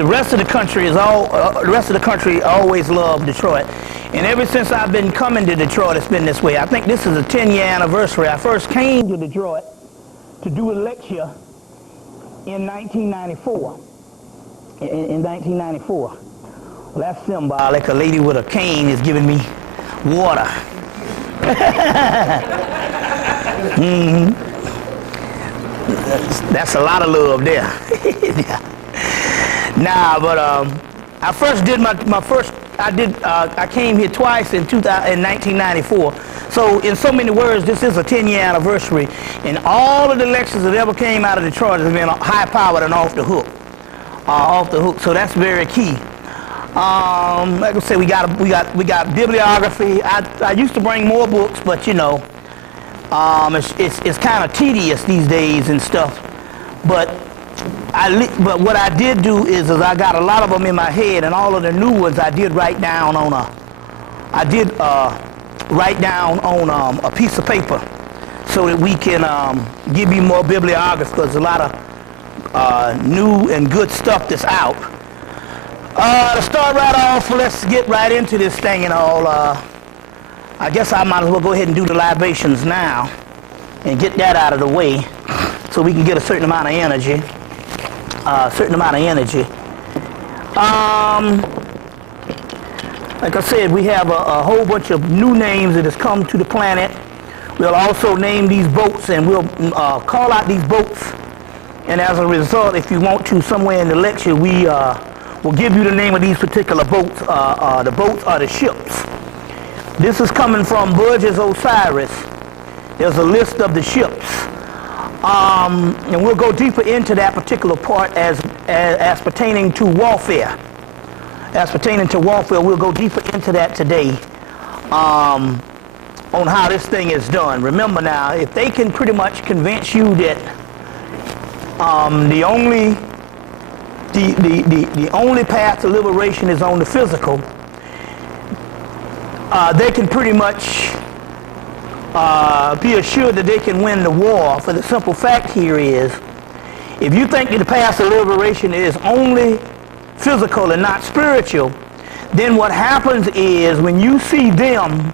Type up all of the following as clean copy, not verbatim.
the rest of the country always loved Detroit. And ever since I've been coming to Detroit, it's been this way. I think this is a 10-year anniversary. I first came to Detroit to do a lecture in 1994. In 1994. Well, that's symbolic. A lady with a cane is giving me water. Mm-hmm. That's a lot of love there. Yeah. Nah, but I first did I came here twice in 1994. So in so many words, this is a 10-year anniversary, and all of the lectures that ever came out of Detroit have been high-powered and off the hook. So that's very key. Like I said, we got bibliography. I used to bring more books, but you know, it's kind of tedious these days and stuff. But what I did do is I got a lot of them in my head, and all of the new ones I did write down on a piece of paper, so that we can give you more bibliography, because a lot of new and good stuff that's out. To start right off, let's get right into this thing and all. I guess I might as well go ahead and do the libations now and get that out of the way, so we can get a certain amount of energy. Like I said, we have a whole bunch of new names that has come to the planet. We'll also name these boats, and we'll call out these boats. And as a result, if you want to, somewhere in the lecture, we will give you the name of these particular boats. The boats are the ships. This is coming from Burgess Osiris. There's a list of the ships. And we'll go deeper into that particular part as pertaining to warfare. As pertaining to warfare, we'll go deeper into that today, on how this thing is done. Remember now, if they can pretty much convince you that the only path to liberation is on the physical, they can pretty much be assured that they can win the war. For the simple fact here is, if you think that the path to liberation is only physical and not spiritual, then what happens is when you see them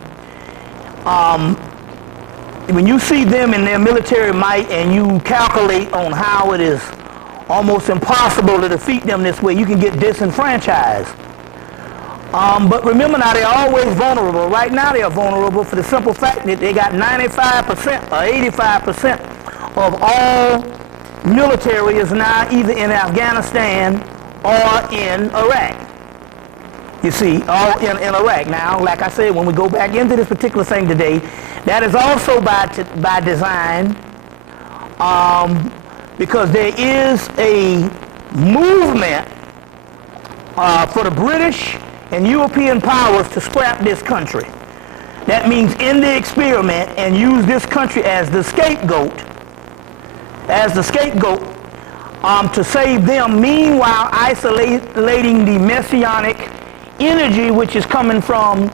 in their military might, and you calculate on how it is almost impossible to defeat them this way, you can get disenfranchised. But remember now, they're always vulnerable. Right now they are vulnerable for the simple fact that they got 95% or 85% of all military is now either in Afghanistan or in Iraq. You see, all in Iraq. Now, like I said, when we go back into this particular thing today, that is also by design, because there is a movement for the British and European powers to scrap this country. That means end the experiment and use this country as the scapegoat, to save them, meanwhile isolating the messianic energy which is coming from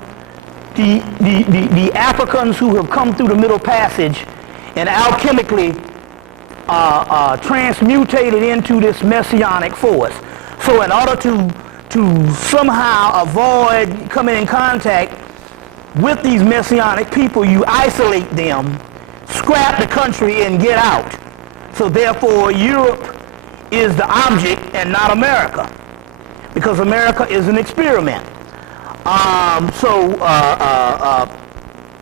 the Africans who have come through the Middle Passage and alchemically transmutated into this messianic force. So in order to somehow avoid coming in contact with these messianic people, you isolate them, scrap the country, and get out. So therefore, Europe is the object and not America, because America is an experiment.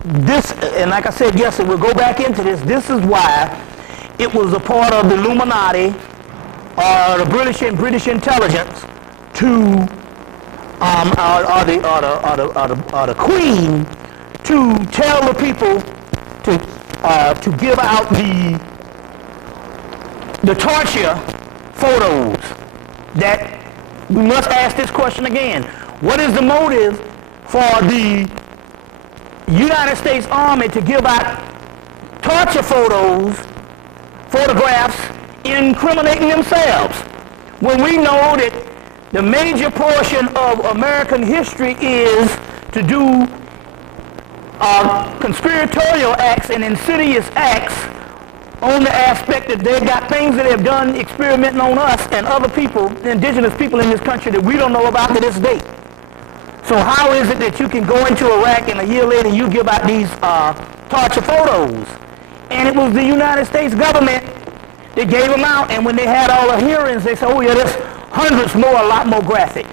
This, and like I said, yes, we'll go back into this. This is why it was a part of the Illuminati or the British intelligence to the Queen to tell the people to give out the torture photos. That we must ask this question again: what is the motive for the United States Army to give out torture photographs, incriminating themselves, when we know that the major portion of American history is to do conspiratorial acts and insidious acts on the aspect that they've got things that they've done experimenting on us and other people, indigenous people in this country, that we don't know about to this day. So how is it that you can go into Iraq and a year later you give out these torture photos? And it was the United States government that gave them out, and when they had all the hearings, they said, oh yeah, there's hundreds more, a lot more graphic.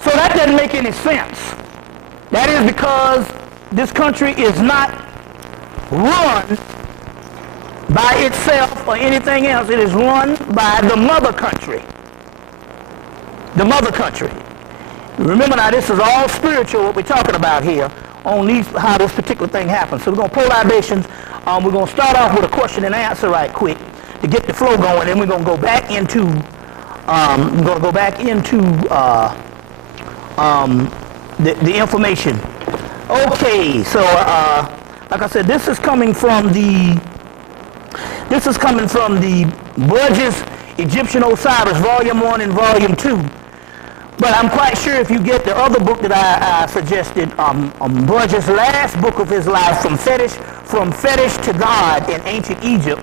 So that doesn't make any sense. That is because this country is not run by itself or anything else. It is run by the mother country. The mother country. Remember now, this is all spiritual, what we're talking about here, on these, how this particular thing happens. So we're going to pull libations. We're going to start off with a question and answer right quick to get the flow going, and we're going to go back into, the information. Okay, so like I said, this is coming from the Burgess Egyptian Osiris, Volume 1 and Volume 2. But I'm quite sure if you get the other book that I suggested, Burgess' last book of his life, From Fetish to God in Ancient Egypt,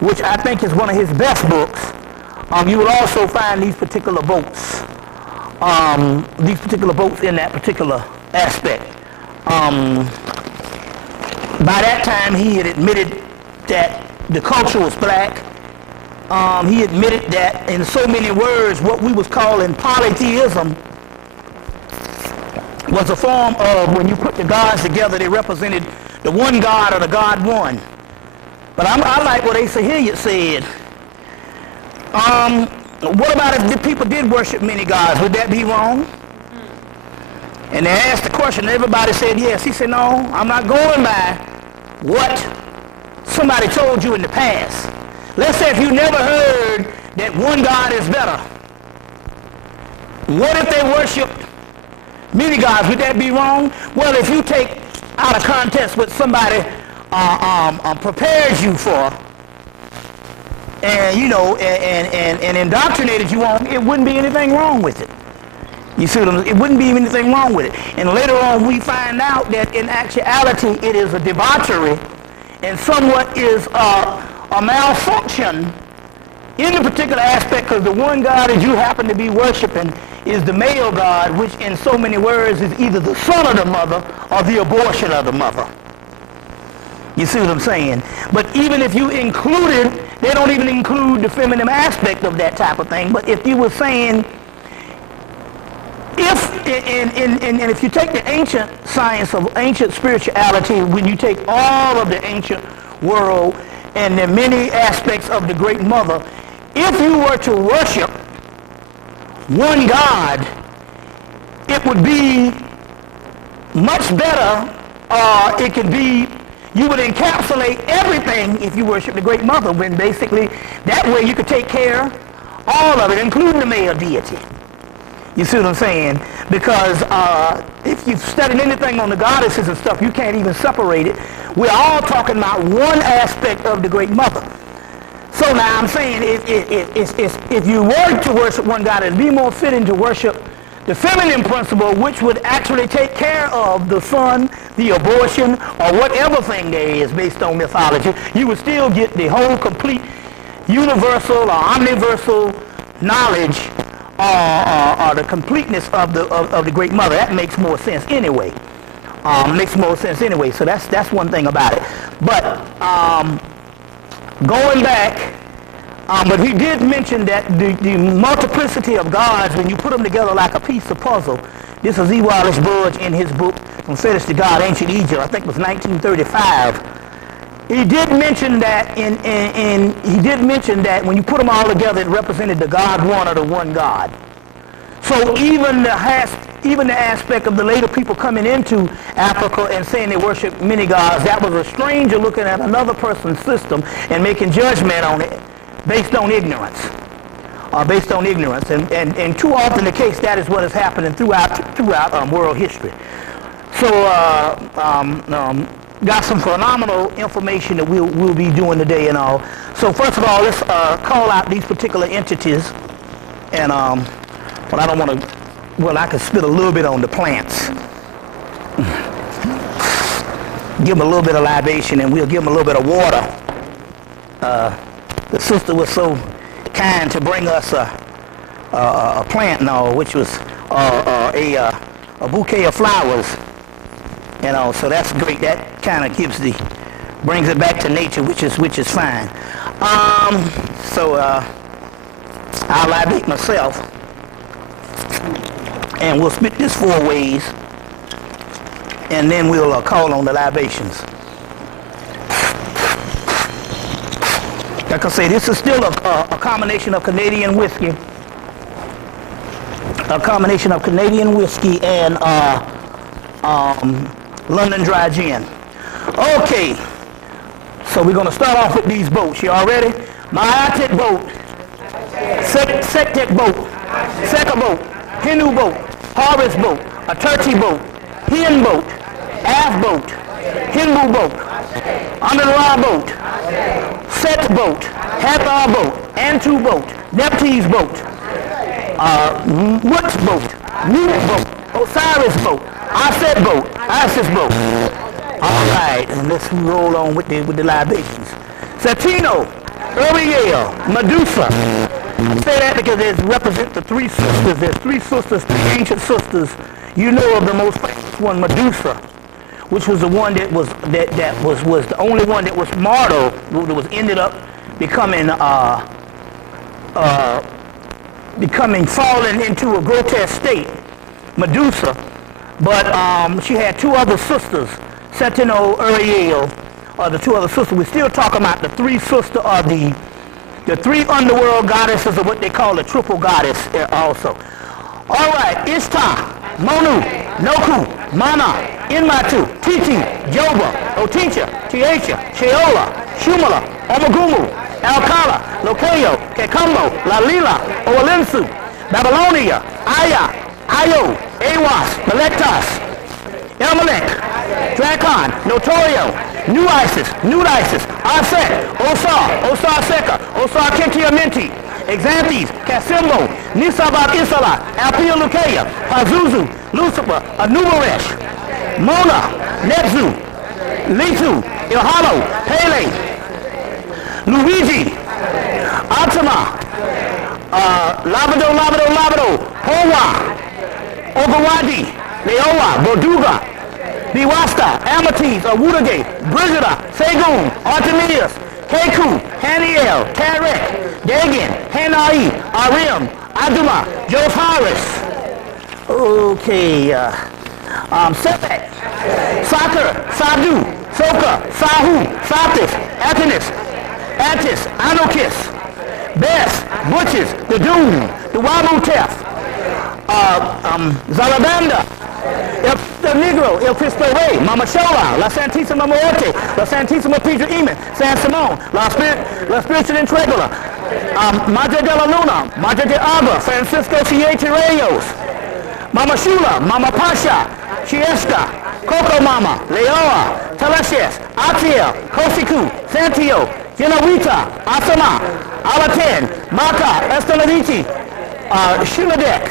which I think is one of his best books, you will also find these particular boats in that particular aspect. By that time, he had admitted that the culture was black. He admitted that, in so many words, what we was calling polytheism was a form of, when you put the gods together, they represented the one God or the God one. But I like what Asa Hilliard said. What about if the people did worship many gods? Would that be wrong? And they asked the question, and everybody said yes. He said, no, I'm not going by what somebody told you in the past. Let's say if you never heard that one God is better. What if they worshiped many gods? Would that be wrong? Well, if you take out of context what somebody prepared you for, and you know, and indoctrinated you on, it wouldn't be anything wrong with it. You see what I'm saying? It wouldn't be anything wrong with it. And later on we find out that in actuality it is a debauchery and somewhat is a malfunction in the particular aspect, because the one God that you happen to be worshiping is the male God, which in so many words is either the son of the mother or the abortion of the mother. You see what I'm saying? But even if you included, they don't even include the feminine aspect of that type of thing, but if you were saying, and if you take the ancient science of ancient spirituality, when you take all of the ancient world and the many aspects of the Great Mother, if you were to worship one God, it would be much better, it could be, you would encapsulate everything if you worship the Great Mother, when basically that way you could take care of all of it, including the male deity. You see what I'm saying? Because if you've studied anything on the goddesses and stuff, you can't even separate it. We're all talking about one aspect of the Great Mother. So now I'm saying if you were to worship one God, it'd be more fitting to worship the feminine principle, which would actually take care of the son, the abortion, or whatever thing there is based on mythology. You would still get the whole complete universal or omniversal knowledge or the completeness of the Great Mother. That makes more sense anyway. So that's one thing about it. But going back, but he did mention that the multiplicity of gods, when you put them together like a piece of puzzle, this is E. Wallace Budge in his book, From Fetish to God, Ancient Egypt, I think it was 1935. He did mention that he did mention that when you put them all together, it represented the God one or the one God. So even the aspect of the later people coming into Africa and saying they worship many gods, that was a stranger looking at another person's system and making judgment on it based on ignorance. And too often the case, that is what is happening throughout world history. So got some phenomenal information that we'll be doing today and all. So first of all, let's call out these particular entities, and but I don't want to. Well, I can spit a little bit on the plants. Give them a little bit of libation, and we'll give them a little bit of water. the sister was so kind to bring us a plant and all, which was a bouquet of flowers. You know, so that's great. That kind of brings it back to nature, which is fine. So I'll libate myself, and we'll split this 4 ways, and then we'll call on the libations. Like I say, this is still a combination of Canadian whiskey. A combination of Canadian whiskey and London dry gin. Okay, so we're going to start off with these boats. You all ready? Ma'atet boat, Sektek boat, Seka boat, Hindu boat, Horus boat, a Turkey boat, Hin boat, Af boat, Hindu boat, Amidra boat, Set boat, Hathor boat, Antu boat, Neptys boat, Mut boat, Nut boat, Osiris boat, Aset boat, Isis boat. All right, and let's roll on with the libations. Satino, Uriel, Medusa. I say that because it represents the 3 sisters. There's 3 sisters, 3 ancient sisters. You know of the most famous one, Medusa, which was the one that was the only one that was martyred, that was ended up becoming falling into a grotesque state, Medusa. But she had 2 other sisters, Satino, Uriel, the 2 other sisters. We're still talking about the 3 sisters of the 3 underworld goddesses, of what they call the triple goddess also. All right, Ishtar, Monu, Noku, Mana, Inmatu, Titi, Joba, Otincha, Tiacha, Sheola, Shumala, Omagumu, Alcala, Lokayo, Kekumbo, Lalila, Owalinsu, Babylonia, Aya, Ayo, Awas, Melectas, Elmelech, Drakon, Notorio, New Isis, Aset, Osar Seka, Osar Kentiamenti, Exanthes, Casimbo, Nisabat Isala, Alpia Lukea, Pazuzu, Lucifer, Anumaresh, Mona, Netzu, Litu, Ilhalo, Pele, Luigi, Atama, Labado, Hoa, Ogawadi, Leoa, Boduga, Biwasta, Amatis, Awudage, Brigida, Segun, Artemius, Keku, Haniel, Tarek, Dagan, Hanai, Arim, Aduma, Josiris. Okay, Sepek, Sakar, Sadu, Soka, Sahu, Satis, Atis, Anokis, Bess, Butches, the Doom, the Wabutef, Zarabanda, El Negro, El Cristo Rey, Mama Shola, La Santissima Muerte, La Santissima Pedro Imen, San Simon, La Spiritual Intregula, Madre de la Luna, Madre de Abba, Francisco Siete Reyes, Mama Shula, Mama Pasha, Chiesta, Coco Mama, Leoa, Teleshes, Atiel, Kosiku, Santio, Yenawita, Asama, Alaten, Maka, Esteladici, Shiladek.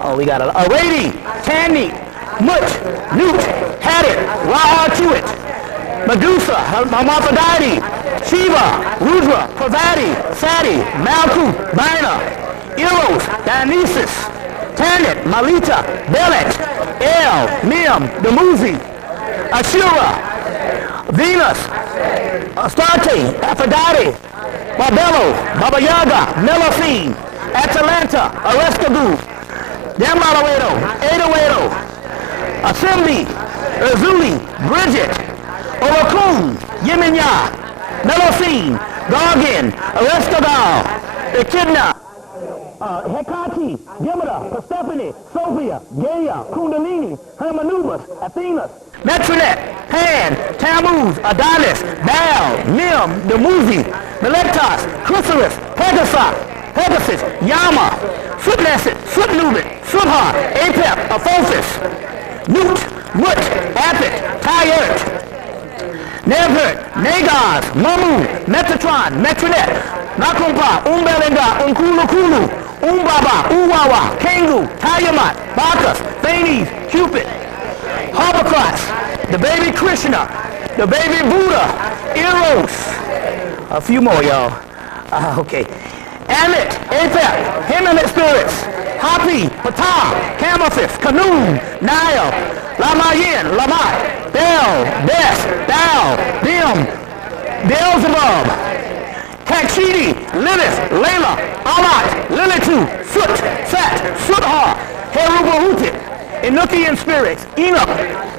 Oh, we got Aradi, Tandy, Mut, Newt, Hadit, Raha Tuit, Medusa, Hermaphrodite, Shiva, Rudra, Pravati, Sati, Malku, Bina, Eros, Dionysus, Tanit, Malita, Belet, El, Mim, Demuzi, Ashura, Venus, Astarte, Aphrodite, Barbello, Baba Yaga, Melafine, Atalanta, Arestagu, Damalawedo, Adawedo, Assembly, Azuli, Bridget, Olakun, Yeminya, Melosine, Gargin, Arestagal, Echidna, Hecate, Demeter, Persephone, Sophia, Gaia, Kundalini, Hermanubis, Athenas, Metronet, Pan, Tammuz, Adonis, Baal, Nim, Demuzi, Melectas, Chrysalis, Pegasus, Yama, Sutneset, Sutnubit, Suthar, Apep, Aphopis, Newt, Mut, Apit, Tyert, Nebhert, Nagaz, Mamu, Metatron, Metronet, Nakumpa, Umbelinga, Unkulukulu, Umbaba, Uwawa, Kengu, Tayamat, Bacchus, Phanes, Cupid, Harpocrates, the baby Krishna, the baby Buddha, Eros. A few more, y'all. Okay. Hemmitt, Apep, Hemmitt spirits, Hapi, Ptah, Camothus, Canoe, Nile, Lamayin, Lamat, Bel, Bes, Thal, Dim, Beelzebub, Kakshidi, Lilith, Layla, Alat, Lilitu, Sut, Sat, Suthar, Herubahutit, Enochian spirits, Enoch,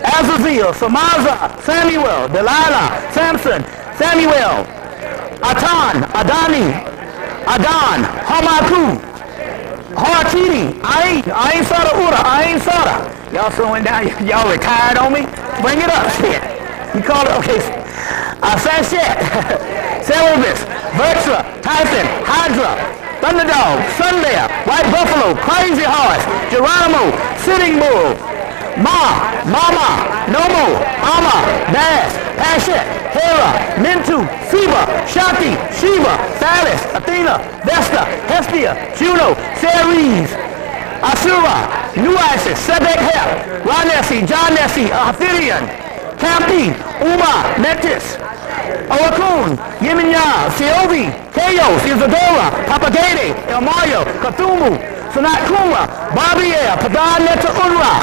Azazel, Samaza, Samuel, Delilah, Samson, Samuel, Atan, Adani, Adan, Hamaku, Hartini, Ain Sada Ura, Ain Sada. Y'all throwing down, y'all retired on me? Bring it up, shit. You call it, okay. Sashet, Cerberus, Vertra, Typhon, Hydra, Thunderdog, Sunbear, White Buffalo, Crazy Horse, Geronimo, Sitting Bull, Mama, Nomo, Ama, Bass, Pashet, Hera, Mintu, Siva, Shakti, Shiva, Thalys, Athena, Vesta, Hestia, Juno, Ceres, Asura, New Isis, Sebek Hep, Ranesi, Janesi, Aphelion, Campi, Uma, Metis, Oakun, Yeminya, Seovi, Chaos, Isadora, Papagene, Elmario, Cthulhu, Sanat Kuma, Barbier, Padan Neta Unra.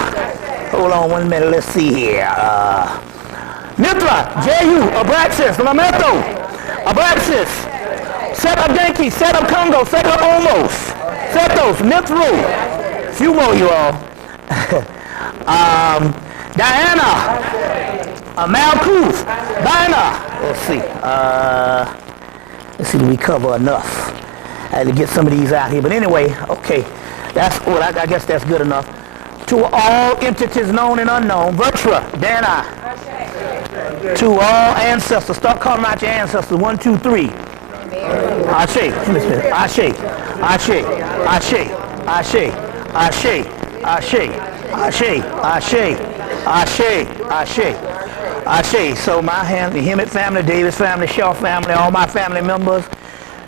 Hold on 1 minute, let's see here. Mithra, Jehu, Abraxas, Lameto, Abraxas, Set of Denki, Set of Congo, Set of Omos, Setos, Mithru, few more you all. Diana, Malkuth, Dinah. Let's see, do we cover enough? I had to get some of these out here, but anyway, okay, that's well, I guess that's good enough. To all entities known and unknown, Vertra, Dana. To all ancestors, start calling out your ancestors. 1, 2, 3. Ashe, Ashe, Ashe, Ashe, Ashe, Ashe, Ashe, Ashe, Ashe, Ashe, Ashe. So my family, Hemmitt family, Davis family, Shaw family, all my family members,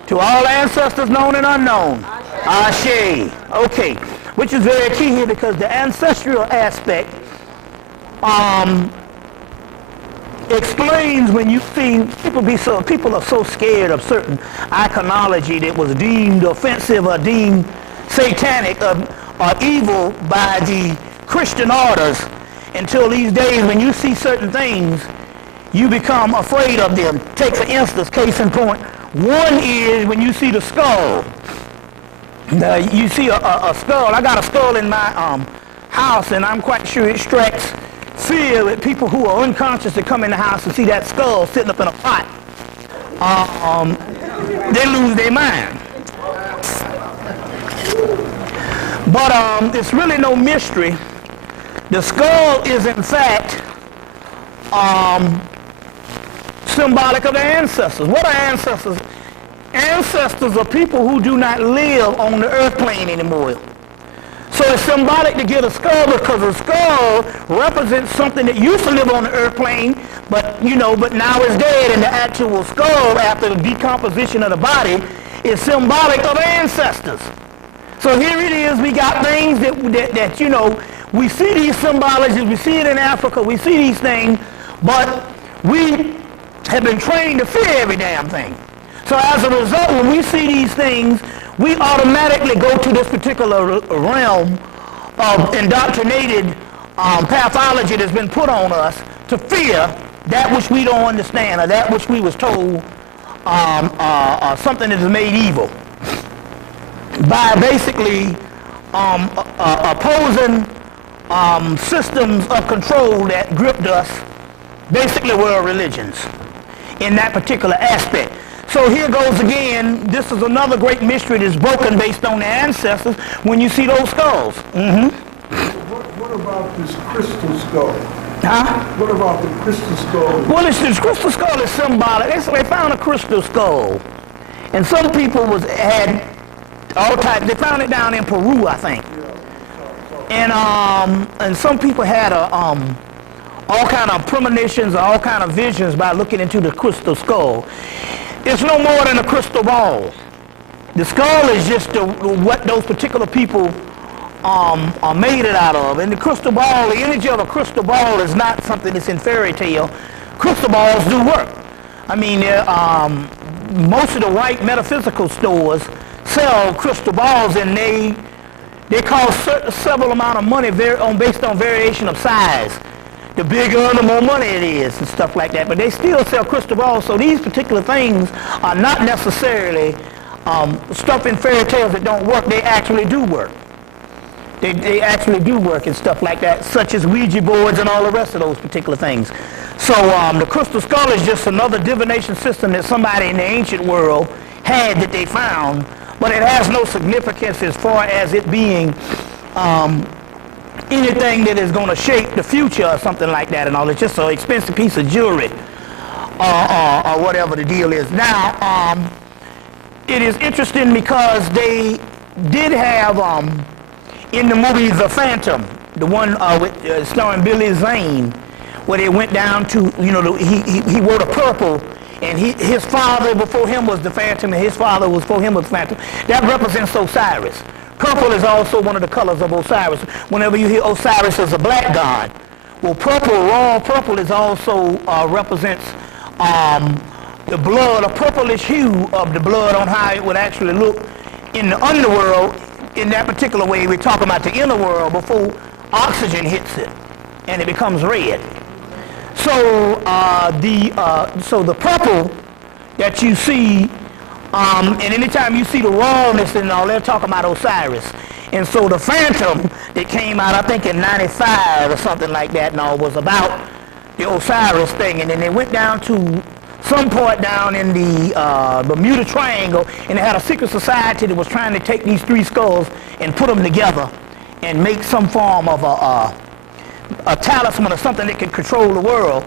to all ancestors known and unknown, Ashe. Okay, which is very key here because the ancestral aspect explains when you see people are so scared of certain iconology that was deemed offensive or deemed satanic or evil by the Christian orders until these days when you see certain things you become afraid of them. Take for instance, case in point, one is when you see the skull. You see a skull. I got a skull in my house and I'm quite sure it strikes fear with people who are unconscious that come in the house and see that skull sitting up in a pot. They lose their mind. But it's really no mystery. The skull is in fact symbolic of the ancestors. What are ancestors? Ancestors are people who do not live on the earth plane anymore. So it's symbolic to get a skull because a skull represents something that used to live on the earth plane, but now it's dead, and the actual skull after the decomposition of the body is symbolic of ancestors. So here it is, we got things that we see these symbologies, we see it in Africa, we see these things, but we have been trained to fear every damn thing. So as a result, when we see these things, we automatically go to this particular realm of indoctrinated pathology that's been put on us to fear that which we don't understand or that which we was told something that is made evil by basically opposing systems of control that gripped us, basically world religions in that particular aspect. So here goes again, this is another great mystery that's broken based on the ancestors when you see those skulls. What about this crystal skull? Huh? What about the crystal skull? Well, this crystal skull is symbolic. They found a crystal skull. And some people had all types, they found it down in Peru, I think. And some people had all kind of premonitions or all kind of visions by looking into the crystal skull. It's no more than a crystal ball. The skull is just what those particular people are made it out of. And the crystal ball, the energy of a crystal ball is not something that's in fairy tale. Crystal balls do work. I mean, most of the white metaphysical stores sell crystal balls, and they cost several amount of money based on variation of size. The bigger, the more money it is and stuff like that. But they still sell crystal balls, so these particular things are not necessarily stuff in fairy tales that don't work. They actually do work. They actually do work and stuff like that, such as Ouija boards and all the rest of those particular things. So the crystal skull is just another divination system that somebody in the ancient world had that they found, but it has no significance as far as it being anything that is going to shape the future or something like that and all. It's just an expensive piece of jewelry or whatever the deal is. Now, it is interesting because they did have in the movie The Phantom, the one with starring Billy Zane, where they went down to, you know, he wore the purple, and his father before him was the Phantom, and his father was before him was the Phantom. That represents Osiris. Purple is also one of the colors of Osiris. Whenever you hear Osiris as a black god, well, purple, raw purple is also represents the blood, a purplish hue of the blood on how it would actually look in the underworld. In that particular way, we're talking about the inner world before oxygen hits it, and it becomes red. So the purple that you see, and anytime you see the rawness and all, they're talking about Osiris. And so the Phantom that came out, I think in '95 or something like that, and all, was about the Osiris thing. And then they went down to some point down in the Bermuda Triangle, and they had a secret society that was trying to take these three skulls and put them together and make some form of a talisman or something that could control the world.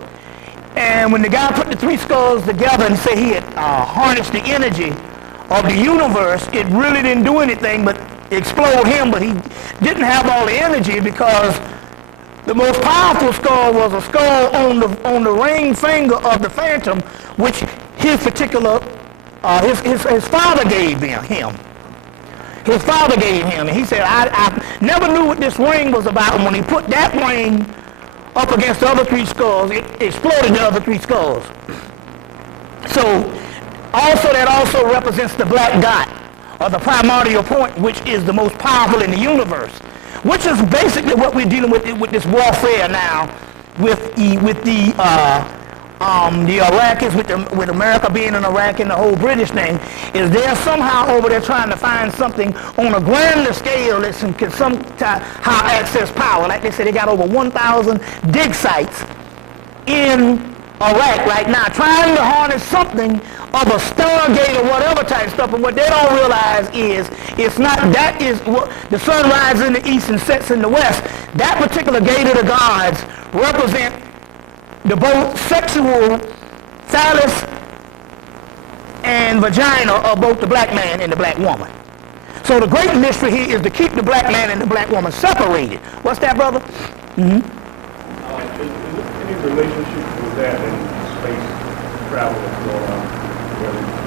And when the guy put the three skulls together and said he had harnessed the energy of the universe, it really didn't do anything but explode him, but he didn't have all the energy, because the most powerful skull was a skull on the ring finger of the Phantom, which his particular, his father gave him. His father gave him, and he said, I never knew what this ring was about, and when he put that ring up against the other three skulls, it exploded the other three skulls. So, that also represents the black dot, or the primordial point, which is the most powerful in the universe, which is basically what we're dealing with this warfare now, with the Iraqis, with America being in Iraq and the whole British thing, is they're somehow over there trying to find something on a grander scale that can somehow access power. Like they said, they got over 1,000 dig sites in Iraq right now, trying to harness something of a Stargate or whatever type stuff. And what they don't realize is, it's not, that is what the sun rises in the east and sets in the west. That particular gate of the gods represent the both sexual phallus and vagina of both the black man and the black woman. So the great mystery here is to keep the black man and the black woman separated. What's that, brother? Mm-hmm. Is there any relationship with that in space travel that's going on?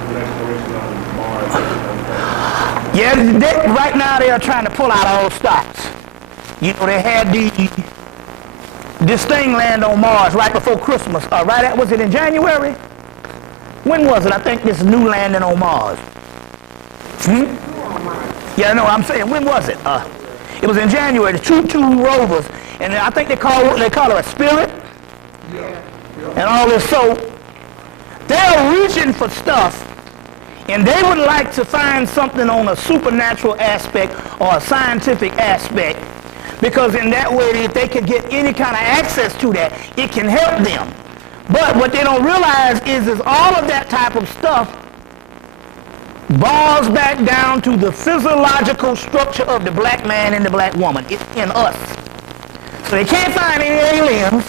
With exploration on Mars? Yeah, right now they are trying to pull out all stops. You know, they had this thing land on Mars right before Christmas. Was it in January? When was it? I think this new landing on Mars. Yeah, no, I'm saying, when was it? It was in January. The two rovers, and I think they call her a Spirit, and all this. So they're reaching for stuff, and they would like to find something on a supernatural aspect or a scientific aspect, because in that way, if they could get any kind of access to that, it can help them. But what they don't realize is all of that type of stuff boils back down to the physiological structure of the black man and the black woman. It's in us. So they can't find any aliens.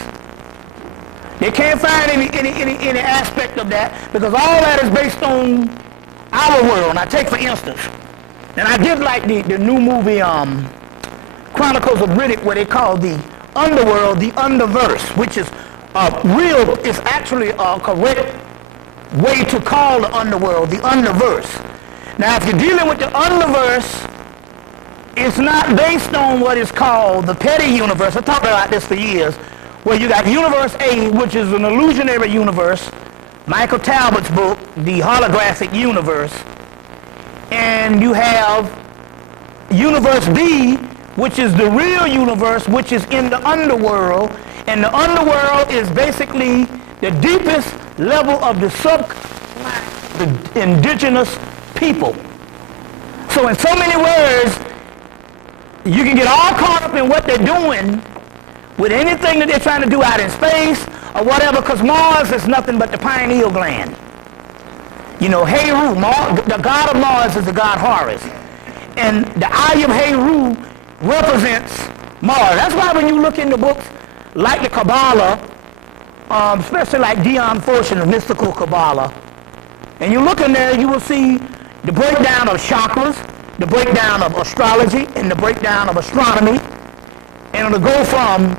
They can't find any aspect of that, because all that is based on our world. Now take for instance, and I did like the new movie Chronicles of Riddick, where they call the underworld the underverse, which is it's actually a correct way to call the underworld the underverse. Now if you're dealing with the underverse, it's not based on what is called the petty universe. I talked about this for years, where you got universe A, which is an illusionary universe, Michael Talbot's book, The Holographic Universe, and you have Universe B, which is the real universe, which is in the underworld, and the underworld is basically the deepest level of the indigenous people. So in so many words, you can get all caught up in what they're doing with anything that they're trying to do out in space or whatever, because Mars is nothing but the pineal gland. You know, Heru, the god of Mars is the god Horus. And the Eye of Heru represents Mars. That's why when you look in the books like the Kabbalah, especially like Dion Fortune's mystical Kabbalah, and you look in there, you will see the breakdown of chakras, the breakdown of astrology, and the breakdown of astronomy. And it'll go from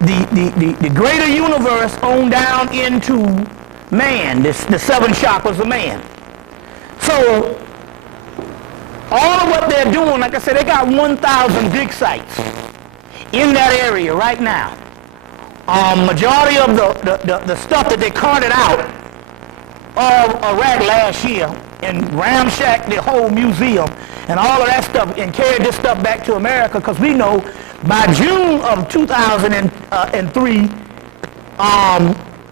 the greater universe on down into man, the 7 chakras of man. So all of what they're doing, like I said, they got 1,000 dig sites in that area right now. Majority of the stuff that they carted out of Iraq last year and ramshacked the whole museum and all of that stuff and carried this stuff back to America, because we know by June of 2003,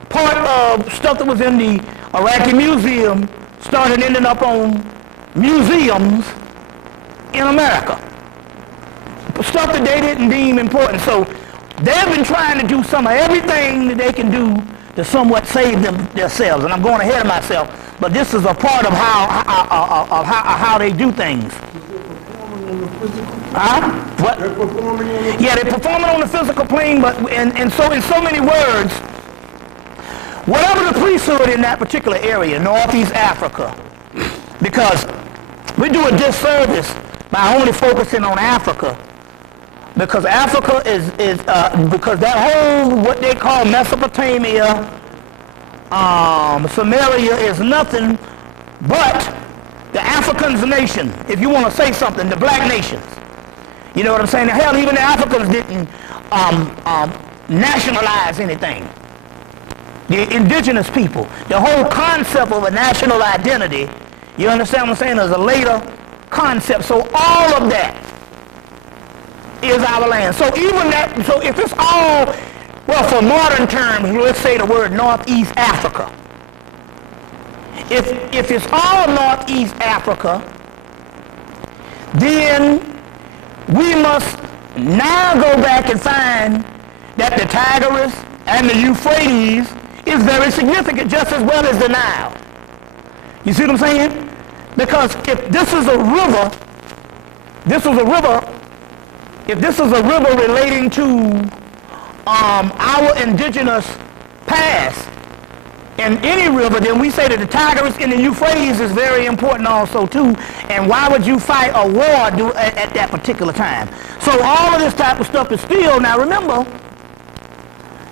part of stuff that was in the Iraqi museum started ending up on museums in America. Stuff that they didn't deem important. So they've been trying to do some of everything that they can do to somewhat save themselves. And I'm going ahead of myself, but this is a part of how they do things. What? They're performing on the Yeah, they're performing on the physical plane, but and so in so many words, whatever the priesthood in that particular area, Northeast Africa, because we do a disservice by only focusing on Africa, because Africa is because that whole what they call Mesopotamia, Samaria is nothing but the Africans nation, if you want to say something, the black nations. You know what I'm saying? Hell, even the Africans didn't nationalize anything. The indigenous people, the whole concept of a national identity, you understand what I'm saying, is a later concept. So all of that is our land. So even that, so if it's all, well, for modern terms, let's say the word Northeast Africa. If it's all Northeast Africa, then we must now go back and find that the Tigris and the Euphrates is very significant, just as well as the Nile. You see what I'm saying? Because if this is a river, if this is a river relating to our indigenous past, in any river, then we say that the Tigris and the Euphrates is very important also too. And why would you fight a war at that particular time? So all of this type of stuff is still, now remember,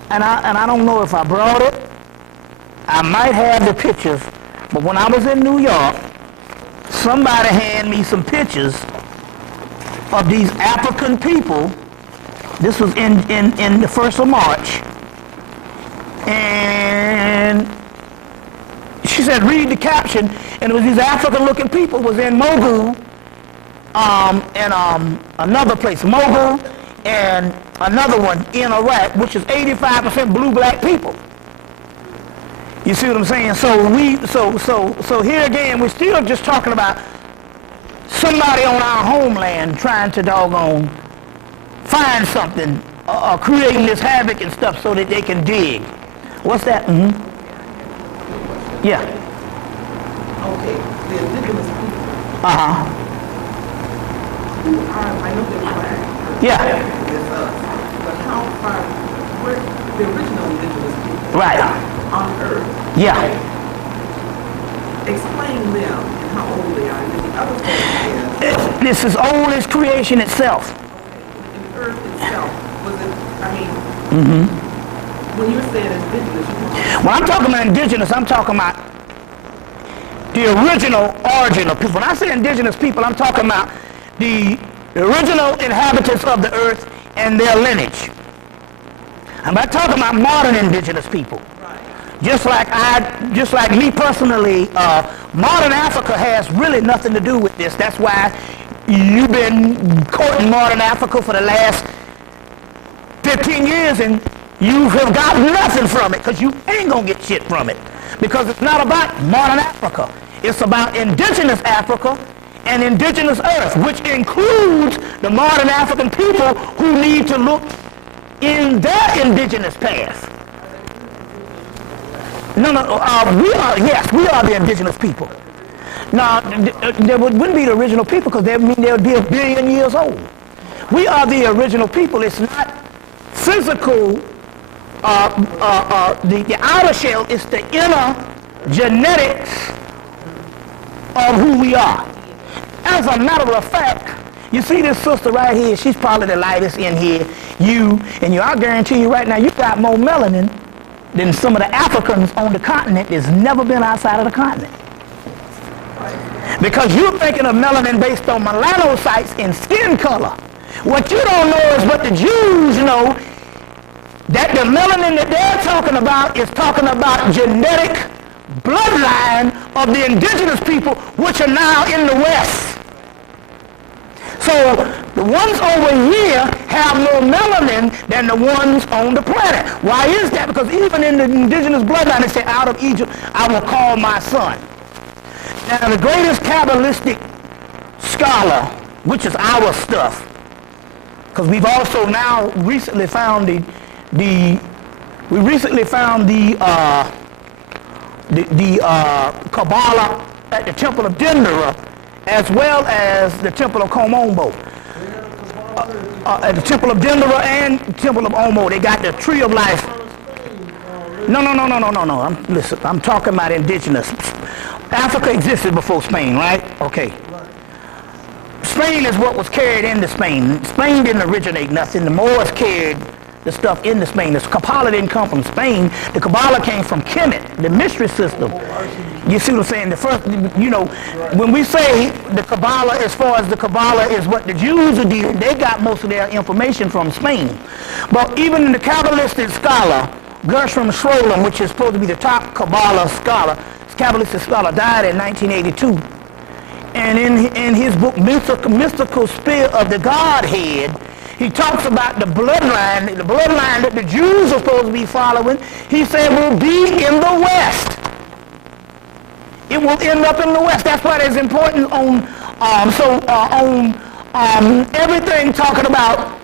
and I don't know if I brought it, I might have the pictures, but when I was in New York, somebody handed me some pictures of these African people. This was in the 1st of March. And she said, read the caption, and it was these African-looking people was in Mosul, and another place, Mosul, and another one in Iraq, which is 85% blue-black people. You see what I'm saying? So here again, we're still just talking about somebody on our homeland trying to doggone find something, creating this havoc and stuff so that they can dig. What's that? Mm-hmm. Yeah. Okay, the indigenous people. Uh-huh. Who are, I know they're black. Yeah. It's us. But how far, where the original indigenous people Right. on Earth. Yeah. Explain them and how old they are. And then the other thing is, This is old as creation itself. okay, in Earth itself, was it, I mean, when you're saying indigenous, When I'm talking about indigenous, I'm talking about the original origin of people. When I say indigenous people, I'm talking about the original inhabitants of the earth and their lineage. I'm not talking about modern indigenous people. right. Just like me personally, modern Africa has really nothing to do with this. That's why you've been courting modern Africa for the last 15 years and you have got nothing from it, because you ain't gonna get shit from it. Because it's not about modern Africa. It's about indigenous Africa and indigenous Earth, which includes the modern African people who need to look in their indigenous past. No, we are the indigenous people. Now, there wouldn't be the original people, because they would be 1 billion years old. We are the original people. It's not physical, the outer shell, is the inner genetics of who we are. As a matter of fact, you see this sister right here, she's probably the lightest in here, I guarantee you right now, you got more melanin than some of the Africans on the continent that's never been outside of the continent. Because you're thinking of melanin based on melanocytes and skin color. What you don't know is what the Jews know, that the melanin that they're talking about is talking about genetic bloodline of the indigenous people, which are now in the West. So the ones over here have more melanin than the ones on the planet. Why is that? Because even in the indigenous bloodline, they say, out of Egypt, I will call my son. Now, the greatest Kabbalistic scholar, which is our stuff, because we've also now recently found the Kabbalah at the Temple of Dendera, as well as the Temple of Komombo. At the Temple of Dendera and Temple of Omo, they got the Tree of Life. No. Listen, I'm talking about indigenous. Africa existed before Spain, right? Okay. Spain is what was carried into Spain. Spain didn't originate nothing. The Moors carried the stuff into Spain. The Kabbalah didn't come from Spain. The Kabbalah came from Hemmitt, the mystery system. You see what I'm saying? The first, when we say the Kabbalah, as far as the Kabbalah is what the Jews are doing, they got most of their information from Spain. But even the Kabbalistic scholar, Gershom Scholem, which is supposed to be the top Kabbalah scholar, Kabbalistic scholar, died in 1982. And in his book, Mystical Spirit of the Godhead, he talks about the bloodline that the Jews are supposed to be following. He said will be in the West. It will end up in the West. That's why it's important on everything talking about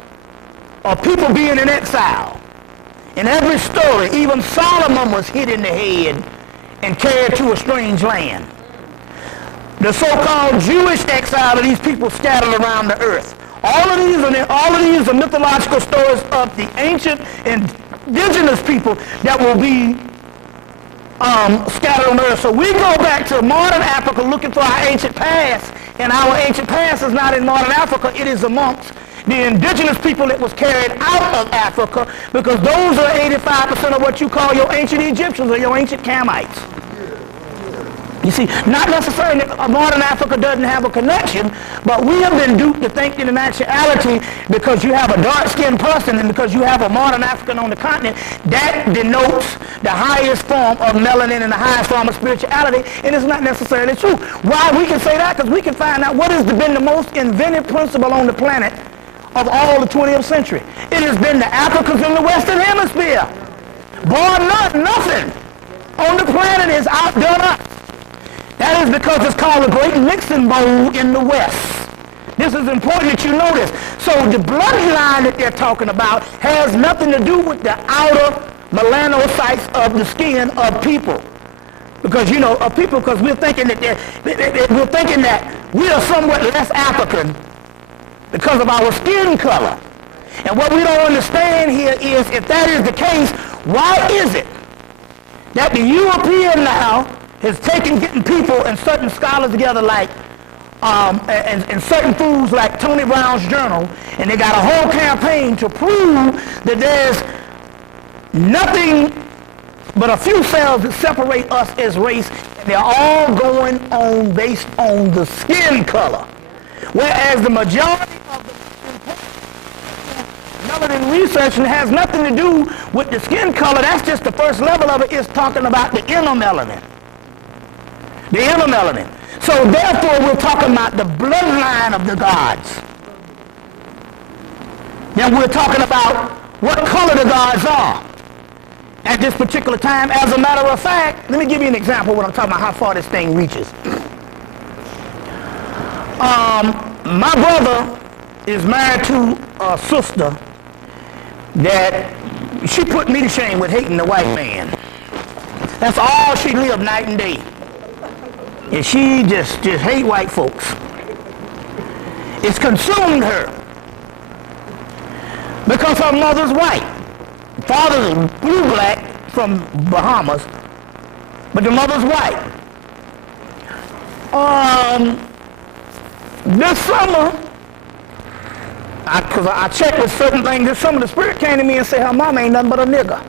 people being in exile. In every story, even Solomon was hit in the head and carried to a strange land. The so-called Jewish exile of these people scattered around the earth. All of these are mythological stories of the ancient indigenous people that will be scattered on the earth. So we go back to modern Africa looking for our ancient past, and our ancient past is not in modern Africa, it is amongst the indigenous people that was carried out of Africa, because those are 85% of what you call your ancient Egyptians or your ancient Camites. You see, not necessarily modern Africa doesn't have a connection, but we have been duped to think in actuality, because you have a dark-skinned person and because you have a modern African on the continent, that denotes the highest form of melanin and the highest form of spirituality, and it's not necessarily true. Why we can say that? Because we can find out what has been the most inventive principle on the planet of all the 20th century. It has been the Africans in the Western Hemisphere. Born nothing on the planet has outdone us. That is because it's called the Great Mixing Bowl in the West. This is important that you know this. So the bloodline that they're talking about has nothing to do with the outer melanocytes of the skin of people. Because, because we're thinking that we are somewhat less African because of our skin color. And what we don't understand here is, if that is the case, why is it that the European now is getting people and certain scholars together like, and certain fools like Tony Brown's journal, and they got a whole campaign to prove that there's nothing but a few cells that separate us as race. They're all going on based on the skin color. Whereas the majority of the in research, and it has nothing to do with the skin color. That's just the first level of it. It's talking about the inner melanin. The inner melanin. So therefore, we're talking about the bloodline of the gods. Then we're talking about what color the gods are at this particular time. As a matter of fact, let me give you an example when I'm talking about how far this thing reaches. My brother is married to a sister that she put me to shame with hating the white man. That's all she lived night and day. And she just hate white folks. It's consumed her. Because her mother's white. Father's blue black from Bahamas, but the mother's white. This summer, because I checked with certain things, this summer the spirit came to me and said her mama ain't nothing but a nigger.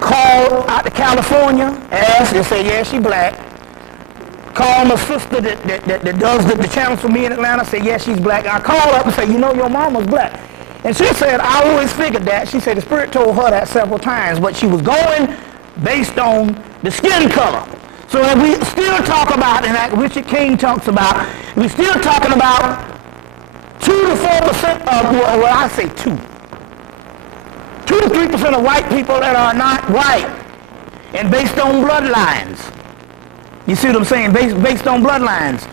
Called out to California, asked, and said, yeah, she black. Called my sister that does the channels for me in Atlanta, said, yeah, she's black. I called up and said, you know, your mama's black. And she said, I always figured that. She said the spirit told her that several times, but she was going based on the skin color. So if we still talk about, and like Richard King talks about, we're still talking about 2 to 4% of, well, I say 2 to 3% of white people that are not white, and based on bloodlines. You see what I'm saying? Based on bloodlines.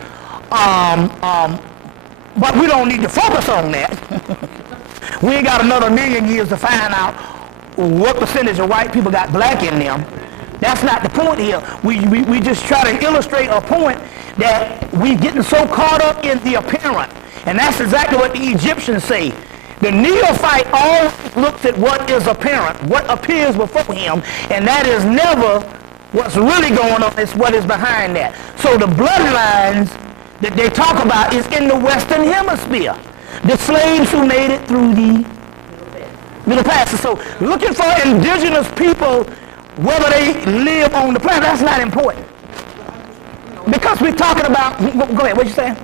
But we don't need to focus on that. We ain't got another 1,000,000 years to find out what percentage of white people got black in them. That's not the point here. We just try to illustrate a point that we getting so caught up in the apparent. And that's exactly what the Egyptians say. The neophyte always looks at what is apparent, what appears before him, and that is never what's really going on. It's what is behind that. So the bloodlines that they talk about is in the Western Hemisphere. The slaves who made it through the Middle Passage. So looking for indigenous people, whether they live on the planet, that's not important. Because we're talking about, go ahead, what you saying?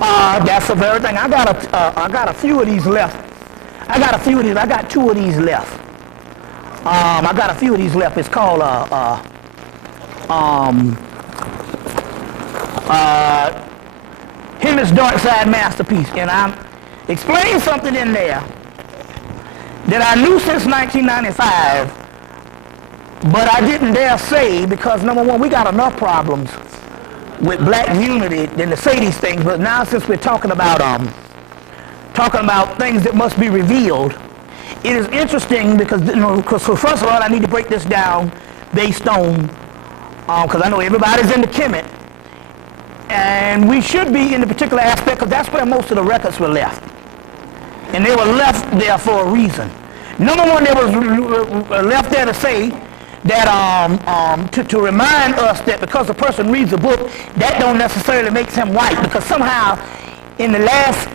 That's the very thing. I got a few of these left. I got 2 of these left. I got a few of these left. It's called Hemmitt's Dark Side Masterpiece, and I'm explaining something in there that I knew since 1995, but I didn't dare say because, number one, we got enough problems with black unity than to say these things. But now, since we're talking about things that must be revealed, it is interesting because, so first of all, I need to break this down based on, because I know everybody's into Hemmitt, and we should be in the particular aspect because that's where most of the records were left. And they were left there for a reason. Number one, they was left there to say that, to remind us that because a person reads a book, that don't necessarily make him white, because somehow in the last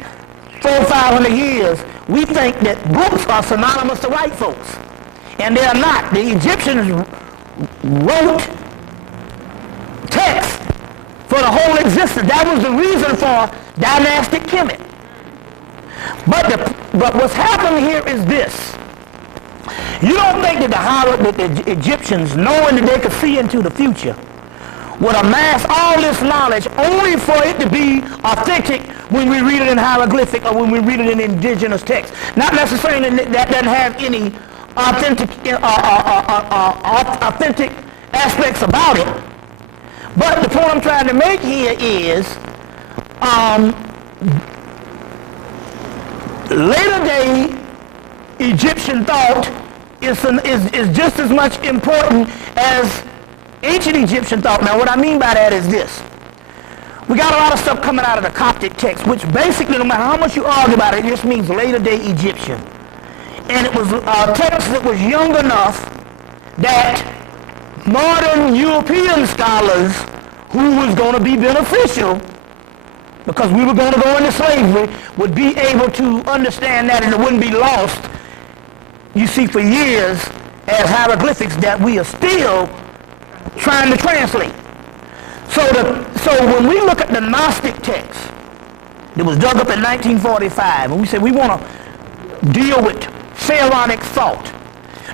400 or 500 years, we think that books are synonymous to white folks. And they are not. The Egyptians wrote text for the whole existence. That was the reason for dynastic Hemmitt. But what's happening here is this. You don't think that the Egyptians, knowing that they could see into the future, would amass all this knowledge only for it to be authentic when we read it in hieroglyphic or when we read it in indigenous text. Not necessarily that doesn't have any authentic aspects about it. But the point I'm trying to make here is later day Egyptian thought is just as much important as ancient Egyptian thought. Now what I mean by that is this. We got a lot of stuff coming out of the Coptic text, which basically, no matter how much you argue about it, it just means later day Egyptian. And it was a text that was young enough that modern European scholars who was going to be beneficial, because we were going to go into slavery, would be able to understand that, and it wouldn't be lost, you see, for years as hieroglyphics that we are still trying to translate. So when we look at the Gnostic text, that was dug up in 1945, and we said we want to deal with pharaonic thought.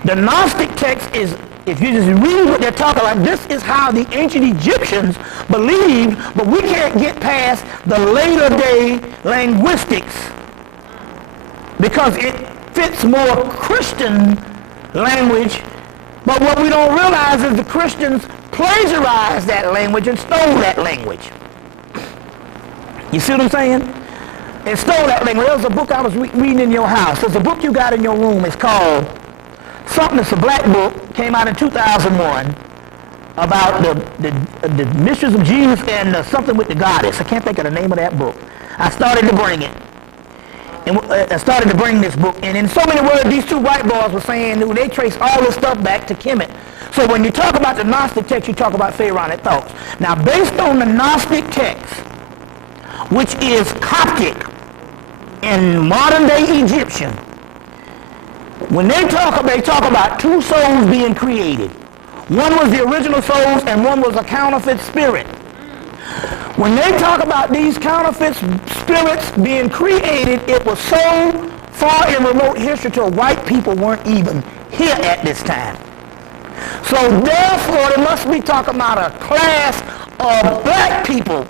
The Gnostic text is, if you just read what they're talking about, this is how the ancient Egyptians believed, but we can't get past the later day linguistics because it fits more Christian language. But what we don't realize is the Christians plagiarized that language and stole that language. You see what I'm saying? And stole that language. There was a book I was reading in your house. There's a book you got in your room. It's called something. It's a black book. Came out in 2001 about the mysteries of Jesus and something with the goddess. I can't think of the name of that book. I started to bring it. And I started to bring this book. And in so many words, these two white boys were saying that they trace all this stuff back to Hemmitt. So when you talk about the Gnostic text, you talk about pharaonic thoughts. Now, based on the Gnostic text, which is Coptic and modern-day Egyptian, when they talk about two souls being created. One was the original souls and one was a counterfeit spirit. When they talk about these counterfeit spirits being created, it was so far in remote history till white people weren't even here at this time. So therefore, they must be talking about a class of black people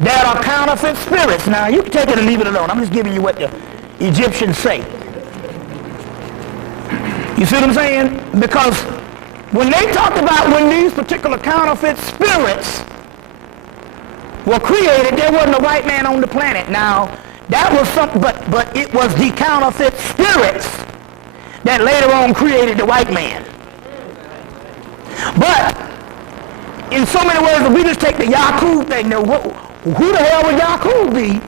that are counterfeit spirits. Now, you can take it or leave it alone. I'm just giving you what the Egyptians say. You see what I'm saying? Because when they talked about when these particular counterfeit spirits were created, there wasn't a white man on the planet. Now, that was something, but it was the counterfeit spirits that later on created the white man. But in so many words, if we just take the Yakub thing, now, who the hell would Yakub be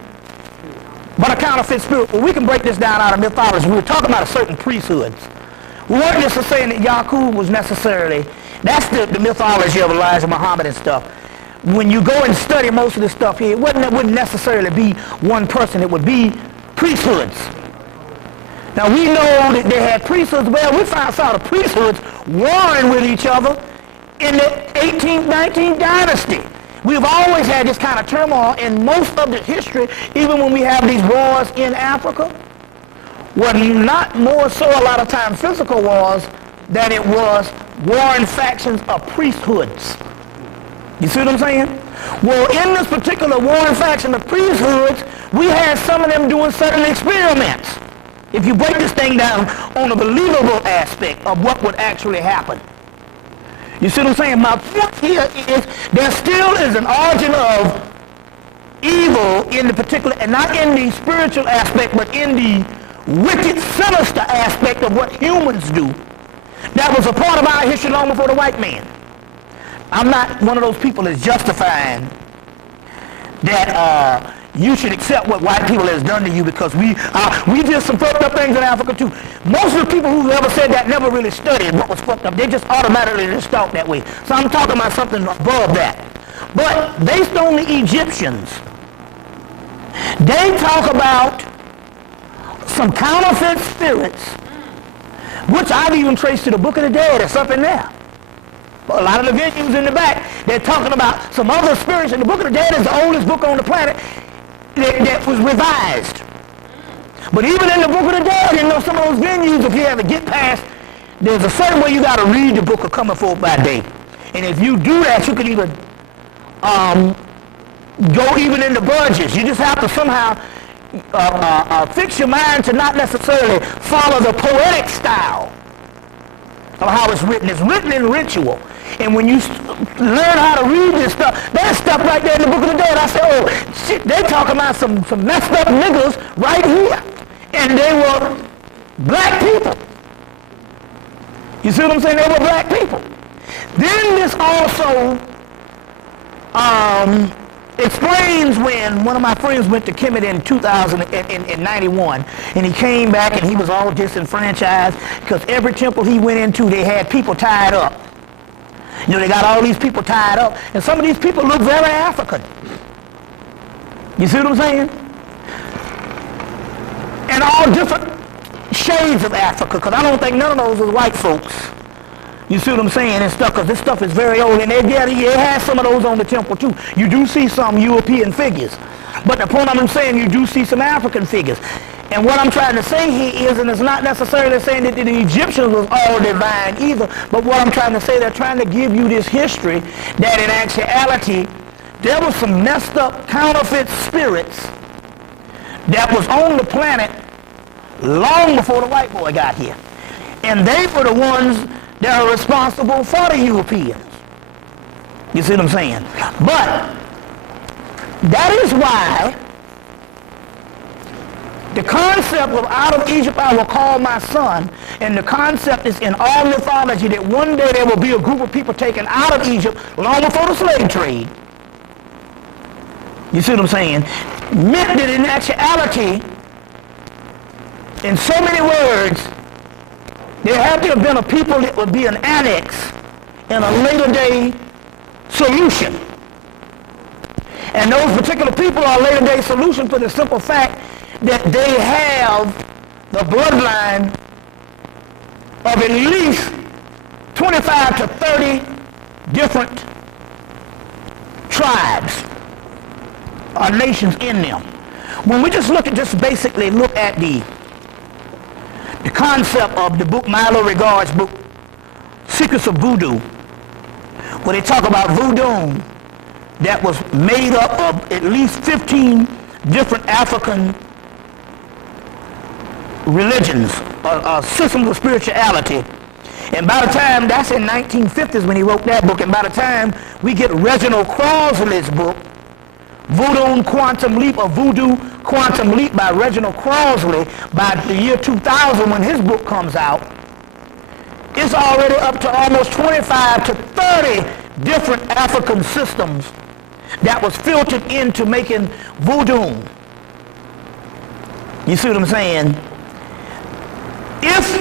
but a counterfeit spirit? Well, we can break this down out of mythology. We were talking about certain priesthoods. We weren't just saying that Yakub was necessarily, that's the mythology of Elijah Muhammad and stuff. When you go and study most of this stuff here, it wouldn't necessarily be one person. It would be priesthoods. Now, we know that they had priesthoods. Well, we saw the priesthoods warring with each other in the 18th, 19th dynasty. We've always had this kind of turmoil in most of the history, even when we have these wars in Africa, were not more so a lot of times physical wars than it was warring factions of priesthoods. You see what I'm saying? Well, in this particular warring faction of priesthoods, we had some of them doing certain experiments. If you break this thing down on a believable aspect of what would actually happen. You see what I'm saying? My point here is there still is an origin of evil in the particular, and not in the spiritual aspect, but in the wicked, sinister aspect of what humans do. That was a part of our history long before the white man. I'm not one of those people that's justifying that you should accept what white people has done to you because we did some fucked up things in Africa too. Most of the people who've ever said that never really studied what was fucked up. They just automatically just thought that way. So I'm talking about something above that. But based on the Egyptians, they talk about some counterfeit spirits, which I've even traced to the Book of the Dead. It's up in there. A lot of the venues in the back, they're talking about some other spirits. And the Book of the Dead is the oldest book on the planet that was revised. But even in the Book of the Dead, you know, some of those venues, if you ever get past, there's a certain way you got to read the Book of Coming Forth by Day. And if you do that, you can even go even into budgets. You just have to somehow fix your mind to not necessarily follow the poetic style of how it's written. It's written in ritual. And when you learn how to read this stuff, there's stuff right there in the Book of the Dead. I said, oh, shit, they talking about some messed up niggas right here. And they were black people. You see what I'm saying? They were black people. Then this also explains when one of my friends went to Hemmitt in 91, and he came back and he was all disenfranchised because every temple he went into, they had people tied up. You know, they got all these people tied up, and some of these people look very African. You see what I'm saying? And all different shades of Africa, because I don't think none of those was white folks. You see what I'm saying and stuff, because this stuff is very old, and they has some of those on the temple too. You do see some European figures. But the point I'm saying, you do see some African figures. And what I'm trying to say here is, and it's not necessarily saying that the Egyptians was all divine either, but what I'm trying to say, they're trying to give you this history that in actuality, there was some messed up counterfeit spirits that was on the planet long before the white boy got here. And they were the ones that are responsible for the Europeans. You see what I'm saying? But that is why the concept of out of Egypt I will call my son, and the concept is in all mythology that one day there will be a group of people taken out of Egypt long before the slave trade. You see what I'm saying? Meant that in actuality, in so many words, there had to have been a people that would be an annex in a later day solution. And those particular people are a later day solution for the simple fact that they have the bloodline of at least 25 to 30 different tribes or nations in them. When we just basically look at the concept of the book, Milo Regard's book, Secrets of Voodoo, where they talk about voodoo that was made up of at least 15 different African religions, systems of spirituality. And by the time, that's in 1950s when he wrote that book, and by the time we get Reginald Crossley's book, Voodoo Quantum Leap, or Voodoo Quantum Leap by Reginald Crossley, by the year 2000 when his book comes out, it's already up to almost 25 to 30 different African systems that was filtered into making voodoo. You see what I'm saying? If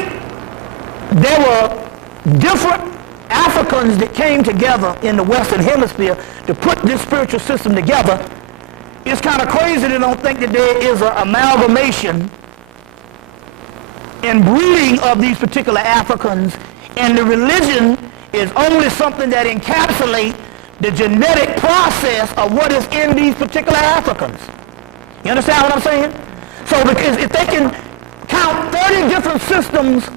there were different Africans that came together in the Western Hemisphere to put this spiritual system together, it's kind of crazy to don't think that there is an amalgamation and breeding of these particular Africans, and the religion is only something that encapsulates the genetic process of what is in these particular Africans. You understand what I'm saying? So because if they can count 30 different systems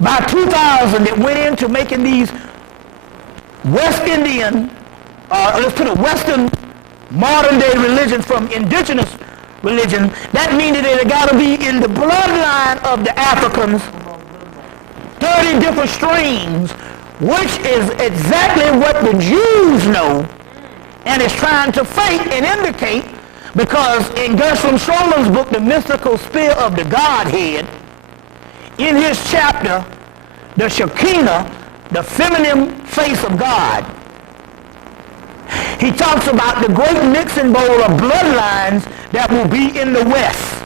by 2000 that went into making these West Indian, let's put it Western modern day religion from indigenous religion, that means that they got to be in the bloodline of the Africans, 30 different strains, which is exactly what the Jews know and is trying to fake and indicate, because in Gershom Schroller's book, The Mystical Spear of the Godhead, in his chapter, the Shekinah, the feminine face of God, he talks about the great mixing bowl of bloodlines that will be in the West,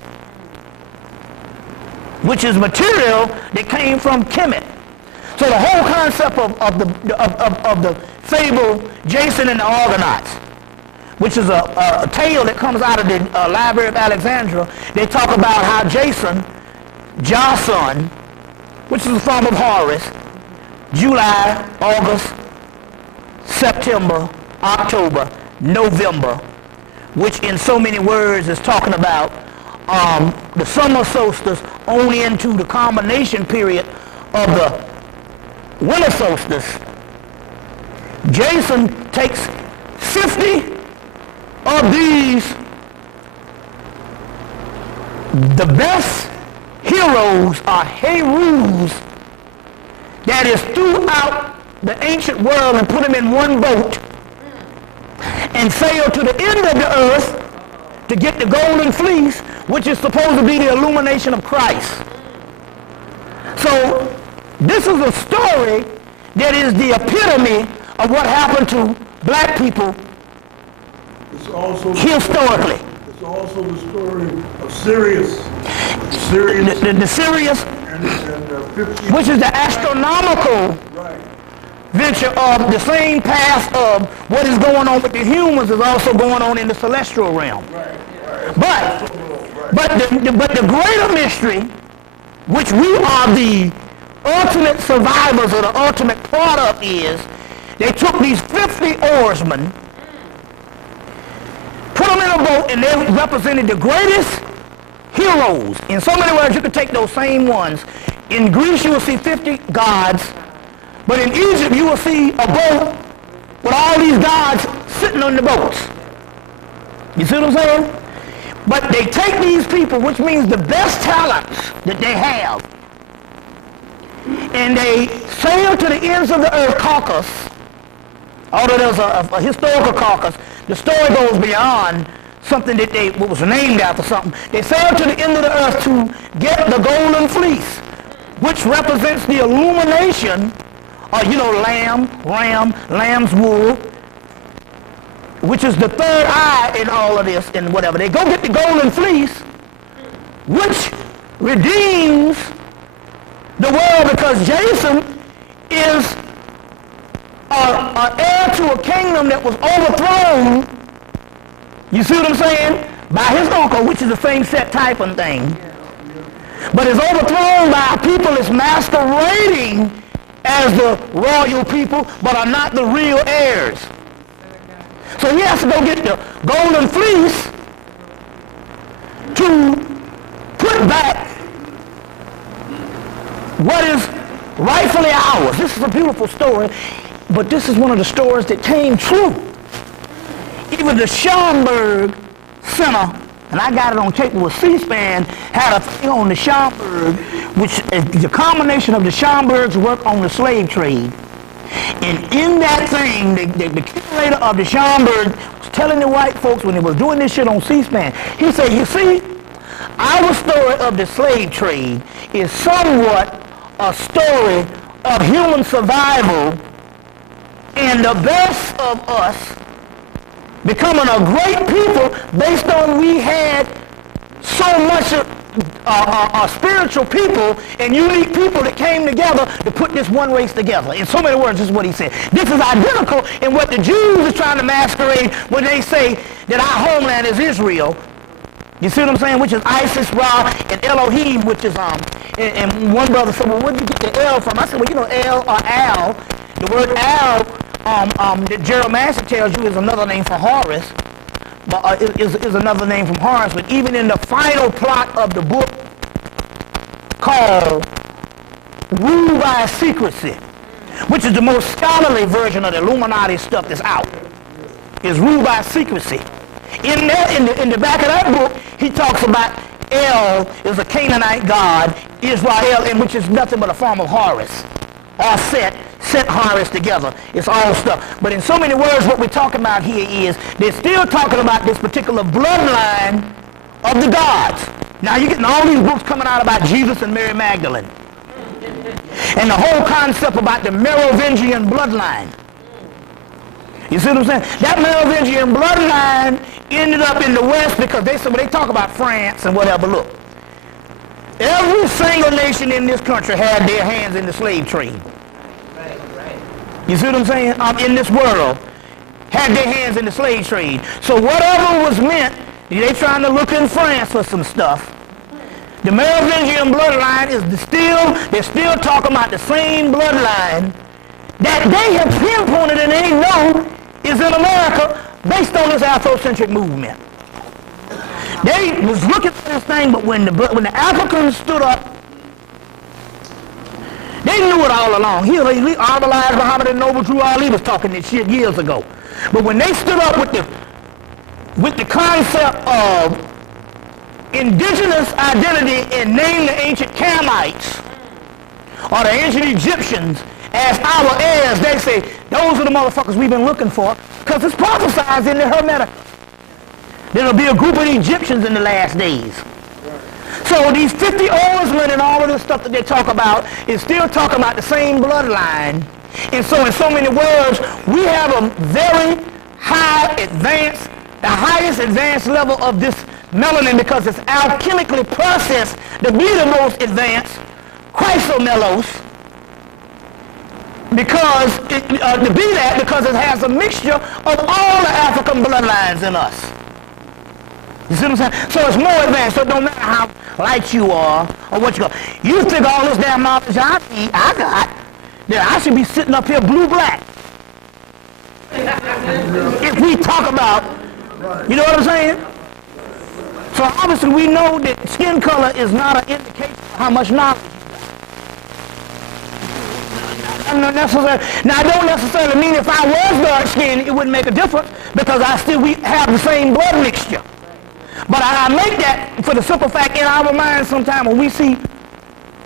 which is material that came from Hemmitt. So the whole concept of the fable Jason and the Argonauts, which is a tale that comes out of the Library of Alexandria, they talk about how Jason, Jason, which is a form of Horus, July, August, September, October, November, which in so many words is talking about the summer solstice only into the combination period of the winter solstice. Jason takes 50 of these, the best heroes or herus that is throughout the ancient world, and put them in one boat and sail to the end of the earth to get the golden fleece, which is supposed to be the illumination of Christ. So this is a story that is the epitome of what happened to black people historically. It's also the story of Sirius. The Sirius, which is the astronomical venture of the same path of what is going on with the humans is also going on in the celestial realm. But the greater mystery, which we are the ultimate survivors or the ultimate product, is they took these 50 oarsmen, put put them in a boat, and they represented the greatest heroes. In so many words, you could take those same ones. In Greece, you will see 50 gods, but in Egypt, you will see a boat with all these gods sitting on the boats. You see what I'm saying? But they take these people, which means the best talents that they have, and they sail to the ends of the earth, Caucasus. Although there's a historical Caucasus, the story goes beyond something that was named after something. They sailed to the end of the earth to get the golden fleece, which represents the illumination of, lamb's wool, which is the third eye in all of this and whatever. They go get the golden fleece, which redeems the world, because Jason is an heir to a kingdom that was overthrown, you see what I'm saying, by his uncle, which is the same set type and thing, but is overthrown by a people that's masquerading as the royal people, but are not the real heirs. So he has to go get the golden fleece to put back what is rightfully ours. This is a beautiful story, but this is one of the stories that came true. Even the Schomburg Center, and I got it on tape with C-SPAN, had a thing on the Schomburg, which is the combination of the Schomburg's work on the slave trade. And in that thing, the curator of the Schomburg was telling the white folks when they was doing this shit on C-SPAN, he said, you see, our story of the slave trade is somewhat a story of human survival and the best of us becoming a great people based on we had so much spiritual people and unique people that came together to put this one race together. In so many words, this is what he said. This is identical in what the Jews are trying to masquerade when they say that our homeland is Israel. You see what I'm saying? Which is Isis, Ra, and Elohim, which is, and one brother said, well, where did you get the L from? I said, well, El or Al, the word Al, that Gerald Massey tells you is another name for Horus, but is another name from Horus. But even in the final plot of the book called Ruled by Secrecy, which is the most scholarly version of the Illuminati stuff that's out, is Ruled by Secrecy. In the back of that book, he talks about El is a Canaanite god, Israel, and which is nothing but a form of Horus, or Set Horus together. It's all stuff. But in so many words, what we're talking about here is they're still talking about this particular bloodline of the gods. Now you're getting all these books coming out about Jesus and Mary Magdalene. And the whole concept about the Merovingian bloodline. You see what I'm saying? That Merovingian bloodline ended up in the West because they talk about France and whatever. Look, every single nation in this country had their hands in the slave trade. You see what I'm saying? In this world, had their hands in the slave trade. So whatever was meant, they trying to look in France for some stuff. The Merovingian bloodline is they're still talking about the same bloodline that they have pinpointed and they know is in America based on this Afrocentric movement. They was looking for this thing, but when the Africans stood up, they knew it all along. He idolized Muhammad and Noble Drew Ali was talking this shit years ago. But when they stood up with the concept of indigenous identity and named the ancient Canaanites or the ancient Egyptians as our heirs, they say, those are the motherfuckers we've been looking for, because it's prophesied in the Hemmitt. There'll be a group of Egyptians in the last days. So these 50 oarsmen and all of this stuff that they talk about is still talking about the same bloodline. And so in so many words, we have a very high advanced, the highest advanced level of this melanin because it's alchemically processed to be the most advanced chrysomelos, because to be that because it has a mixture of all the African bloodlines in us. You see what I'm saying? So it's more advanced, so it don't matter how light you are or what you got. You think all this damn knowledge I got, that I should be sitting up here blue-black. If we talk about You know what I'm saying? So obviously we know that skin color is not an indication of how much knowledge you got. Now, I don't necessarily mean if I was dark skinned, it wouldn't make a difference because we have the same blood mixture. But I make that for the simple fact in our minds sometimes when we see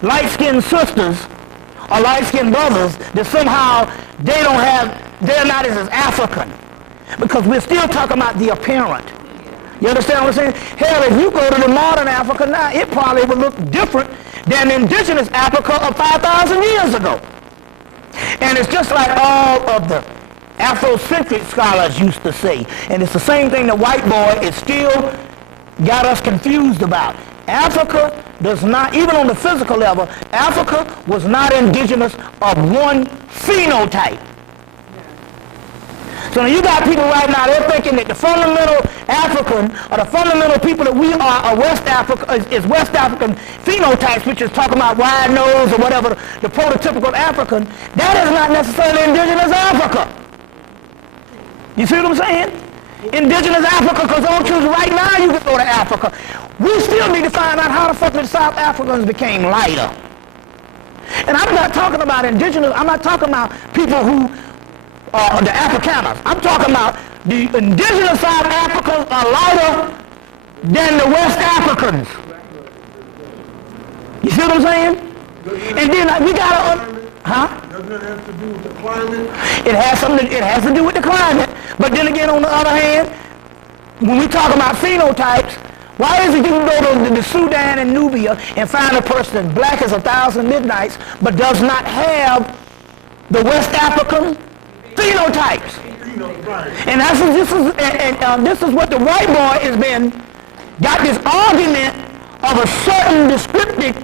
light-skinned sisters or light-skinned brothers that somehow they're not as African because we're still talking about the apparent. You understand what I'm saying? Hell, if you go to the modern Africa now, it probably would look different than indigenous Africa of 5,000 years ago. And it's just like all of the Afrocentric scholars used to say. And it's the same thing the white boy is still got us confused about. Africa does not, even on the physical level, Africa was not indigenous of one phenotype. So now you got people right now, they're thinking that the fundamental African, or the fundamental people that we are West Africa, is West African phenotypes, which is talking about wide nose or whatever, the prototypical African. That is not necessarily indigenous Africa. You see what I'm saying? Indigenous Africa, because don't choose right now you can go to Africa. We still need to find out how the fuck the South Africans became lighter. And I'm not talking about indigenous, I'm not talking about people who the Afrikaners. I'm talking about the indigenous South Africans are lighter than the West Africans. You see what I'm saying? And then we gotta, Doesn't it have to do with the climate? It has to do with the climate. But then again, on the other hand, when we talk about phenotypes, why is it you can go to the Sudan and Nubia and find a person black as 1,000 midnights, but does not have the West African phenotypes? And this is what the white boy has got this argument of a certain descriptive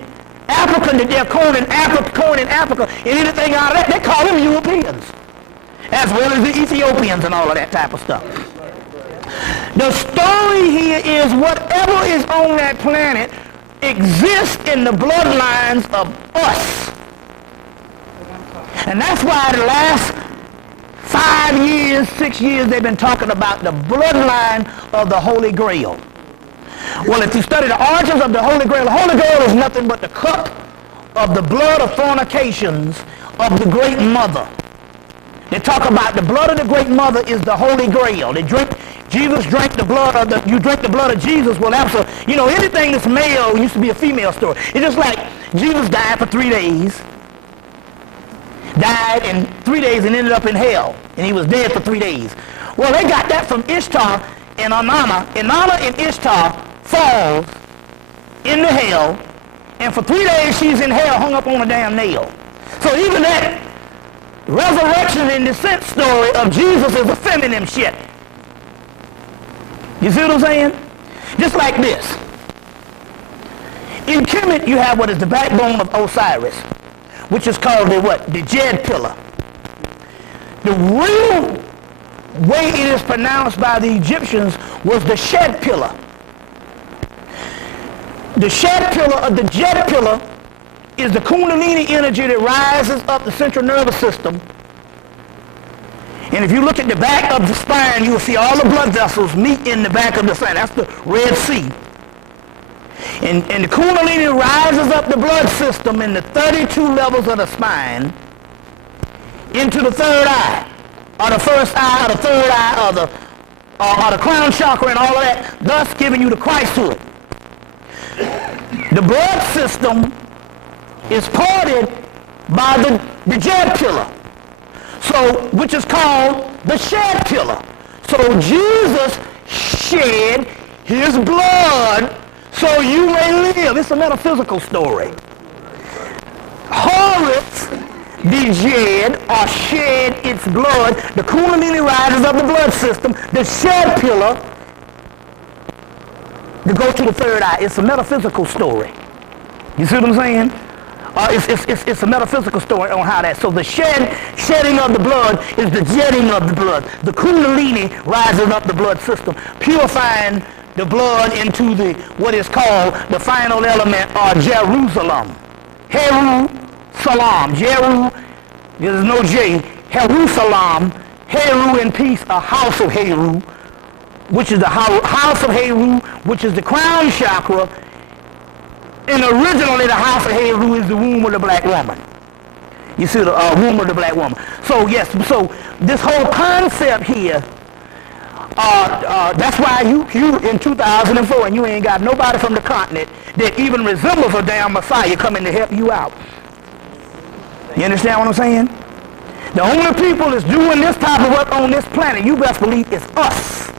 African that they're calling Africa, and anything out of that, they call them Europeans, as well as the Ethiopians and all of that type of stuff. The story here is whatever is on that planet exists in the bloodlines of us. And that's why the last 5 years, 6 years, they've been talking about the bloodline of the Holy Grail. Well, if you study the origins of the Holy Grail is nothing but the cup of the blood of fornications of the Great Mother. They talk about the blood of the Great Mother is the Holy Grail. Jesus drank the blood of you drink the blood of Jesus. Well, absolutely. You know, anything that's male used to be a female story. It's just like Jesus died for 3 days. Died in 3 days and ended up in hell. And he was dead for 3 days. Well, they got that from Ishtar and Inanna. Inanna and Ishtar falls into hell, and for 3 days she's in hell hung up on a damn nail. So even that resurrection and descent story of Jesus is a feminine shit. You see what I'm saying? Just like this. In Kemet you have what is the backbone of Osiris, which is called the what? The Jed pillar. The real way it is pronounced by the Egyptians was the Shed pillar. The Shed pillar or the Jed pillar is the Kundalini energy that rises up the central nervous system. And if you look at the back of the spine, you will see all the blood vessels meet in the back of the spine. That's the Red Sea. And the Kundalini rises up the blood system in the 32 levels of the spine into the third eye, or the first eye, or the third eye, or the crown chakra and all of that, thus giving you the Christhood. The blood system is parted by the Jed pillar, so which is called the Shed pillar. So Jesus shed his blood so you may live. It's a metaphysical story. Horus, the Jed, or shed its blood. The Kundalini rises up the blood system. The Shed pillar to go to the third eye. It's a metaphysical story. You see what I'm saying? It's a metaphysical story on how that. So the shedding of the blood is the jetting of the blood. The Kundalini rising up the blood system, purifying the blood into the what is called the final element, or Jerusalem. Heru Salam. Jeru, there's no J. Jerusalem. Heru in peace, a house of Heru. which is the house of Heru, which is the crown chakra, and originally the house of Heru is the womb of the black woman. You see the womb of the black woman. So yes, so this whole concept here, that's why you in 2004 and you ain't got nobody from the continent that even resembles a damn Messiah coming to help you out. You understand what I'm saying? The only people that's doing this type of work on this planet, you best believe, is us.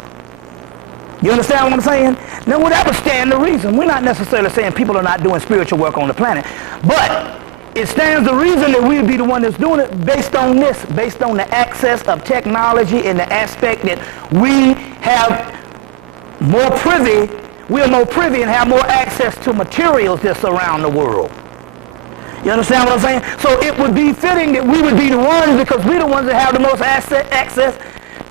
You understand what I'm saying? Now, well, that would stand the reason. We're not necessarily saying people are not doing spiritual work on the planet, but it stands the reason that we'd be the one that's doing it based on this, based on the access of technology and the aspect that we have more privy, we're more privy and have more access to materials that's around the world. You understand what I'm saying? So it would be fitting that we would be the ones, because we're the ones that have the most access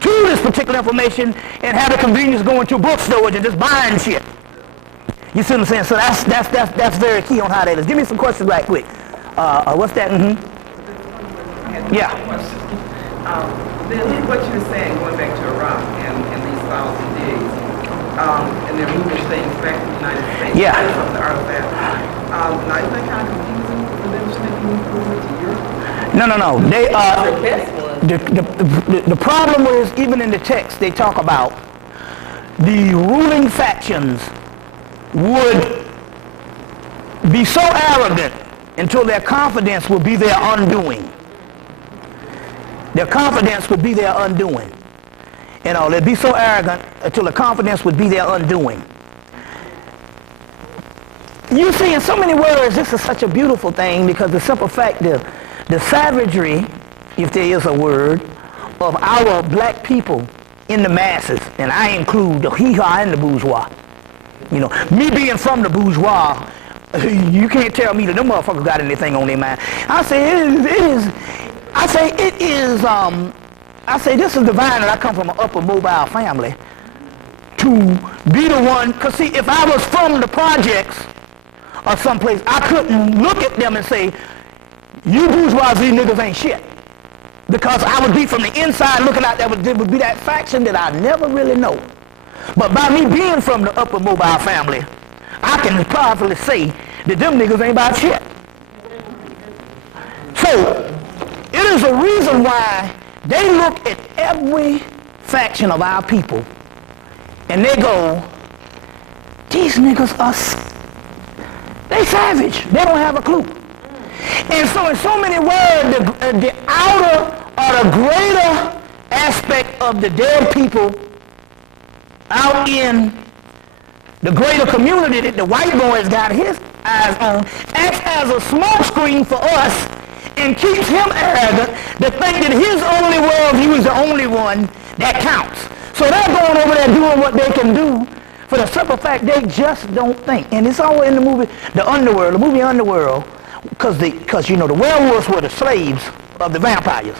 to this particular information and have the convenience going to bookstores and just buying shit. You see what I'm saying? So that's very key on how that is. Give me some questions right quick. What's that? Yeah. Then what you were saying, going back to Iraq and these 1,000 days, and they're moving things back to the United States. Yeah. From the artifacts. Now, is that kind of confusing for them to make them move to Europe? No. The problem is, even in the text, they talk about the ruling factions would be so arrogant until their confidence will be their undoing. Their confidence would be their undoing. You know, they'd be so arrogant until the confidence would be their undoing. You see, in so many words, this is such a beautiful thing, because the simple fact that the savagery, if there is a word, of our black people in the masses, and I include the hee-haw and the bourgeois. You know, me being from the bourgeois, you can't tell me that them motherfuckers got anything on their mind. I say this is divine that I come from an upper mobile family to be the one, because see, if I was from the projects or someplace, I couldn't look at them and say, you bourgeoisie niggas ain't shit. Because I would be from the inside looking out, there would be that faction that I never really know. But by me being from the upper mobile family, I can proudly say that them niggas ain't about shit. So, it is a reason why they look at every faction of our people and they go, these niggas they savage. They don't have a clue. And so in so many words, the outer or the greater aspect of the dead people out in the greater community that the white boy's got his eyes on acts as a smoke screen for us and keeps him arrogant to think that his only worldview is the only one that counts. So they're going over there doing what they can do for the simple fact they just don't think. And it's all in the movie, the movie Underworld, because you know the werewolves were the slaves of the vampires.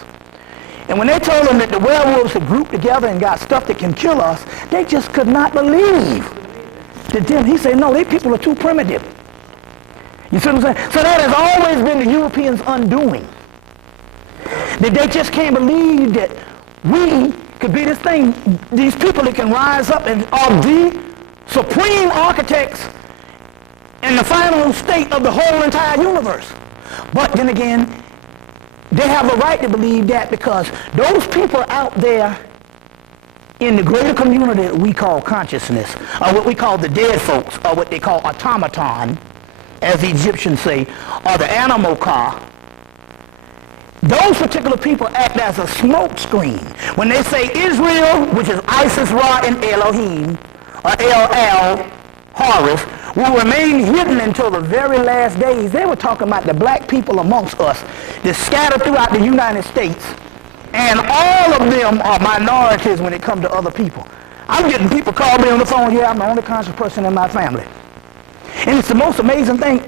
And when they told them that the werewolves had grouped together and got stuff that can kill us, they just could not believe that them. He said, no, they people are too primitive. You see what I'm saying? So that has always been the Europeans' undoing. That they just can't believe that we could be this thing, these people that can rise up and are the supreme architects in the final state of the whole entire universe. But then again, they have a right to believe that, because those people out there in the greater community that we call consciousness, or what we call the dead folks, or what they call automaton, as the Egyptians say, or the animal car, those particular people act as a smoke screen. When they say Israel, which is Isis, Ra, and Elohim, or El, Horus, will remain hidden until the very last days, they were talking about the black people amongst us that scattered throughout the United States, and all of them are minorities when it comes to other people. I'm getting people call me on the phone, yeah, I'm the only conscious person in my family. And it's the most amazing thing,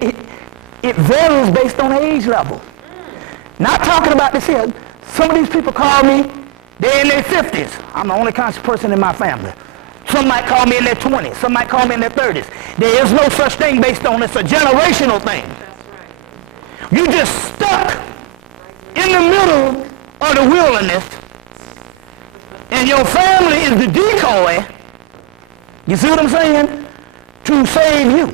it varies based on age level. Not talking about this here, some of these people call me, they're in their 50s, I'm the only conscious person in my family. Some might call me in their 20s, some might call me in their 30s. There is no such thing based on it's a generational thing. You just stuck in the middle of the wilderness, and your family is the decoy You see what I'm saying? To save you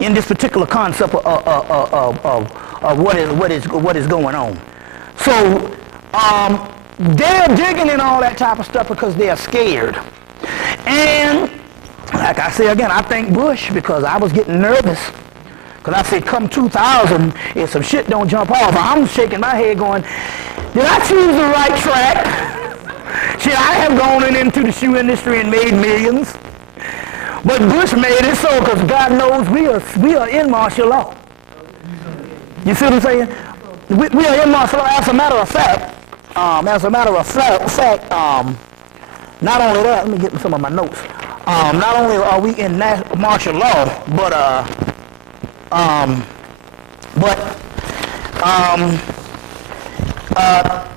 in this particular concept of what is going on. So they're digging in all that type of stuff because they're scared. And like I say again, I thank Bush because I was getting nervous. Because I said, come 2000, if some shit don't jump off, I'm shaking my head going, did I choose the right track? Should I have gone into the shoe industry and made millions? But Bush made it so because God knows we are in martial law. You see what I'm saying? We are in martial law. As a matter of fact, not only that, let me get some of my notes. Not only are we in martial law, but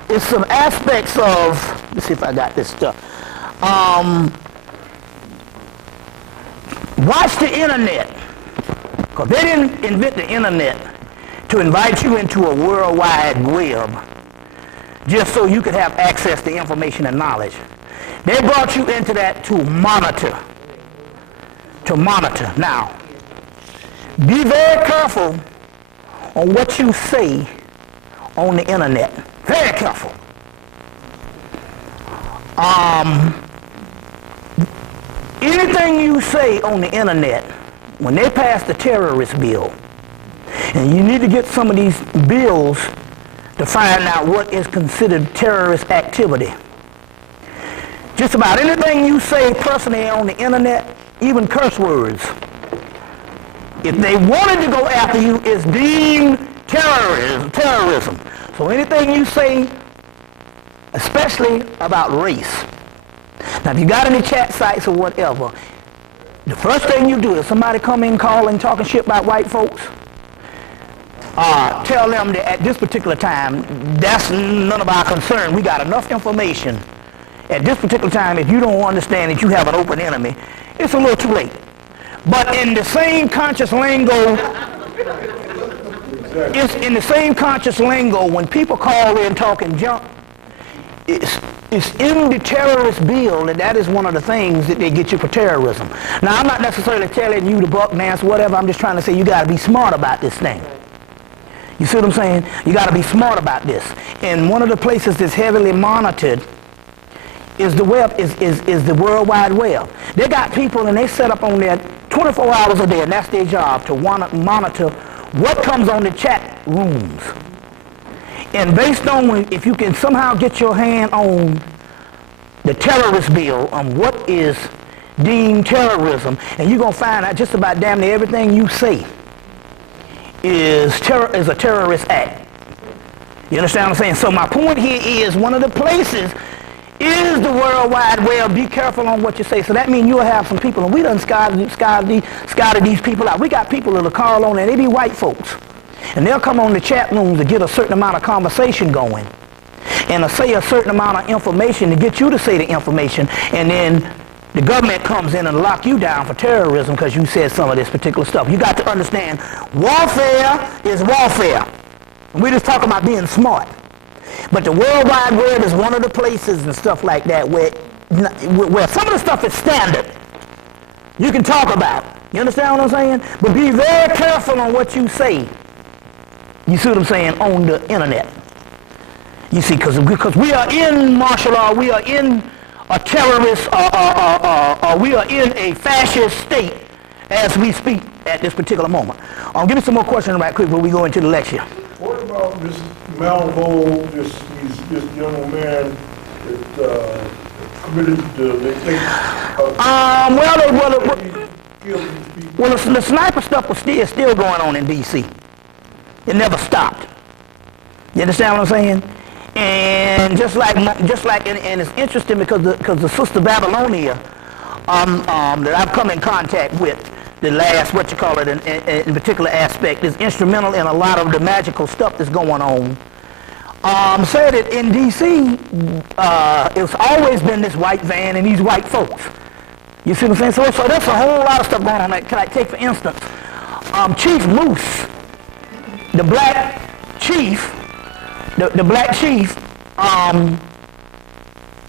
it's some aspects of, let's see if I got this stuff. Watch the internet, because they didn't invent the internet to invite you into a worldwide web just so you could have access to information and knowledge. They brought you into that to monitor. Now, be very careful on what you say on the internet. Very careful. Anything you say on the internet, when they pass the terrorist bill, and you need to get some of these bills to find out what is considered terrorist activity. Just about anything you say personally on the internet, even curse words, if they wanted to go after you, it's deemed terrorism. So anything you say, especially about race. Now, if you got any chat sites or whatever, the first thing you do is somebody come in calling, talking shit about white folks, tell them that at this particular time, that's none of our concern. We got enough information. At this particular time, if you don't understand that you have an open enemy, it's a little too late. But in the same conscious lingo, it's in the same conscious lingo when people call in talking junk, it's in the terrorist bill that is one of the things that they get you for terrorism. Now, I'm not necessarily telling you to buck dance, whatever. I'm just trying to say you got to be smart about this thing. You see what I'm saying? You got to be smart about this. And one of the places that's heavily monitored is the web, is the World Wide Web. They got people and they set up on there 24 hours a day, and that's their job, to monitor what comes on the chat rooms. And based on if you can somehow get your hand on the terrorist bill on what is deemed terrorism, and you're going to find out just about damn near everything you say is a terrorist act. You understand what I'm saying? So my point here is one of the places is the World Wide Web. Be careful on what you say. So that means you'll have some people, and we done scouted these people out. We got people that'll call on, and they be white folks. And they'll come on the chat rooms to get a certain amount of conversation going. And to say a certain amount of information to get you to say the information, and then the government comes in and lock you down for terrorism because you said some of this particular stuff. You got to understand, warfare is warfare. We just talk about being smart. But the World Wide Web is one of the places and stuff like that where some of the stuff is standard. You can talk about. You understand what I'm saying? But be very careful on what you say. You see what I'm saying? On the internet. You see, because we are in martial law, we are in a terrorist, we are in a fascist state as we speak at this particular moment. Give me some more questions right quick before we go into the lecture. What about this Malvo, this young man that committed, they think, the sniper stuff is still going on in D.C. It never stopped. You understand what I'm saying? And just like, and it's interesting because the sister Babylonia that I've come in contact with, the last, in particular aspect, is instrumental in a lot of the magical stuff that's going on. Said that in D.C., it's always been this white van and these white folks. You see what I'm saying? So there's a whole lot of stuff going on. Can I take, for instance, Chief Moose, the black chief,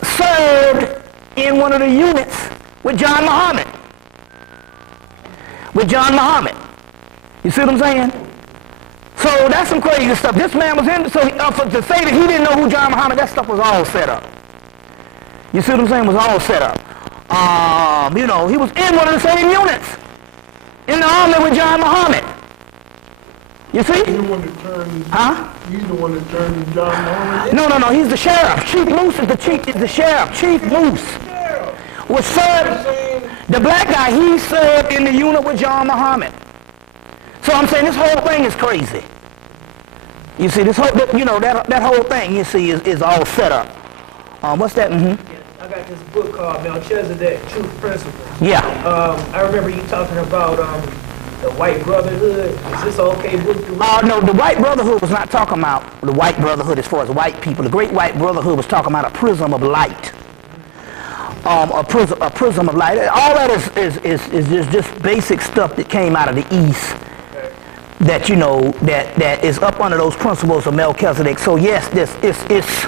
served in one of the units with John Muhammad. With John Muhammad. You see what I'm saying? So that's some crazy stuff. This man was in, so to say that he didn't know who John Muhammad, that stuff was all set up. You see what I'm saying? It was all set up. You know, he was in one of the same units in the army with John Muhammad. You see? He's the one that turned. Huh? He's the one that turned John Muhammad. No. He's the sheriff. Chief Moose is the chief. Is the sheriff. Chief Moose was served. The black guy, he served in the unit with John Muhammad. So I'm saying this whole thing is crazy. You see, this whole, you know, that whole thing, you see, is all set up. What's that? I got this book called Melchizedek, Truth Principles. Yeah. I remember you talking about the White Brotherhood. Is this an okay book to read? No, the White Brotherhood was not talking about the White Brotherhood as far as white people. The Great White Brotherhood was talking about a prism of light. A prism of light. All that is just basic stuff that came out of the East. That, you know, that is up under those principles of Melchizedek. So yes, it's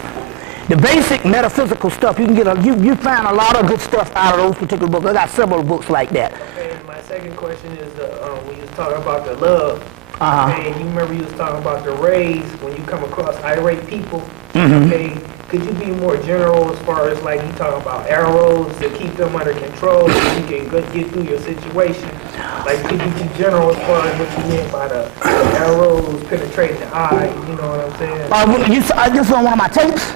the basic metaphysical stuff. You can get you find a lot of good stuff out of those particular books. I got several books like that. Okay, and my second question is when you was talking about the love. Okay, and you remember you was talking about the rays when you come across irate people. Okay, could you be more general as far as like you talking about arrows to keep them under control so you can get through your situation? Like could you be general as far as what you mean by the arrows penetrating the eye? You know what I'm saying? This is on one of my tapes.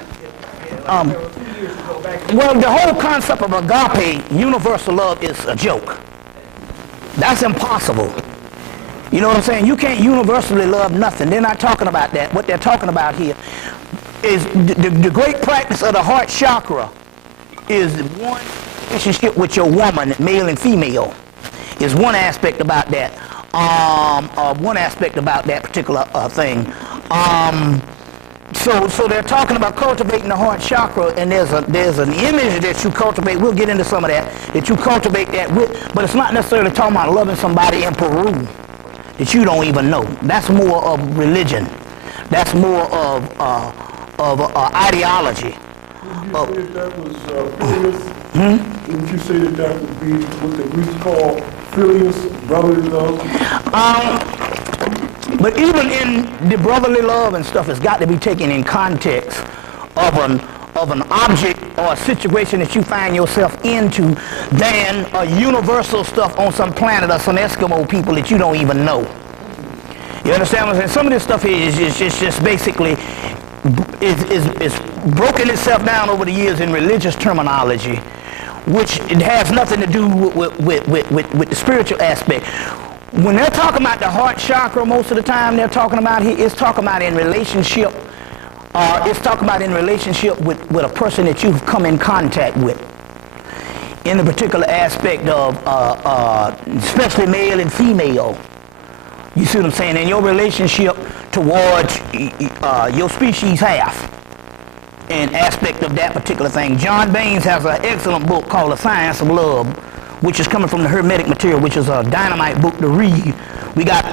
Well, the whole concept of agape, universal love, is a joke. That's impossible. You know what I'm saying? You can't universally love nothing. They're not talking about that. What they're talking about here is the great practice of the heart chakra is one relationship with your woman, male and female, is one aspect about that. One aspect about that particular thing. So they're talking about cultivating the heart chakra, and there's an image that you cultivate. We'll get into some of that you cultivate that with, but it's not necessarily talking about loving somebody in Peru that you don't even know. That's more of religion. That's more of ideology. Didn't you say that was filius? Didn't you say that would be what the Greeks call filius, brotherly love? But even in the brotherly love and stuff, it's got to be taken in context of an object or a situation that you find yourself into than a universal stuff on some planet or some Eskimo people that you don't even know. You understand what I'm saying? Some of this stuff is just basically is broken itself down over the years in religious terminology, which it has nothing to do with the spiritual aspect. When they're talking about the heart chakra, most of the time they're talking about here, it's talking about in relationship, it's talking about in relationship with a person that you've come in contact with. In the particular aspect of, especially male and female. You see what I'm saying? In your relationship towards your species half. An aspect of that particular thing. John Baines has an excellent book called The Science of Love, which is coming from the Hermetic material, which is a dynamite book to read. We got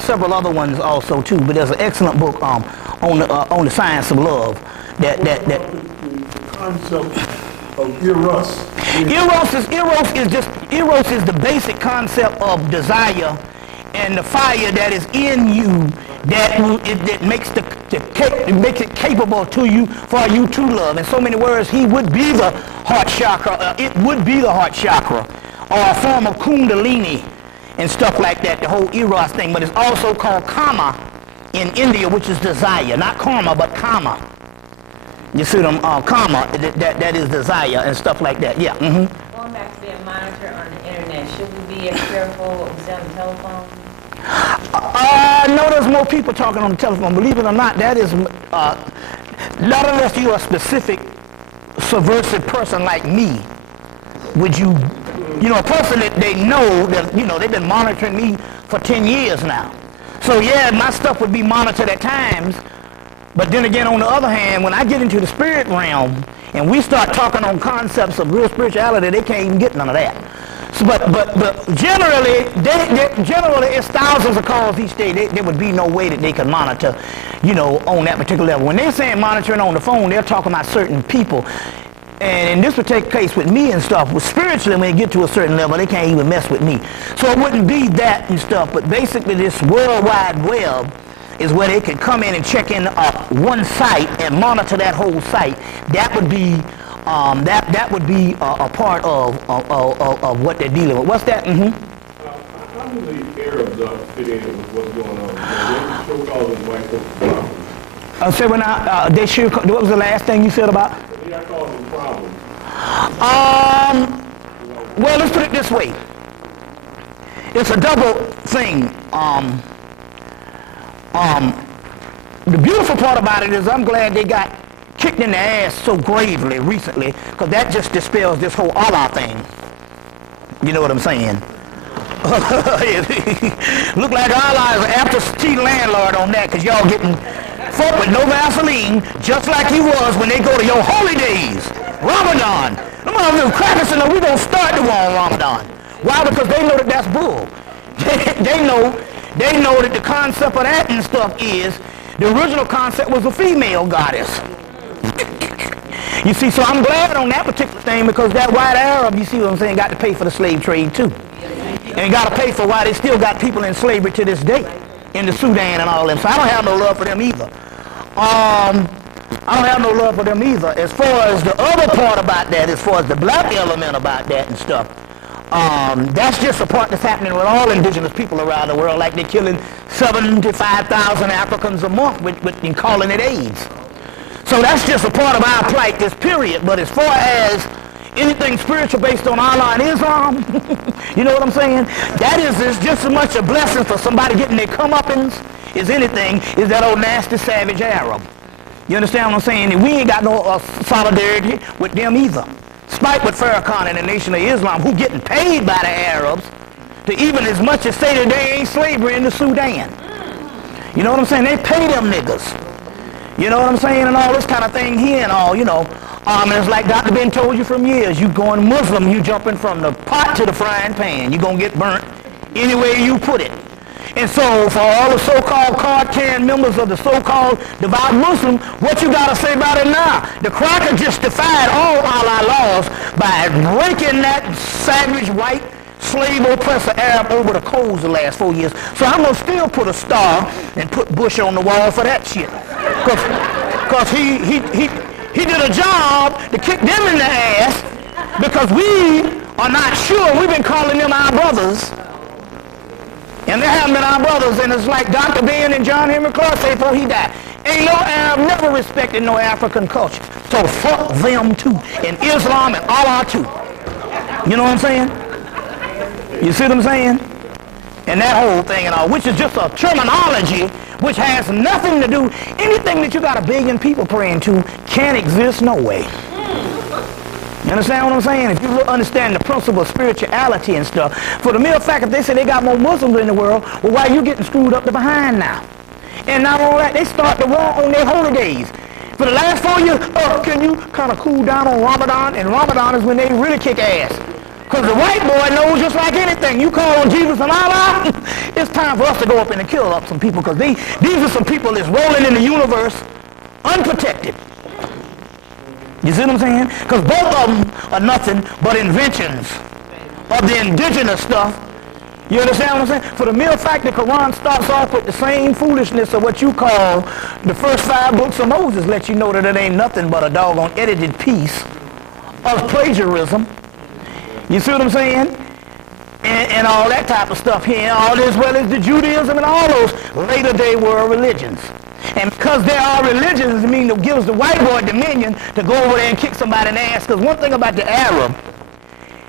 several other ones also too, but there's an excellent book on the science of love. The concept of Eros. Eros is the basic concept of desire and the fire that is in you that makes it capable to you for you to love. In so many words, he would be the heart chakra. It would be the heart chakra, or a form of kundalini and stuff like that. The whole Eros thing, but it's also called kama in India, which is desire, not karma, but kama. You see them, kama, that is desire and stuff like that. Yeah. Going back to being monitored on the internet, should we be as careful as on the telephone? No, there's more people talking on the telephone. Believe it or not, that is not unless you're a specific subversive person like me. Would you know, a person that they know that, you know, they've been monitoring me for 10 years now. So yeah, my stuff would be monitored at times. But then again, on the other hand, when I get into the spirit realm and we start talking on concepts of real spirituality, they can't even get none of that. So, but generally, generally it's thousands of calls each day. There would be no way that they could monitor, you know, on that particular level. When they're saying monitoring on the phone, they're talking about certain people. And this would take place with me and stuff. But spiritually, when they get to a certain level, they can't even mess with me. So it wouldn't be that and stuff. But basically, this World Wide Web is where they can come in and check in one site and monitor that whole site. That would be that would be a part of what they're dealing with. What's that? How do the Arabs fit in with what's going on? They show calling white folks problems. So when they sure. What was the last thing you said about? They are causing problems. Well, let's put it this way. It's a double thing. The beautiful part about it is I'm glad they got kicked in the ass so gravely recently, because that just dispels this whole Allah thing. You know what I'm saying? Look like Allah is an absentee landlord on that, because y'all getting folk with no Vaseline, just like he was when they go to your holy days, Ramadan. Them motherfuckers crackers and we're going to start the war on Ramadan. Why? Because they know that that's bull. They know that the concept of that and stuff is, the original concept was a female goddess. You see, so I'm glad on that particular thing, because that white Arab, you see what I'm saying, got to pay for the slave trade too. And got to pay for why they still got people in slavery to this day in the Sudan and all them. So I don't have no love for them either. I don't have no love for them either. As far as the other part about that, as far as the black element about that and stuff, that's just a part that's happening with all indigenous people around the world, like they're killing 75,000 Africans a month and calling it AIDS. So that's just a part of our plight, this period. But as far as anything spiritual based on Allah and Islam, you know what I'm saying? That is just as much a blessing for somebody getting their comeuppance as anything is that old nasty savage Arab. You understand what I'm saying? And we ain't got no solidarity with them either. Despite what Farrakhan and the Nation of Islam, who getting paid by the Arabs to even as much as say that they ain't slavery in the Sudan. You know what I'm saying? They pay them niggas. You know what I'm saying? And all this kind of thing here and all, you know. And it's like Dr. Ben told you from years, you going Muslim, you jumping from the pot to the frying pan. You're going to get burnt any way you put it. And so for all the so-called card-carrying members of the so-called devout Muslim, what you got to say about it now? The cracker just defied all Allah laws by breaking that savage white slave oppressor Arab over the coals the last 4 years. So I'm going to still put a star and put Bush on the wall for that shit. Because he did a job to kick them in the ass, because we are not sure. We've been calling them our brothers. And they haven't been our brothers, and it's like Dr. Ben and John Henry Clark said before he died. Ain't no Arab never respected no African culture. So fuck them too, and Islam and Allah too. You know what I'm saying? You see what I'm saying? And that whole thing and all, which is just a terminology which has nothing to do, anything that you got 1 billion people praying to can't exist no way. You understand what I'm saying? If you understand the principle of spirituality and stuff, for the mere fact that they say they got more Muslims in the world, well, why are you getting screwed up to behind now? And not only that, they start the war on their holy days. For the last 4 years, can you kind of cool down on Ramadan? And Ramadan is when they really kick ass. Because the white boy knows just like anything. You call on Jesus and Allah, it's time for us to go up and kill up some people, because these are some people that's rolling in the universe unprotected. You see what I'm saying? Because both of them are nothing but inventions of the indigenous stuff. You understand what I'm saying? For the mere fact the Quran starts off with the same foolishness of what you call the first 5 books of Moses, let you know that it ain't nothing but a doggone edited piece of plagiarism. You see what I'm saying? And all that type of stuff here, and all as well as the Judaism and all those later day world religions. And because there are religions, it means it gives the white boy dominion to go over there and kick somebody in the ass. Because one thing about the Arab,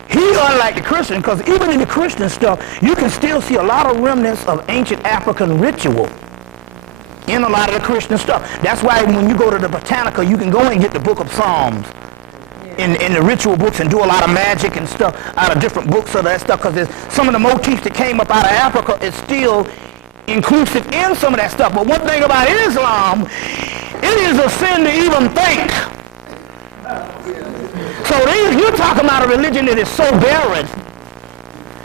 he unlike the Christian, because even in the Christian stuff, you can still see a lot of remnants of ancient African ritual in a lot of the Christian stuff. That's why when you go to the Britannica, you can go and get the book of Psalms in the ritual books and do a lot of magic and stuff out of different books of that stuff, because some of the motifs that came up out of Africa is still inclusive in some of that stuff. But one thing about Islam, it is a sin to even think. So you're talking about a religion that is so barren.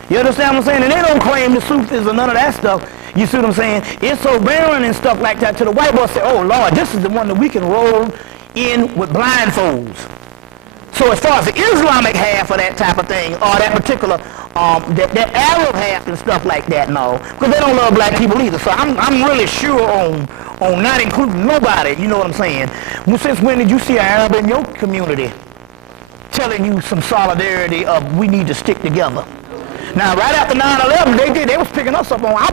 You understand what I'm saying? And they don't claim the Sufis or none of that stuff. You see what I'm saying? It's so barren and stuff like that, to the white boy say, oh Lord, this is the one that we can roll in with blindfolds. So as far as the Islamic half of that type of thing, or that particular, that Arab half and stuff like that, no, because they don't love black people either. So I'm really sure on not including nobody, you know what I'm saying? Well, since when did you see an Arab in your community telling you some solidarity of we need to stick together? Now, right after 9/11, they was picking us up on. I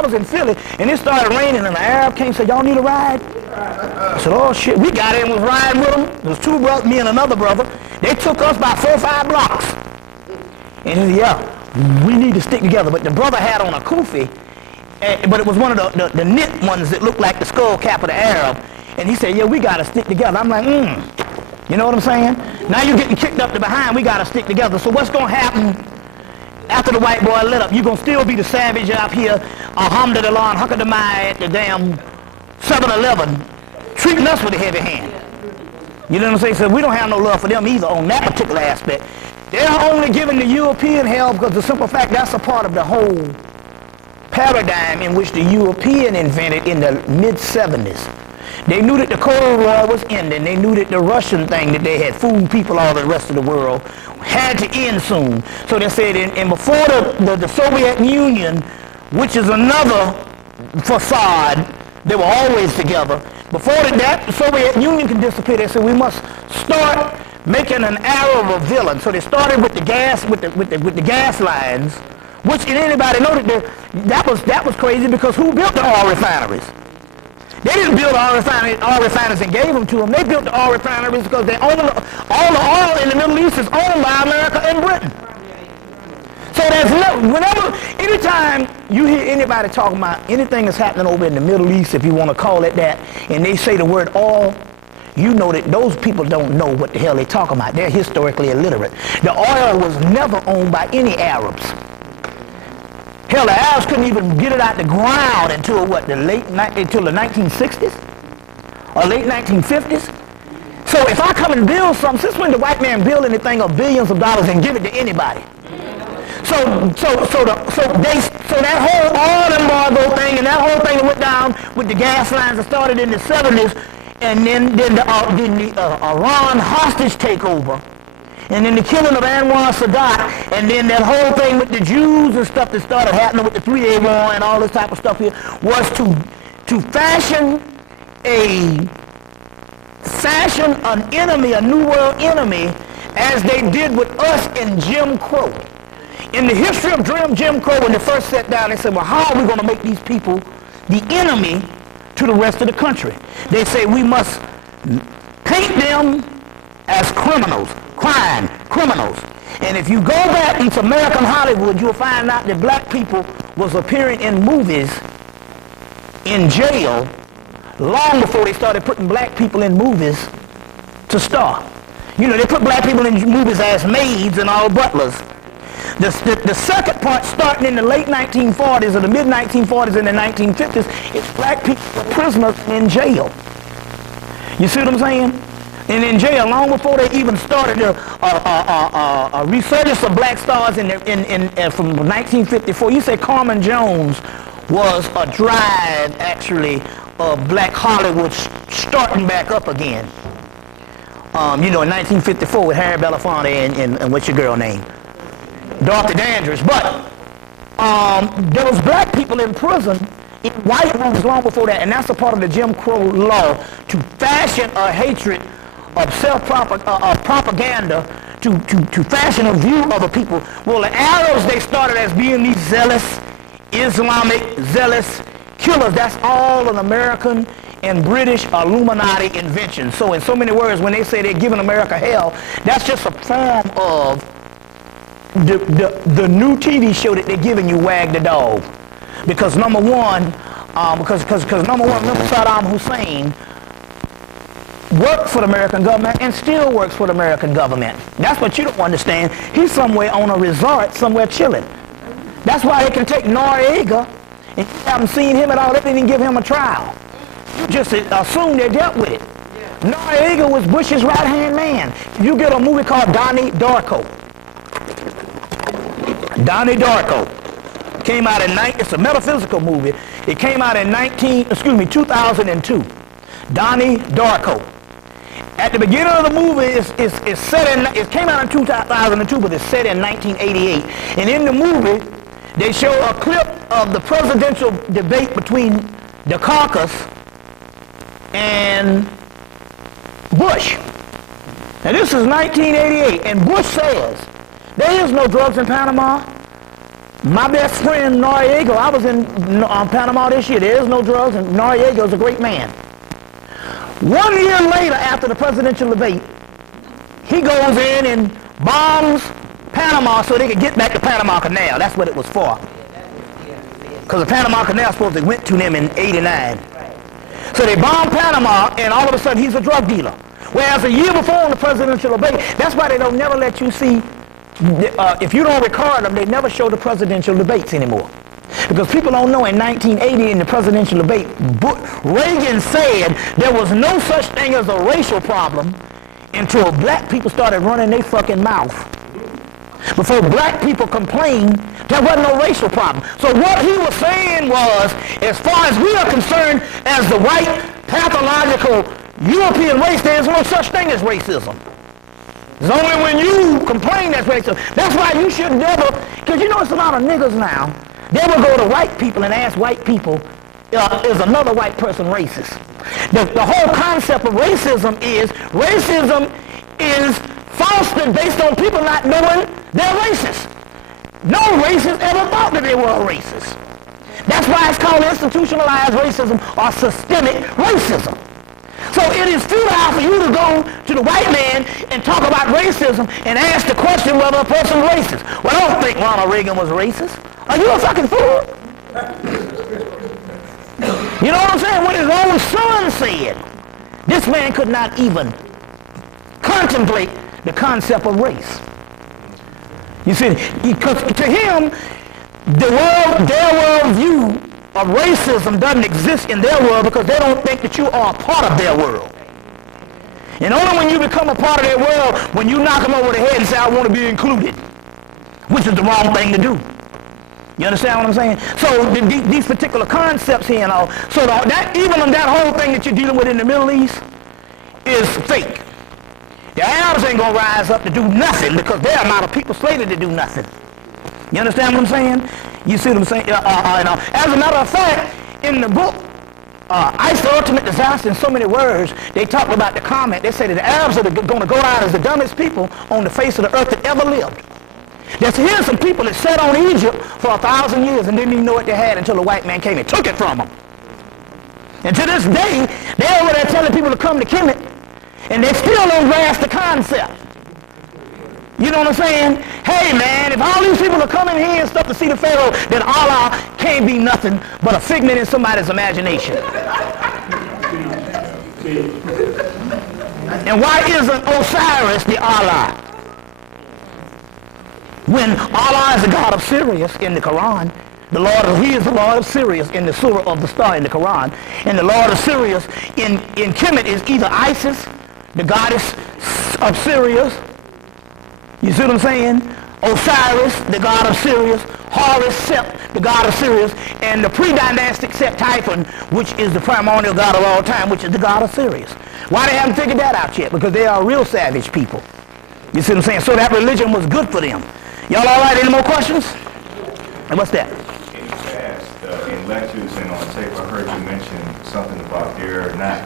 was in Philly, and it started raining, and the Arab came and said, "Y'all need a ride?" I said, "Oh shit!" We got in and was riding with them. There was two brothers, me and another brother. They took us about 4 or 5 blocks, and he said, "Yeah, we need to stick together." But the brother had on a kufi, but it was one of the knit ones that looked like the skull cap of the Arab, and he said, "Yeah, we got to stick together." I'm like, you know what I'm saying? Now you're getting kicked up to behind. We got to stick together. So what's gonna happen? After the white boy lit up, you're going to still be the savage out here, alhamdulillah, and huckadamai at the damn 7-Eleven, treating us with a heavy hand. You know what I'm saying? So we don't have no love for them either on that particular aspect. They're only giving the European hell because the simple fact that's a part of the whole paradigm in which the European invented in the mid-70s. They knew that the Cold War was ending. They knew that the Russian thing that they had fooled people all the rest of the world had to end soon. So they said, and before the Soviet Union, which is another facade, they were always together. Before that, the Soviet Union can disappear. They said we must start making an Arab a villain. So they started with the gas, with the gas lines, which and anybody know that was crazy because who built the oil refineries? They didn't build oil refineries and gave them to them. They built the oil refineries because they own all the oil in the Middle East is owned by America and Britain. So anytime you hear anybody talking about anything that's happening over in the Middle East, if you want to call it that, and they say the word oil, you know that those people don't know what the hell they're talking about. They're historically illiterate. The oil was never owned by any Arabs. Hell, the Arabs couldn't even get it out the ground until what, until the 1960s or late 1950s. So if I come and build something, since when the white man build anything of billions of dollars and give it to anybody? So that whole oil embargo thing and that whole thing that went down with the gas lines that started in the 70s, and then the Iran hostage takeover. And then the killing of Anwar Sadat, and then that whole thing with the Jews and stuff that started happening with the 3A war and all this type of stuff here, was to fashion an enemy, a new world enemy, as they did with us in Jim Crow. In the history of Jim Crow, when they first sat down, they said, well, how are we going to make these people the enemy to the rest of the country? They say we must paint them as criminals. Crime, criminals. And if you go back into American Hollywood, you'll find out that black people was appearing in movies in jail long before they started putting black people in movies to star. You know, they put black people in movies as maids and all butlers. The second part, starting in the late 1940s or the mid 1940s and the 1950s, is black people prisoners in jail. You see what I'm saying? And in jail, long before they even started a resurgence of black stars from 1954. You say Carmen Jones was a drive, actually, of black Hollywood starting back up again. You know, in 1954 with Harry Belafonte and what's your girl name? Dorothy Dandridge. But there was black people in prison in white rooms long before that, and that's a part of the Jim Crow law, to fashion a hatred of propaganda to fashion a view of a people. Well, the Arabs, they started as being these zealous, Islamic, zealous killers. That's all an American and British Illuminati invention. So in so many words, when they say they're giving America hell, that's just a form of the new TV show that they're giving you, Wag the Dog. Because number one, remember Saddam Hussein worked for the American government and still works for the American government. That's what you don't understand. He's somewhere on a resort, somewhere chilling. That's why they can take Noriega, and you haven't seen him at all. They didn't even give him a trial. You just assume they dealt with it. Noriega was Bush's right-hand man. You get a movie called Donnie Darko. Donnie Darko came out it's a metaphysical movie. It came out in 2002. Donnie Darko. At the beginning of the movie, it's set in, it came out in 2002, but it's set in 1988. And in the movie, they show a clip of the presidential debate between the caucus and Bush. Now this is 1988, and Bush says, there is no drugs in Panama. My best friend, Noriega, I was in Panama this year, there is no drugs, and Noriega is a great man. 1 year later, after the presidential debate, he goes in and bombs Panama so they could get back the Panama Canal. That's what it was for. Because the Panama Canal supposedly went to them in '89. So they bombed Panama, and all of a sudden he's a drug dealer. Whereas a year before in the presidential debate, that's why they don't never let you see, if you don't record them, they never show the presidential debates anymore. Because people don't know in 1980 in the presidential debate, Reagan said there was no such thing as a racial problem until black people started running their fucking mouth. Before black people complained, there wasn't no racial problem. So what he was saying was, as far as we are concerned as the white, pathological European race, there is no such thing as racism. It's only when you complain that's racism. That's why you should never, because you know it's a lot of niggas now. They will go to white people and ask white people, is another white person racist? The whole concept of racism is fostered based on people not knowing they're racist. No racist ever thought that they were a racist. That's why it's called institutionalized racism or systemic racism. So it is futile for you to go to the white man and talk about racism and ask the question whether a person is racist. Well, I don't think Ronald Reagan was racist. Are you a fucking fool? You know what I'm saying? When his own son said, this man could not even contemplate the concept of race. You see, because to him, their world view of racism doesn't exist in their world because they don't think that you are a part of their world. And only when you become a part of their world, when you knock them over the head and say, I want to be included, which is the wrong thing to do. You understand what I'm saying? So these particular concepts here and all, so even that whole thing that you're dealing with in the Middle East is fake. The Arabs ain't going to rise up to do nothing because there are a lot of people slated to do nothing. You understand what I'm saying? You see what I'm saying? As a matter of fact, in the book, Ice the Ultimate Disaster, in so many words, they talk about the comment. They say that the Arabs are going to go down as the dumbest people on the face of the earth that ever lived. Here's some people that sat on Egypt for 1,000 years and didn't even know what they had until the white man came and took it from them. And to this day, they're over there telling people to come to Hemmitt, and they still don't grasp the concept. You know what I'm saying? Hey man, if all these people are coming here and stuff to see the Pharaoh, then Allah can't be nothing but a figment in somebody's imagination. And why isn't Osiris the Allah? When Allah is the God of Sirius in the Quran, He is the Lord of Sirius in the Surah of the Star in the Quran, and the Lord of Sirius in Hemmitt is either Isis, the goddess of Sirius, you see what I'm saying? Osiris, the god of Sirius, Horus, Sept, the god of Sirius, and the pre-dynastic Sept Typhon, which is the primordial god of all time, which is the god of Sirius. Why they haven't figured that out yet? Because they are real savage people. You see what I'm saying? So that religion was good for them. Y'all all right? Any more questions? And what's that? In the past, in lectures and on tape, I heard you mention something about their not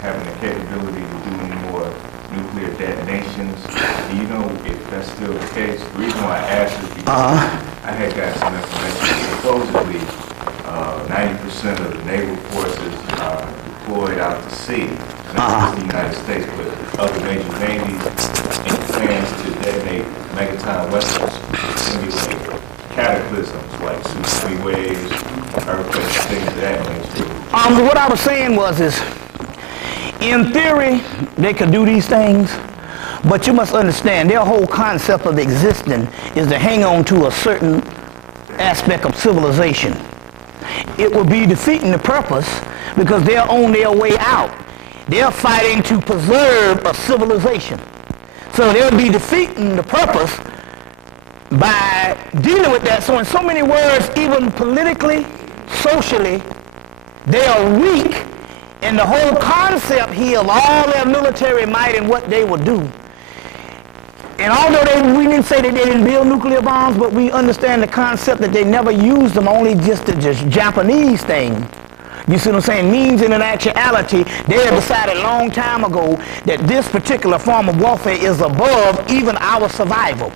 having the capability to do any more nuclear detonations. Do you know if that's still the case? The reason why I asked is because I had got some information. Supposedly, 90% of the naval forces are deployed out to sea. Not just the United States, but other major navies in plans to detonate megaton weapons to simulate cataclysms like tsunami waves, earthquakes, things of that nature. What I was saying was in theory, they could do these things, but you must understand their whole concept of existing is to hang on to a certain aspect of civilization. It will be defeating the purpose because they're on their way out. They're fighting to preserve a civilization. So they'll be defeating the purpose by dealing with that. So in so many words, even politically, socially, they are weak And the whole concept here of all their military might and what they will do. And although we didn't say that they didn't build nuclear bombs, but we understand the concept that they never used them, only just the Japanese thing. You see what I'm saying? Means in actuality, they had decided a long time ago that this particular form of warfare is above even our survival.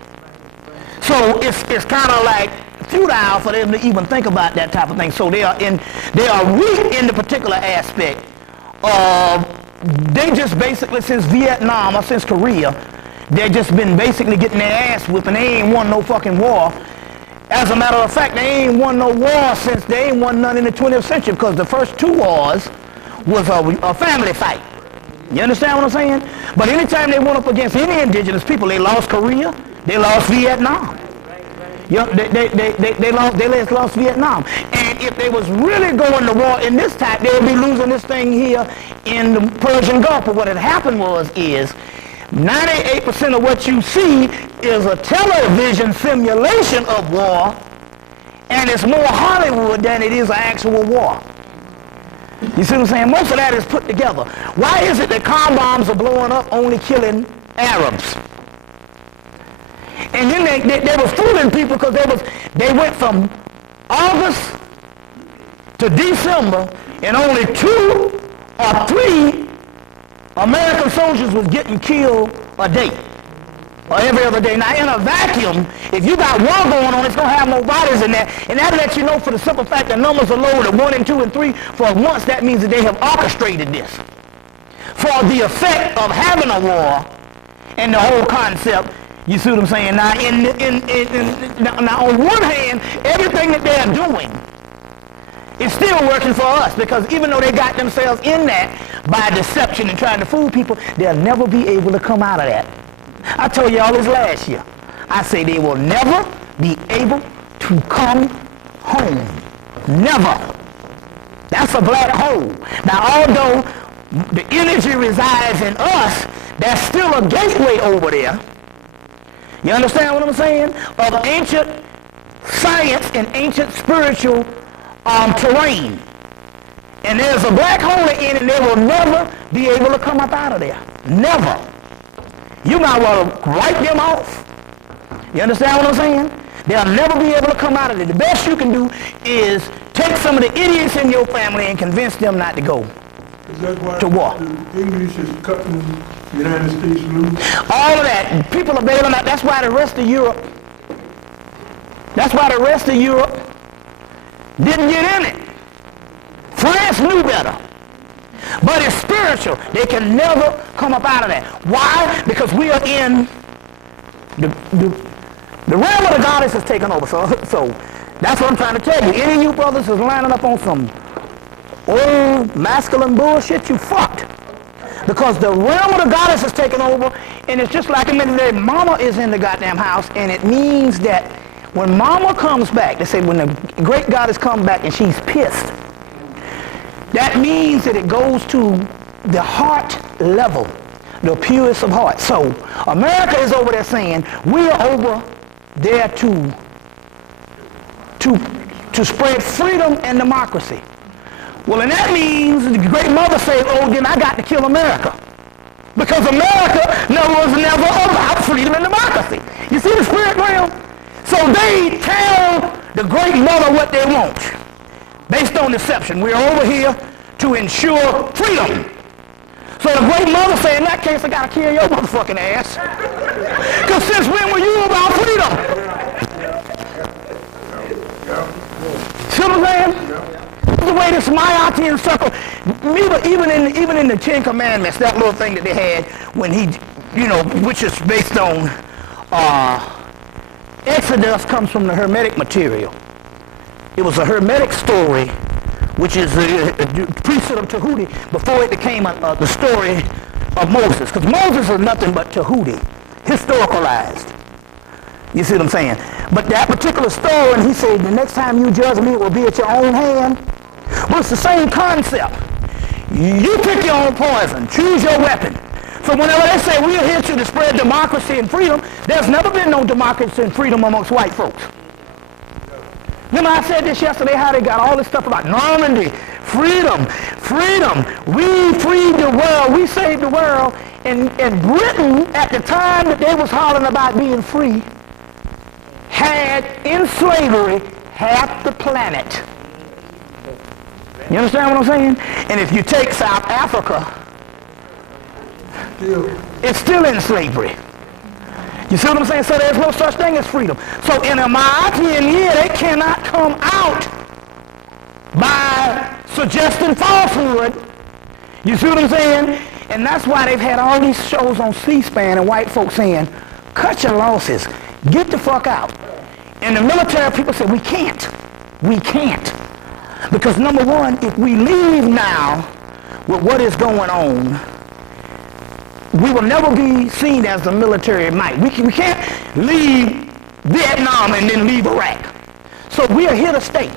So it's kind of like futile for them to even think about that type of thing. So they are weak in the particular aspect of, they just basically, since Vietnam or since Korea, they've just been basically getting their ass whipped, and they ain't won no fucking war. As a matter of fact, they ain't won no war since they ain't won none in the 20th century, because the first 2 wars was a family fight. You understand what I'm saying? But anytime they went up against any indigenous people, they lost Korea, they lost Vietnam. You know, they lost Vietnam. And if they was really going to war in this type, they would be losing this thing here in the Persian Gulf. But what had happened is 98% of what you see is a television simulation of war, and it's more Hollywood than it is an actual war. You see what I'm saying? Most of that is put together. Why is it that car bombs are blowing up only killing Arabs? And then they were fooling people because they went from August to December, and only 2 or 3 American soldiers was getting killed a day, or every other day. Now, in a vacuum, if you got war going on, it's going to have more bodies in there. And that lets you know, for the simple fact that numbers are low, at 1 and 2 and 3, for once, that means that they have orchestrated this. For the effect of having a war and the whole concept, you see what I'm saying? Now, now on one hand, everything that they're doing is still working for us, because even though they got themselves in that by deception and trying to fool people, they'll never be able to come out of that. I told y'all this last year. I say they will never be able to come home. Never. That's a black hole. Now, although the energy resides in us, there's still a gateway over there. You understand what I'm saying? Of ancient science and ancient spiritual terrain. And there's a black hole in it, and they will never be able to come up out of there. Never. You might want to write them off. You understand what I'm saying? They'll never be able to come out of it. The best you can do is take some of the idiots in your family and convince them not to go to war. The English is cutting the United States loose. All of that. People are bailing out. That's why the rest of Europe didn't get in it. France knew better. But it's spiritual. They can never come up out of that. Why? Because we are in the realm of the goddess is taken over. So that's what I'm trying to tell you. Any of you brothers is lining up on some old masculine bullshit, you fucked. Because the realm of the goddess is taken over, and it's just like a minute there, mama is in the goddamn house, and it means that when mama comes back, they say when the great goddess comes back and she's pissed, that means that it goes to the heart level, the purest of heart. So America is over there saying, we are over there to spread freedom and democracy. Well, and that means the great mother said, oh, then I got to kill America. Because America was never about freedom and democracy. You see the spirit realm? So they tell the great mother what they want, based on deception. We're over here to ensure freedom. So the great mother said, in that case, I got to kill your motherfucking ass. Because since when were you about freedom? See what I'm saying? The way this Mayatean circle, even in the 10 Commandments, that little thing that they had when he, which is based on Exodus, comes from the Hermetic material. It was a Hermetic story, which is the priesthood of Tahuti, before it became the story of Moses. Because Moses is nothing but Tahuti, historicalized. You see what I'm saying? But that particular story, and he said, the next time you judge me, it will be at your own hand. But it's the same concept. You pick your own poison. Choose your weapon. So whenever they say we're here to spread democracy and freedom, there's never been no democracy and freedom amongst white folks. Remember I said this yesterday, how they got all this stuff about Normandy, Freedom. Freedom. We freed the world. We saved the world. And Britain, at the time that they was hollering about being free, had in slavery half the planet. You understand what I'm saying? And if you take South Africa, it's still in slavery. You see what I'm saying? So there's no such thing as freedom. So in a Maakian year, they cannot come out by suggesting falsehood. You see what I'm saying? And that's why they've had all these shows on C-SPAN and white folks saying, cut your losses, get the fuck out. And the military people say, we can't. We can't. Because number one, if we leave now with what is going on, we will never be seen as the military might. We can't leave Vietnam and then leave Iraq. So we are here to stay.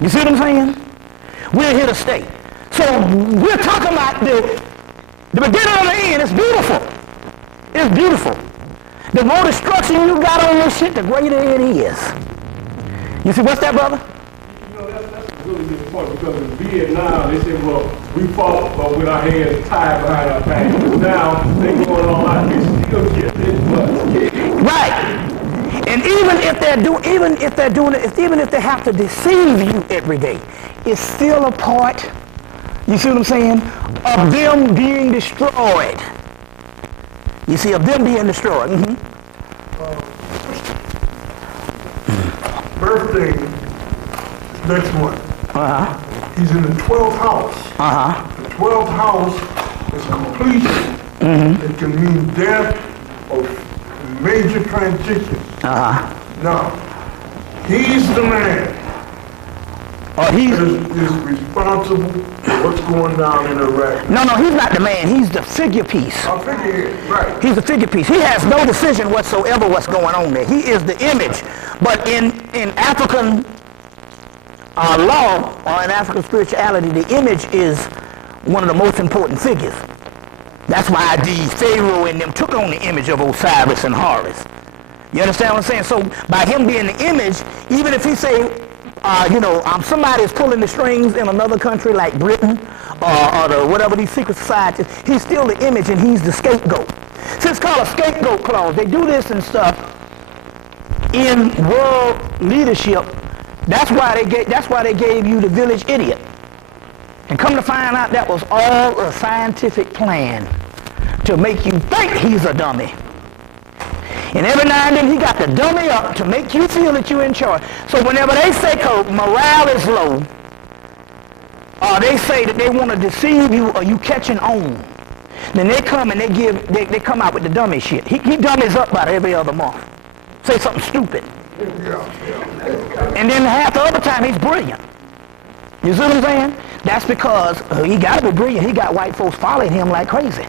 You see what I'm saying? We're here to stay. So we're talking about the beginning of the end. It's beautiful. It's beautiful. The more destruction you got on this shit, the greater it is. You see, what's that, brother? That's a really good point, because in Vietnam, they said, well, we fought but with our hands tied behind our back. Now, they going on out, they still get this butt. Right. And even if they have to deceive you every day, it's still a part, you see what I'm saying, of them being destroyed. You see, of them being destroyed. Mm-hmm. Birthday next month. Uh-huh. He's in the 12th house. Uh-huh. The 12th house is completion. Mm-hmm. It can mean death or major transitions. Uh-huh. Now, he's the man. He's responsible for what's going down in Iraq. No, he's not the man. He's the figure piece. I figure, right. He's the figure piece. He has no decision whatsoever what's going on there. He is the image. But in African law, or in African spirituality, the image is one of the most important figures. That's why the Pharaoh and them took on the image of Osiris and Horus. You understand what I'm saying? So by him being the image, even if he say, somebody's pulling the strings in another country like Britain or whatever these secret societies, he's still the image and he's the scapegoat. So it's called a scapegoat clause. They do this and stuff in world leadership. That's why they gave you the village idiot. And come to find out, that was all a scientific plan to make you think he's a dummy. And every now and then he got the dummy up to make you feel that you're in charge. So whenever they say morale is low, or they say that they want to deceive you or you catching on, then they come and they come out with the dummy shit. He dummies up about every other month. Say something stupid. And then half the other time he's brilliant. You see what I'm saying? That's because he got to be brilliant. He got white folks following him like crazy.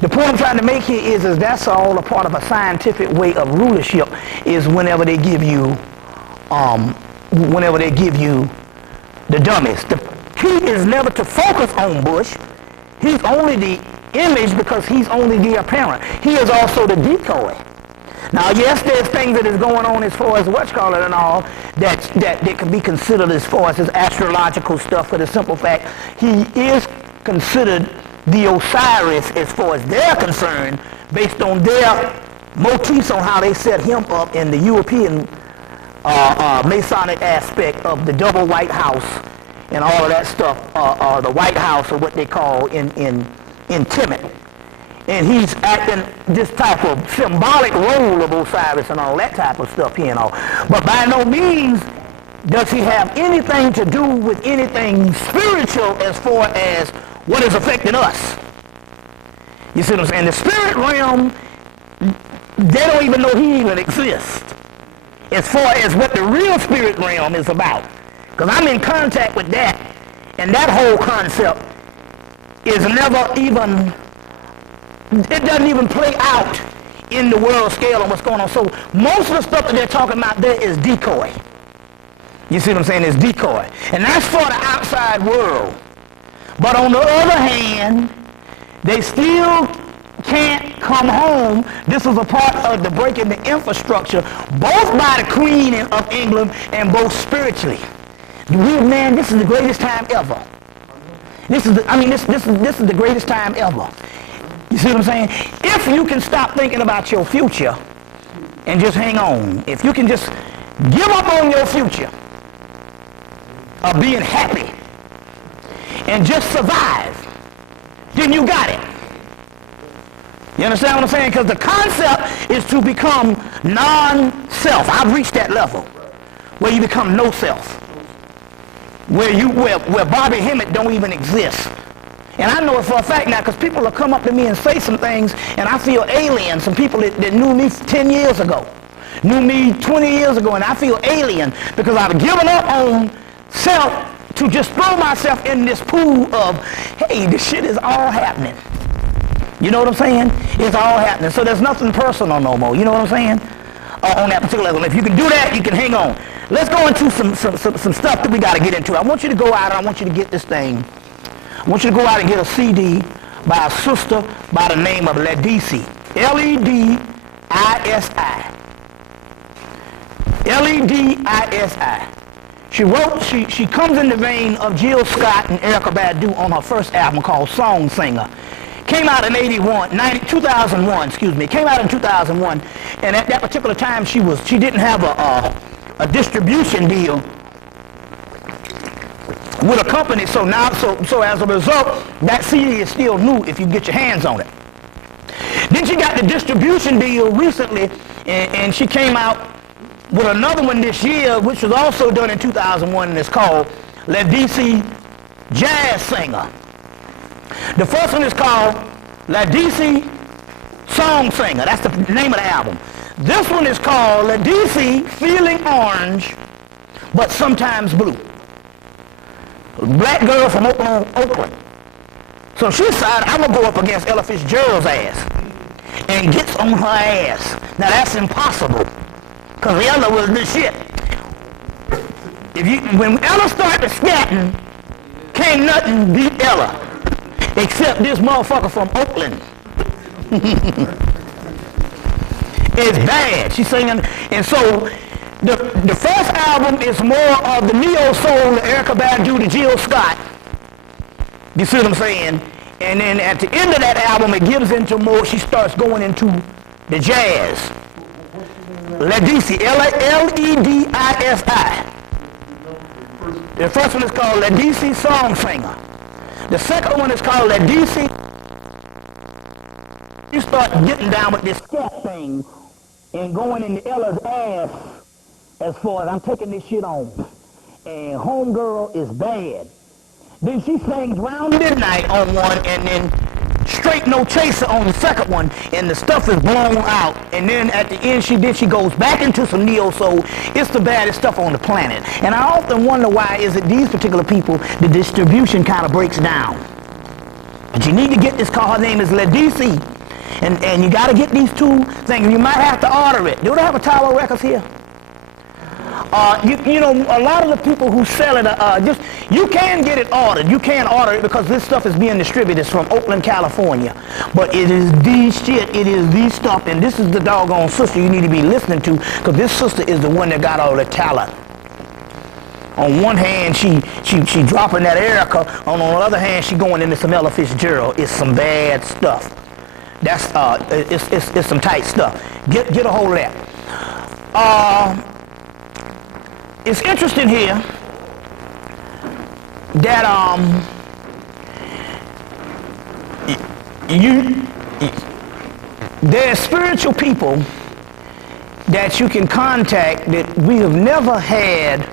The point I'm trying to make here is that's all a part of a scientific way of rulership, is whenever they give you the dummies. The key is never to focus on Bush. He's only the image because he's only the apparent. He is also the decoy. Now, yes, there's things that is going on as far as whatchamacallit and all that can be considered as far as his astrological stuff, for the simple fact he is considered the Osiris as far as they're concerned, based on their motifs on how they set him up in the European Masonic aspect of the double White House and all of that stuff, the White House, or what they call in Hemmitt. And he's acting this type of symbolic role of Osiris and all that type of stuff here and all. But by no means does he have anything to do with anything spiritual as far as what is affecting us. You see what I'm saying? The spirit realm, they don't even know he even exists as far as what the real spirit realm is about. Because I'm in contact with that, and that whole concept is never even, it doesn't even play out in the world scale on what's going on. So most of the stuff that they're talking about there is decoy. You see what I'm saying? It's decoy. And that's for the outside world. But on the other hand, they still can't come home. This is a part of the breaking the infrastructure, both by the Queen of England and both spiritually. Man, this is the greatest time ever. This is the greatest time ever. You see what I'm saying? If you can stop thinking about your future and just hang on, if you can just give up on your future of being happy and just survive, then you got it. You understand what I'm saying? Because the concept is to become non-self. I've reached that level where you become no self. Where Bobby Hemmitt don't even exist. And I know it for a fact now because people will come up to me and say some things and I feel alien. Some people that knew me 10 years ago, knew me 20 years ago, and I feel alien because I've given up on self to just throw myself in this pool of, hey, this shit is all happening. You know what I'm saying? It's all happening. So there's nothing personal no more. You know what I'm saying? On that particular level. If you can do that, you can hang on. Let's go into some stuff that we got to get into. I want you to go out and I want you to get this thing. I want you to go out and get a CD by a sister by the name of Ledisi. Ledisi. Ledisi. She comes in the vein of Jill Scott and Erykah Badu on her first album called Song Singer. Came out in 2001, excuse me. Came out in 2001, and at that particular time she didn't have a distribution deal with a company. So as a result, that CD is still new if you get your hands on it. Then she got the distribution deal recently, and she came out with another one this year, which was also done in 2001, and it's called Ledisi Jazz Singer. The first one is called Ledisi Song Singer. That's the name of the album. This one is called Ledisi Feeling Orange, but Sometimes Blue. Black girl from Oakland. So she decided, I'm going to go up against Ella Fitzgerald's ass and gets on her ass. Now that's impossible, because Ella was the shit. When Ella started scatting, can't nothing beat Ella except this motherfucker from Oakland. It's bad. She's singing, and so the first album is more of the neo-soul, the Erykah Badu, the Jill Scott. You see what I'm saying? And then at the end of that album, it gives into more, she starts going into the jazz. Ledisi, Ledisi. The first one is called Ledisi Song Singer. The second one is called Ledisi. You start getting down with this scat thing and going into Ella's ass as far as I'm taking this shit on. And Homegirl is bad. Then she sings Round Midnight on one, and then Straight No Chaser on the second one, and the stuff is blown out. And then at the end she goes back into some neo-soul. It's the baddest stuff on the planet. And I often wonder why is it these particular people, the distribution kind of breaks down. But you need to get this call. Her name is Ledisi. And you got to get these two things. You might have to order it. Do they have a Tower Records here? You know, a lot of the people who sell it, you can get it ordered. You can order it because this stuff is being distributed from Oakland, California. But it is the shit. It is the stuff. And this is the doggone sister you need to be listening to, because this sister is the one that got all the talent. On one hand, she dropping that Erykah. On the other hand, she going into some Ella Fitzgerald. It's some bad stuff. That's it's some tight stuff. Get a hold of that. It's interesting here that there's spiritual people that you can contact that we have never had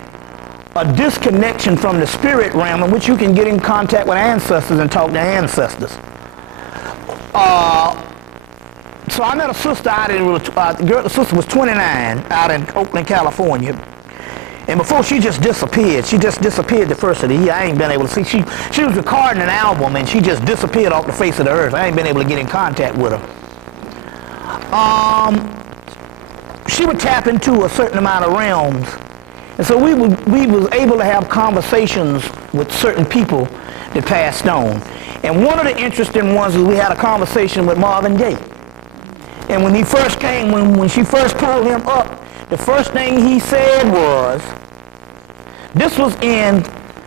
a disconnection from the spirit realm, in which you can get in contact with ancestors and talk to ancestors. So I met a sister out in, the sister was 29 out in Oakland, California. And before she just disappeared the first of the year. I ain't been able to see. She was recording an album and she just disappeared off the face of the earth. I ain't been able to get in contact with her. She would tap into a certain amount of realms. And so we was able to have conversations with certain people that passed on. And one of the interesting ones was we had a conversation with Marvin Gaye. And when he first came, when she first pulled him up, the first thing he said was, This was in,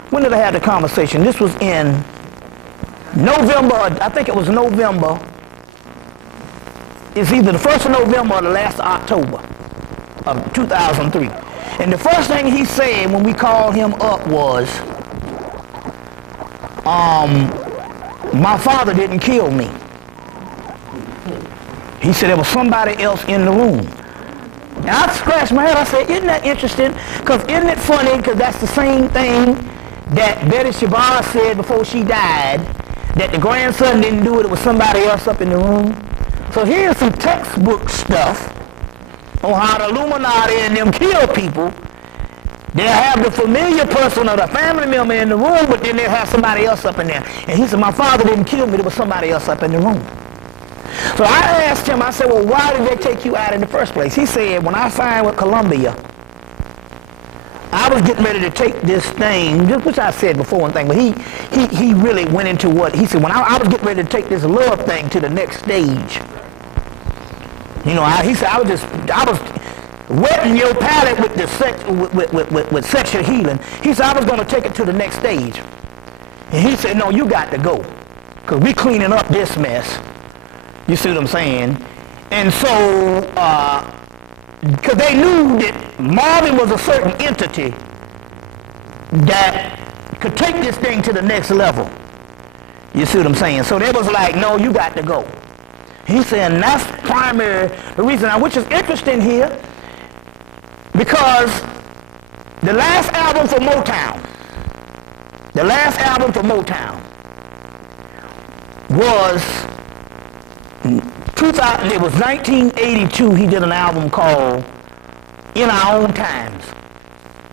when did I have the conversation? This was in November, I think it was November. It's either the 1st of November or the last of October of 2003. And the first thing he said when we called him up was, my father didn't kill me. He said there was somebody else in the room. And I scratched my head. I said, isn't that interesting? Because isn't it funny? Because that's the same thing that Betty Shabazz said before she died, that the grandson didn't do it, it was somebody else up in the room. So here's some textbook stuff on how the Illuminati and them kill people. They'll have the familiar person or the family member in the room, but then they'll have somebody else up in there. And he said, my father didn't kill me, there was somebody else up in the room. So I asked him, I said, well, why did they take you out in the first place? He said, when I signed with Columbia, I was getting ready to take this thing, which I said before one thing, but he really went into what, he said, when I was getting ready to take this love thing to the next stage, you know, he said, I was wetting your palate with the with sexual healing. He said, I was going to take it to the next stage. And he said, no, you got to go, because we cleaning up this mess. You see what I'm saying? And so, because they knew that Marvin was a certain entity that could take this thing to the next level. You see what I'm saying? So they was like, no, you got to go. He said, and that's primary the reason, which is interesting here, because the last album for Motown was 2000, it was 1982, he did an album called In Our Own Times.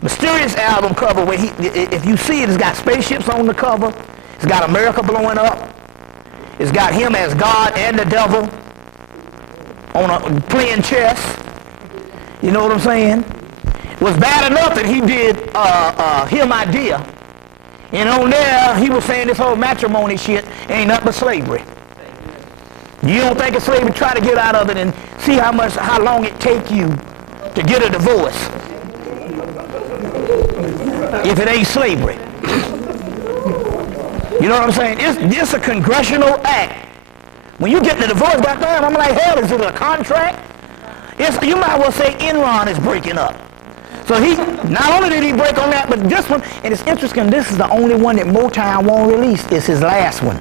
Mysterious album cover where if you see it, it's got spaceships on the cover, it's got America blowing up, it's got him as God and the devil playing chess. You know what I'm saying? It was bad enough that he did Him Idea. And on there, he was saying this whole matrimony shit ain't nothing but slavery. You don't think it's slavery? Try to get out of it and see how long it take you to get a divorce if it ain't slavery. You know what I'm saying? It's a congressional act. When you get the divorce back there, I'm like, hell, is it a contract? You might well say Enron is breaking up. So not only did he break on that, but this one, and it's interesting, this is the only one that Motown won't release. It's his last one,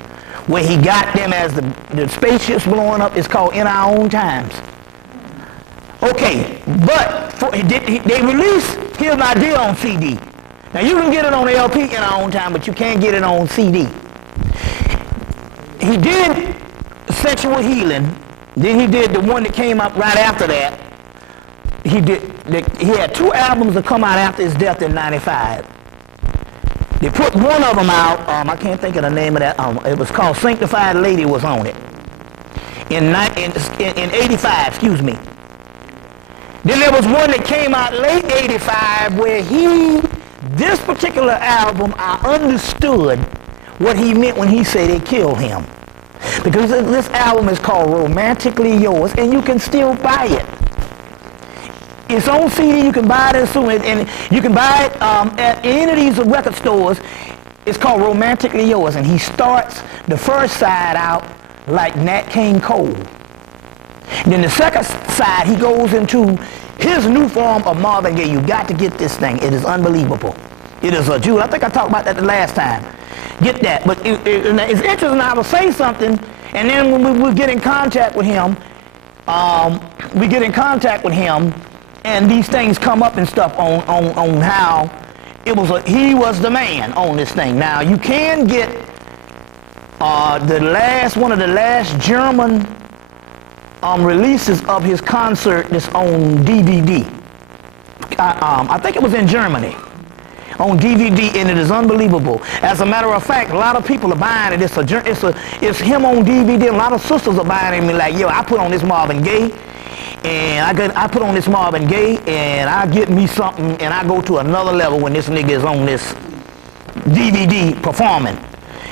where he got them as the spaceships blowing up. It's called In Our Own Times. Okay, but they released His Idea on CD. Now you can get it on LP In Our Own Time, but you can't get it on CD. He did Sexual Healing. Then he did the one that came up right after that. He had 2 albums that come out after his death in '95. They put one of them out. I can't think of the name of that. It was called Sanctified Lady was on it. In '85, excuse me. Then there was one that came out late '85 where this particular album, I understood what he meant when he said they killed him. Because this album is called Romantically Yours, and you can still buy it. It's on CD, you can buy it and you can buy it at any of these record stores. It's called Romantically Yours, and he starts the first side out like Nat King Cole. And then the second side, he goes into his new form of Marvin Gaye. You got to get this thing. It is unbelievable. It is a jewel. I think I talked about that the last time. Get that. But it's interesting. I will say something, and then when we get in contact with him, and these things come up and stuff on how he was the man on this thing. Now you can get one of the last German releases of his concert that's on DVD. I think it was in Germany on DVD, and it is unbelievable. As a matter of fact, a lot of people are buying it. It's him on DVD. A lot of sisters are buying it and be like, yo, I put on this Marvin Gaye, and I put on this Marvin Gaye, and I get me something, and I go to another level when this nigga is on this DVD performing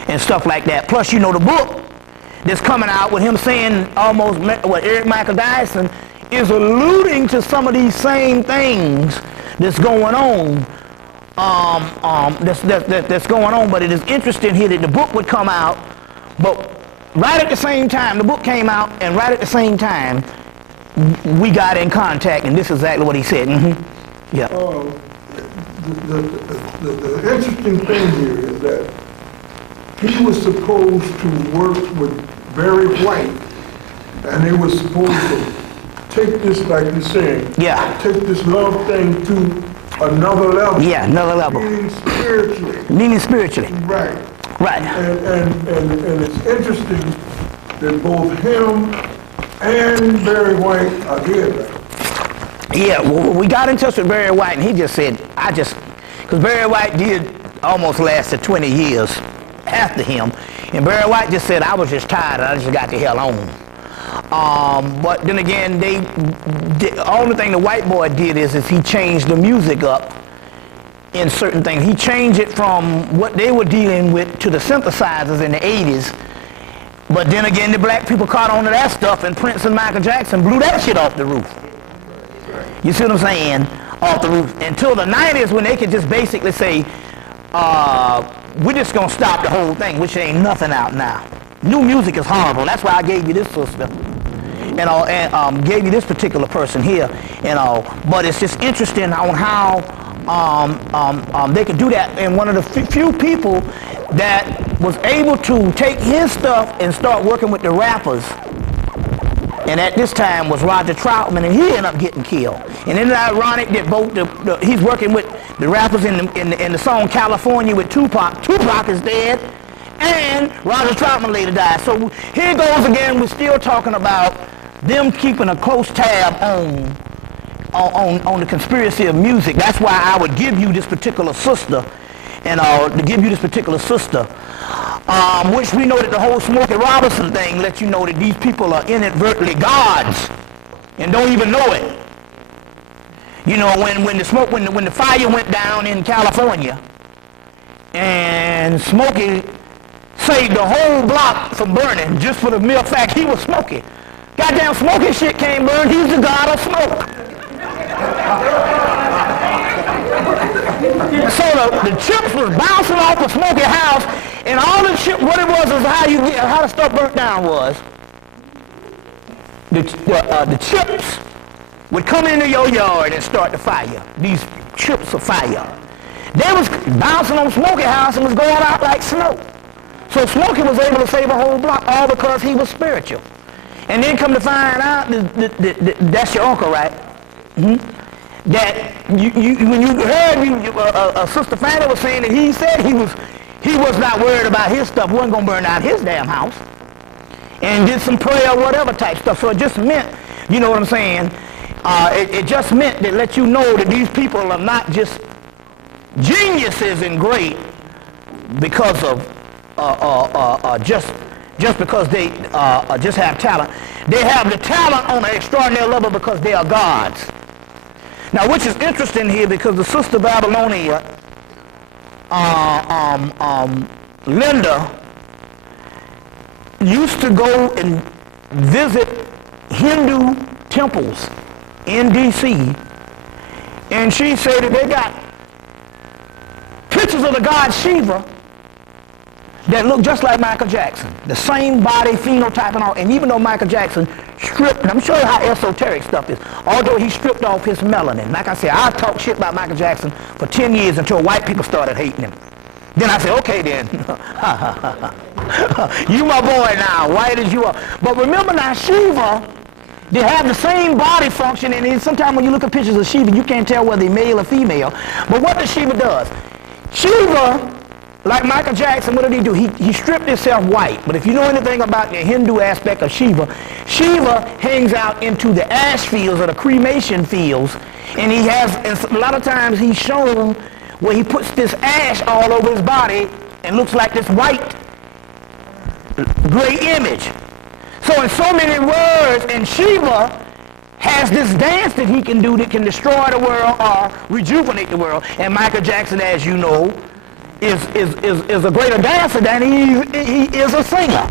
and stuff like that. Plus, you know, the book that's coming out with him saying almost what Eric Michael Dyson is alluding to some of these same things that's going on that's going on. But it is interesting here that the book would come out, but right at the same time, the book came out, and right at the same time, we got in contact, and this is exactly what he said. Yeah. The interesting thing here is that he was supposed to work with Barry White, and they were supposed to take this, like you're saying, take this love thing to another level. Yeah, another level. Meaning spiritually. Meaning spiritually. Right. Right. And it's interesting that both him and Barry White are dead now. Yeah, well, we got in touch with Barry White, and he just said, because Barry White did almost lasted 20 years after him, and Barry White just said, I was just tired, and I just got the hell on. But then again, the only thing the white boy did is he changed the music up in certain things. He changed it from what they were dealing with to the synthesizers in the 80s. But then again, the black people caught on to that stuff, and Prince and Michael Jackson blew that shit off the roof. You see what I'm saying? Off the roof. Until the 90s, when they could just basically say, we're just going to stop the whole thing, which ain't nothing out now. New music is horrible. That's why I gave you this sister. And gave you this particular person here. But it's just interesting on how they could do that. And one of the few people that was able to take his stuff and start working with the rappers, and at this time was Roger Troutman, and he ended up getting killed. And isn't it ironic that both he's working with the rappers in the song California with Tupac. Tupac is dead, and Roger Troutman later died. So here goes again, we're still talking about them keeping a close tab on the conspiracy of music. That's why I would give you this particular sister, and to give you this particular sister, which we know that the whole Smokey Robinson thing lets you know that these people are inadvertently gods and don't even know it. You know, when the fire went down in California, and Smokey saved the whole block from burning just for the mere fact he was Smokey. Goddamn Smokey shit can't burn. He's the god of smoke. So the chips was bouncing off the Smokey house, and all the shit, what it was is how the stuff burnt down was. The chips would come into your yard and start the fire. These chips of fire. They was bouncing on Smokey house and was going out like snow. So Smokey was able to save a whole block, all because he was spiritual. And then come to find out that's your uncle, right? Mm-hmm. That when you heard Sister Fanny was saying that he said he was not worried about his stuff, wasn't gonna burn out his damn house, and did some prayer or whatever type stuff. So it just meant, you know what I'm saying? It just meant that let you know that these people are not just geniuses and great because of just because they just have talent. They have the talent on an extraordinary level because they are gods. Now, which is interesting here because the Sister Babylonia, Linda, used to go and visit Hindu temples in D.C., and she said that they got pictures of the god Shiva that look just like Michael Jackson. The same body, phenotype, and all. And even though Michael Jackson stripped, and I'm showing you how esoteric stuff is, although he stripped off his melanin. Like I said, I talked shit about Michael Jackson for 10 years until white people started hating him. Then I said, okay then. You my boy now, white as you are. But remember now, Shiva, they have the same body function, and sometimes when you look at pictures of Shiva, you can't tell whether they're male or female. But what does Shiva does? Shiva, like Michael Jackson, what did he do? He stripped himself white. But if you know anything about the Hindu aspect of Shiva, Shiva hangs out into the ash fields or the cremation fields, and he has, and a lot of times he's shown where he puts this ash all over his body and looks like this white, gray image. So in so many words, and Shiva has this dance that he can do that can destroy the world or rejuvenate the world. And Michael Jackson, as you know, is a greater dancer than he is a singer.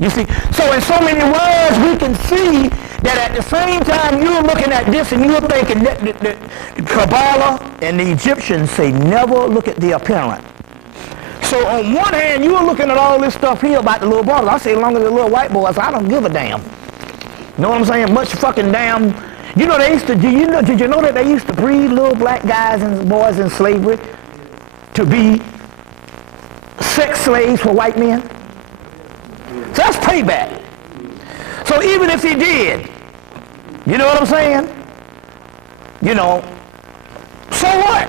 You see, so in so many words we can see that at the same time you're looking at this and you're thinking that the Kabbalah and the Egyptians say never look at the appearance. So on one hand, you were looking at all this stuff here about the little boys. I say as long as the little white boys, I don't give a damn. You know what I'm saying? Much fucking damn. You know they used to, did you know that they used to breed little black guys and boys in slavery to be sex slaves for white men? So that's payback. So even if he did, you know what I'm saying? You know, so what?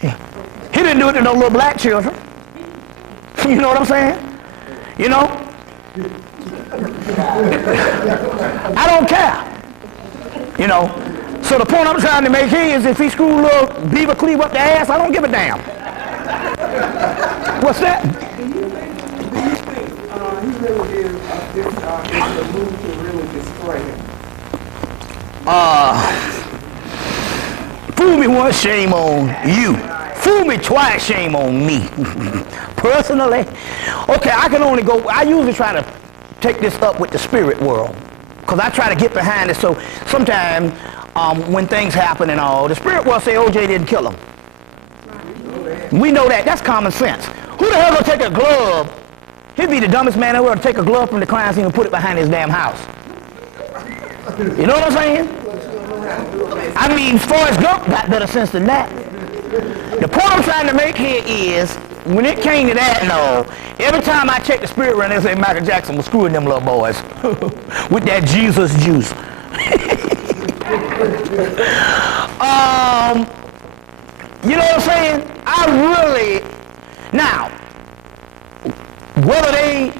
He didn't do it to no little black children. You know what I'm saying? You know? I don't care. You know? So the point I'm trying to make here is if he screwed little beaver cleave up the ass, I don't give a damn. What's that? Do you think he really is the move to really destroy him? Fool me once, shame on you. Fool me twice, shame on me. Personally, okay, I usually try to take this up with the spirit world, because I try to get behind it. So sometimes when things happen and all, the spirit world say OJ didn't kill him. We know that. That's common sense. Who the hell gonna take a glove? He'd be the dumbest man in the world to take a glove from the crime scene and put it behind his damn house. You know what I'm saying? I mean, Forrest Gump got better sense than that. The point I'm trying to make here is, when it came to that and all, every time I check the spirit realm, they say Michael Jackson was screwing them little boys with that Jesus juice. You know what I'm saying? Now, whether they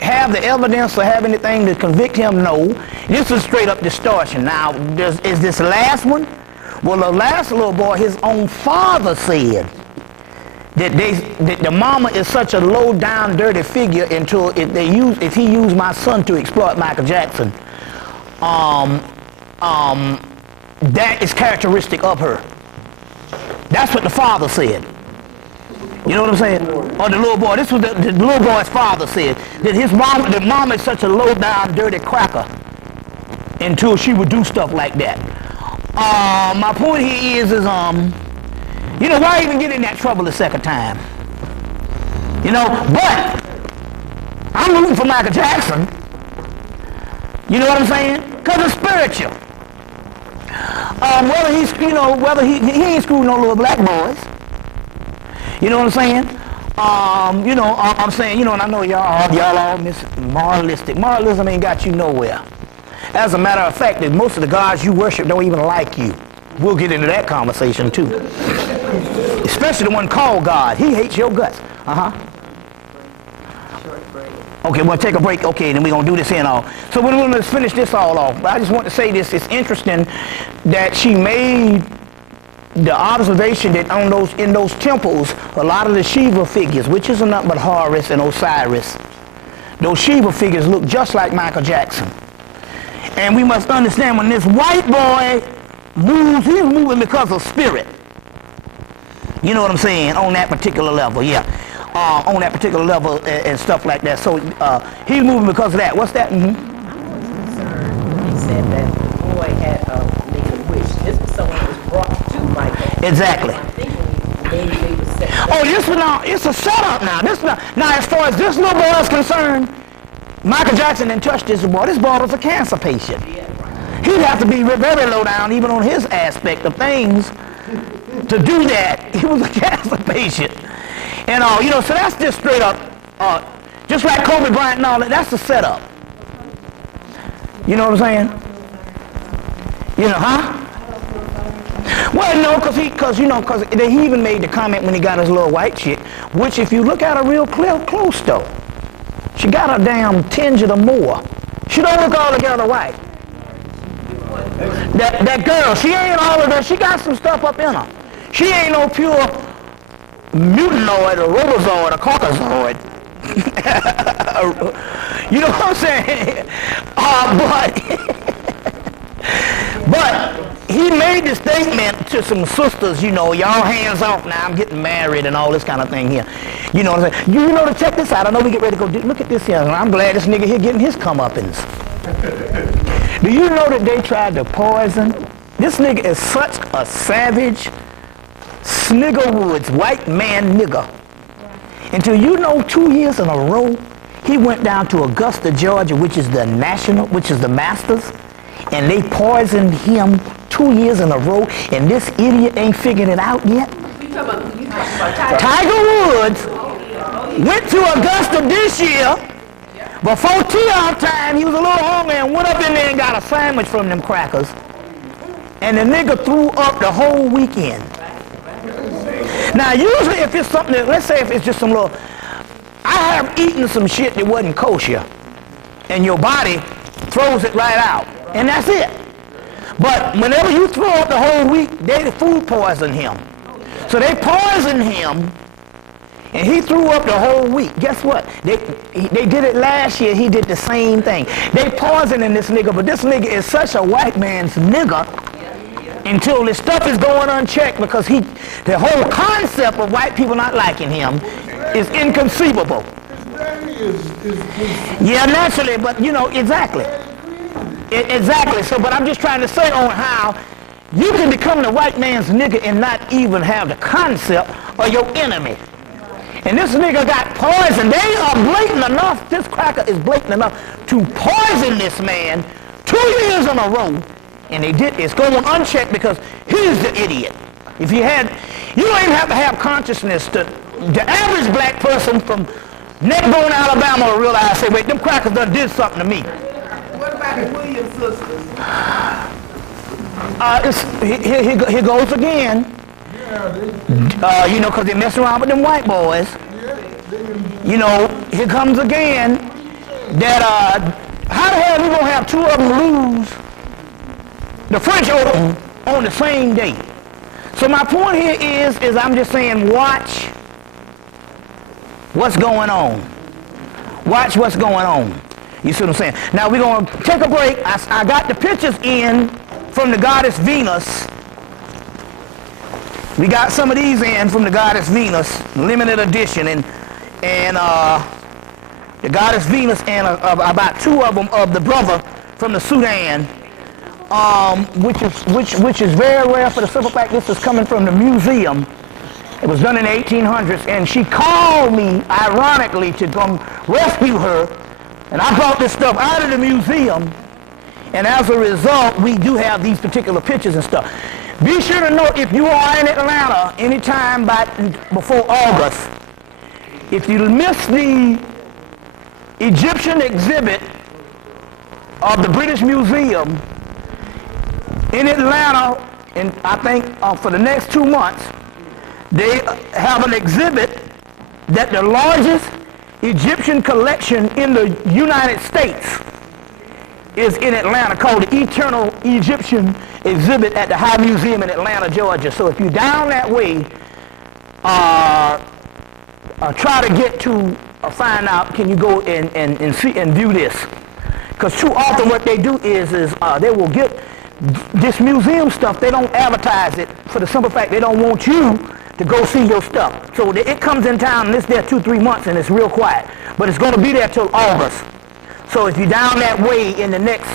have the evidence or have anything to convict him, no. This is straight up distortion. Now, is this last one? Well, the last little boy, his own father said that the mama is such a low down, dirty figure until if he used my son to exploit Michael Jackson, that is characteristic of her. That's what the father said. You know what I'm saying? Or the little boy. This was the little boy's father said that the mama is such a low down, dirty cracker until she would do stuff like that. My point here is you know, why even get in that trouble the second time? You know, but I'm rooting for Michael Jackson. You know what I'm saying? Because it's spiritual. Whether he ain't screwing no little black boys. You know what I'm saying? You know, I'm saying, you know, and I know y'all all moralistic. Moralism ain't got you nowhere. As a matter of fact, that most of the gods you worship don't even like you. We'll get into that conversation too. Especially the one called God. He hates your guts. Okay, we'll take a break. Okay, then we're going to do this here and all. So we're going to finish this all off. But I just want to say this. It's interesting that she made the observation that in those temples, a lot of the Shiva figures, which is nothing but Horus and Osiris, those Shiva figures look just like Michael Jackson. And we must understand when this white boy moves, he's moving because of spirit. You know what I'm saying? On that particular level, yeah. On that particular level and stuff like that. So he's moving because of that. What's that? He said that the boy had made a wish. This was someone who was brought to Michael. Exactly. I'm thinking maybe they were set up. Oh, this one now, it's a setup now. Now, as far as this little boy is concerned, Michael Jackson didn't touch this boy. This boy was a cancer patient. He'd have to be very low down, even on his aspect of things, to do that. He was a cancer patient. And you know, so that's just straight up, just like Kobe Bryant and all that, that's the setup. You know what I'm saying? You know, huh? Well, no, because he even made the comment when he got his little white chick, which if you look at her real close though, she got a damn tinge or more. She don't look all together white. That girl, she ain't all of that. She got some stuff up in her. She ain't no pure mutanoid or robozoid or caucasoid. You know what I'm saying? But he made the statement to some sisters, you know, y'all hands off now, I'm getting married and all this kind of thing here. You know what I'm saying? You know, to check this out, I know we get ready to go, look at this here, I'm glad this nigga here getting his comeuppance. Do you know that they tried to poison? This nigga is such a savage, snigger woods, white man nigga. Until you know 2 years in a row, he went down to Augusta, Georgia, which is the Masters, and they poisoned him 2 years in a row, and this idiot ain't figured it out yet. You talking about Tiger Woods went to Augusta this year. Before tea-off time, he was a little hungry and went up in there and got a sandwich from them crackers. And the nigga threw up the whole weekend. Now, usually if it's something that, let's say if it's just some little, I have eaten some shit that wasn't kosher, and your body throws it right out, and that's it. But whenever you throw up the whole week, they food poison him. So they poisoned him, and he threw up the whole week. Guess what? They did it last year. He did the same thing. They poisoning this nigga, but this nigga is such a white man's nigga until this stuff is going unchecked because the whole concept of white people not liking him is inconceivable. Yeah, naturally, but you know, exactly. Exactly. So, but I'm just trying to say on how you can become the white man's nigga and not even have the concept of your enemy. And this nigga got poisoned. They are blatant enough, this cracker is blatant enough to poison this man 2 years in a row. And they did, it's going unchecked because he's the idiot. If you don't even have to have consciousness to, the average black person from Neckbone, Alabama will realize, say, wait, them crackers done did something to me. What about the Williams sisters? Here goes again. You know, because they mess around with them white boys. You know, here comes again that, how the hell are we going to have two of them lose the French Open on the same day? So my point here is I'm just saying watch what's going on. Watch what's going on. You see what I'm saying? Now we're going to take a break. I got the pictures in from the goddess Venus. We got some of these in from the goddess Venus, limited edition, and the goddess Venus and about two of them of the brother from the Sudan, which is very rare for the simple fact this is coming from the museum. It was done in the 1800s, and she called me, ironically, to come rescue her, and I brought this stuff out of the museum, and as a result, we do have these particular pictures and stuff. Be sure to know if you are in Atlanta anytime before August, if you miss the Egyptian exhibit of the British Museum in Atlanta, and I think for the next 2 months, they have an exhibit that the largest Egyptian collection in the United States is in Atlanta, called the Eternal Egyptian Exhibit at the High Museum in Atlanta, Georgia. So if you're down that way, try to get to find out, can you go and see and view this? Because too often what they do is they will get this museum stuff, they don't advertise it for the simple fact they don't want you to go see your stuff. So it comes in town and it's there 2-3 months and it's real quiet. But it's going to be there till August. So if you're down that way in the next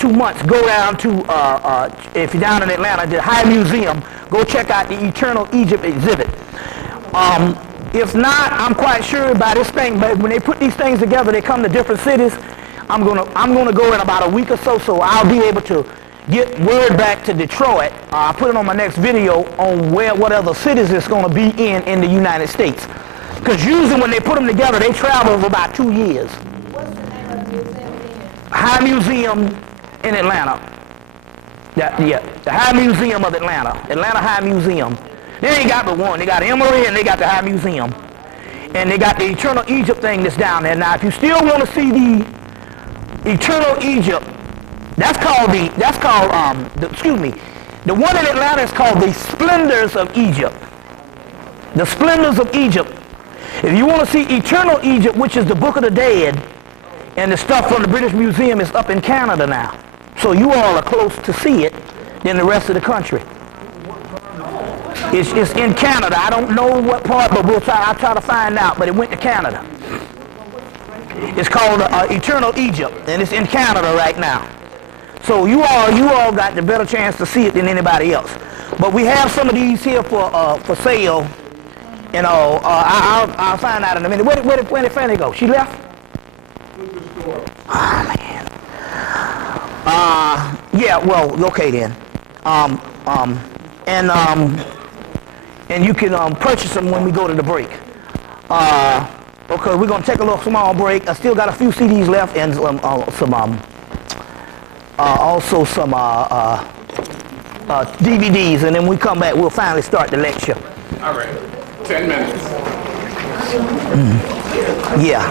2 months, go down to, if you're down in Atlanta, the High Museum, go check out the Eternal Egypt exhibit. If not, I'm quite sure by this thing, but when they put these things together, they come to different cities. I'm gonna go in about a week or so I'll be able to get word back to Detroit. I'll put it on my next video on what other cities it's gonna be in the United States. Because usually when they put them together, they travel for about 2 years. What's the name of the museum again? High Museum in Atlanta. The High Museum of Atlanta. Atlanta High Museum. They ain't got but one. They got Emory and they got the High Museum. And they got the Eternal Egypt thing that's down there. Now, if you still want to see the Eternal Egypt, the one in Atlanta is called the Splendors of Egypt. The Splendors of Egypt. If you want to see Eternal Egypt, which is the Book of the Dead, and the stuff from the British Museum is up in Canada now. So you all are close to see it than the rest of the country. It's in Canada. I don't know what part, but I'll try to find out. But it went to Canada. It's called Eternal Egypt, and it's in Canada right now. So you all got the better chance to see it than anybody else. But we have some of these here for sale. You know, I'll find out in a minute. Where did Fanny go? She left? Oh, man. Yeah, well, okay then. And you can purchase them when we go to the break. Okay, we're gonna take a little small break. I still got a few CDs left and also some DVDs, and then when we come back, we'll finally start the lecture. All right, 10 minutes. Yeah.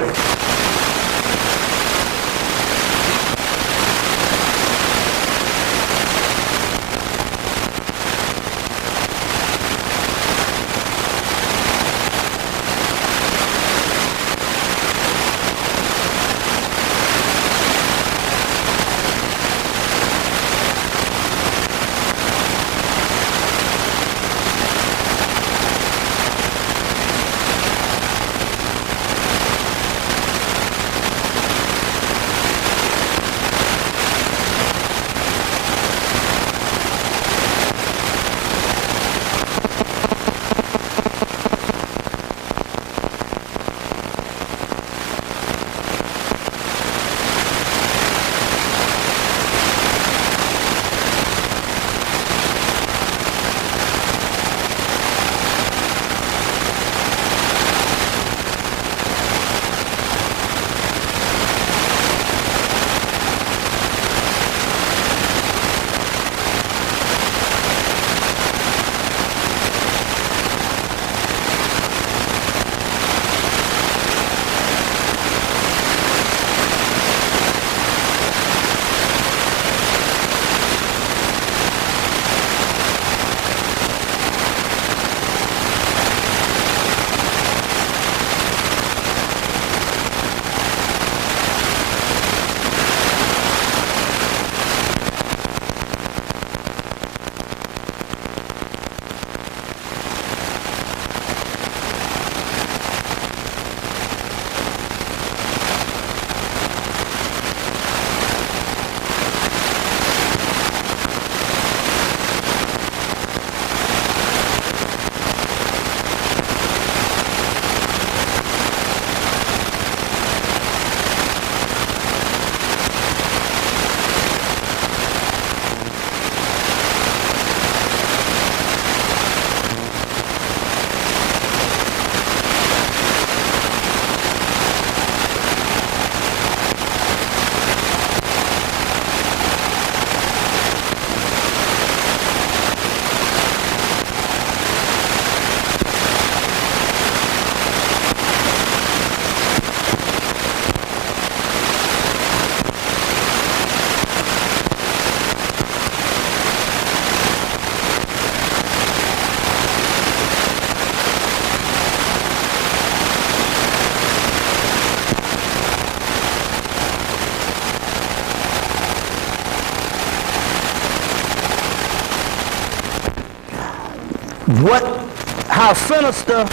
How sinister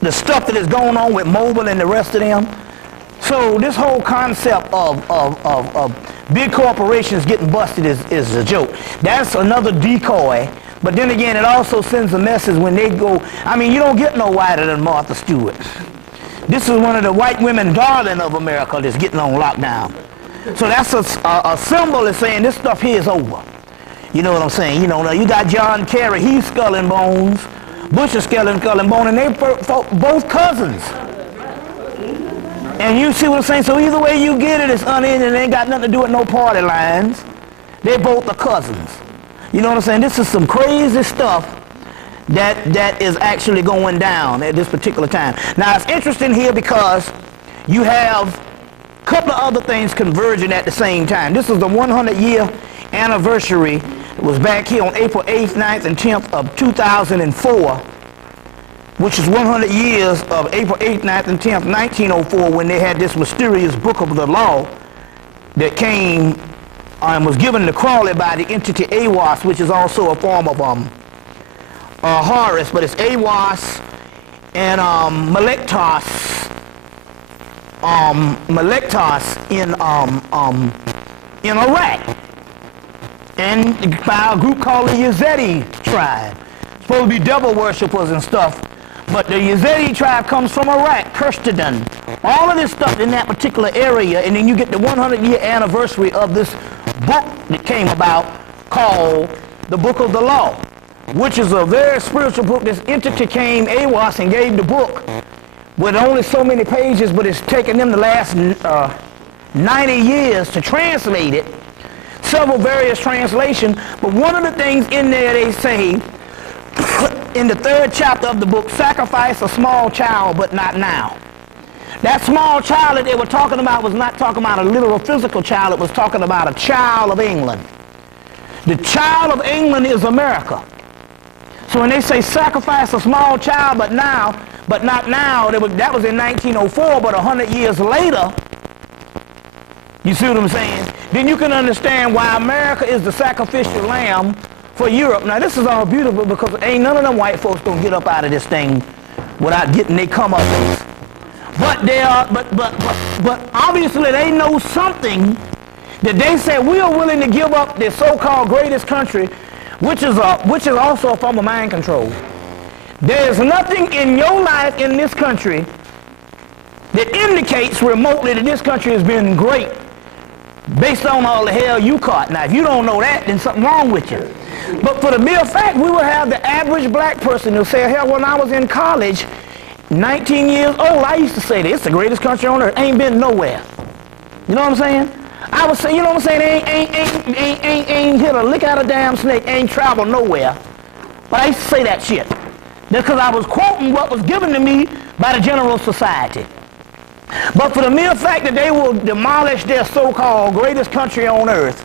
the stuff that is going on with mobile and the rest of them. So this whole concept of big corporations getting busted is a joke. That's another decoy. But then again, it also sends a message when they go. I mean, you don't get no whiter than Martha Stewart. This is one of the white women darling of America that's getting on lockdown. So that's a symbol that's saying this stuff here is over. You know what I'm saying? You know, now you got John Kerry, he's Skull and Bones. Bush is Skull and Bone, and they both cousins. And you see what I'm saying? So either way you get it, it's unending. It ain't got nothing to do with no party lines. They both are cousins. You know what I'm saying? This is some crazy stuff that is actually going down at this particular time. Now, it's interesting here because you have a couple of other things converging at the same time. This is the 100-year anniversary. It was back here on April 8th, 9th, and 10th of 2004, which is 100 years of April 8th, 9th, and 10th, 1904, when they had this mysterious book of the law that came and was given to Crawley by the entity Awas, which is also a form of Horus, but it's Awas and Melektos Melektos in Iraq, and by a group called the Yazidi tribe. Supposed to be devil worshippers and stuff, but the Yazidi tribe comes from Iraq, Kirstadon. All of this stuff in that particular area, and then you get the 100-year anniversary of this book that came about called the Book of the Law, which is a very spiritual book. This entity came, AWAS, and gave the book with only so many pages, but it's taken them the last 90 years to translate it, several various translations. But one of the things in there they say, in the 3rd chapter of the book, sacrifice a small child, but not now. That small child that they were talking about was not talking about a literal physical child, it was talking about a child of England. The child of England is America. So when they say sacrifice a small child, but not now, that was in 1904, but 100 years later, you see what I'm saying? Then you can understand why America is the sacrificial lamb for Europe. Now this is all beautiful because ain't none of them white folks gonna get up out of this thing without getting their comeuppance. But they are, but obviously they know something that they say we are willing to give up the so-called greatest country, which is also a form of mind control. There is nothing in your life in this country that indicates remotely that this country has been great based on all the hell you caught. Now, if you don't know that, then something wrong with you. But for the mere fact, we will have the average black person who say, hell, when I was in college, 19 years old, I used to say that it's the greatest country on earth. Ain't been nowhere. You know what I'm saying? I would say, you know what I'm saying? Ain't hit a lick out of damn snake, ain't traveled nowhere. But I used to say that shit. That's because I was quoting what was given to me by the general society. But for the mere fact that they will demolish their so-called greatest country on earth,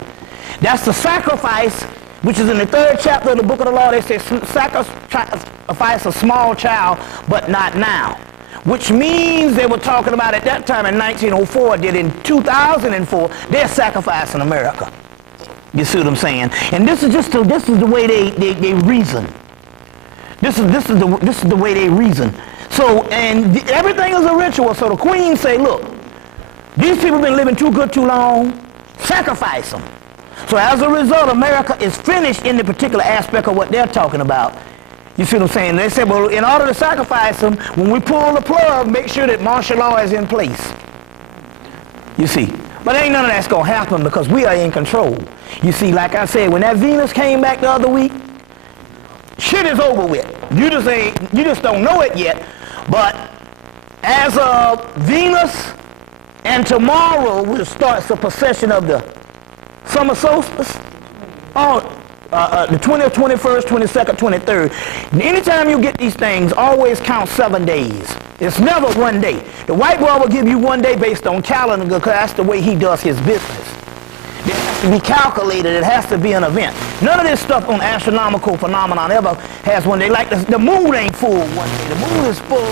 that's the sacrifice, which is in the 3rd chapter of the Book of the Law. They say sacrifice a small child, but not now. Which means they were talking about at that time in 1904 that in 2004 they're sacrificing America. You see what I'm saying? And this is the way they reason. This is the way they reason. So, and everything is a ritual. So the queen say, look, these people have been living too good too long, sacrifice them. So as a result, America is finished in the particular aspect of what they're talking about. You see what I'm saying? They say, well, in order to sacrifice them, when we pull the plug, make sure that martial law is in place. You see? But ain't none of that's going to happen because we are in control. You see, like I said, when that Venus came back the other week, shit is over with. You just don't know it yet. But as of Venus, and tomorrow starts the procession of the summer solstice. The 20th, 21st, 22nd, 23rd. Anytime you get these things, always count 7 days. It's never one day. The white boy will give you 1 day based on calendar because that's the way he does his business. It has to be calculated. It has to be an event. None of this stuff on astronomical phenomenon ever has 1 day. Like the moon ain't full 1 day. The moon is full.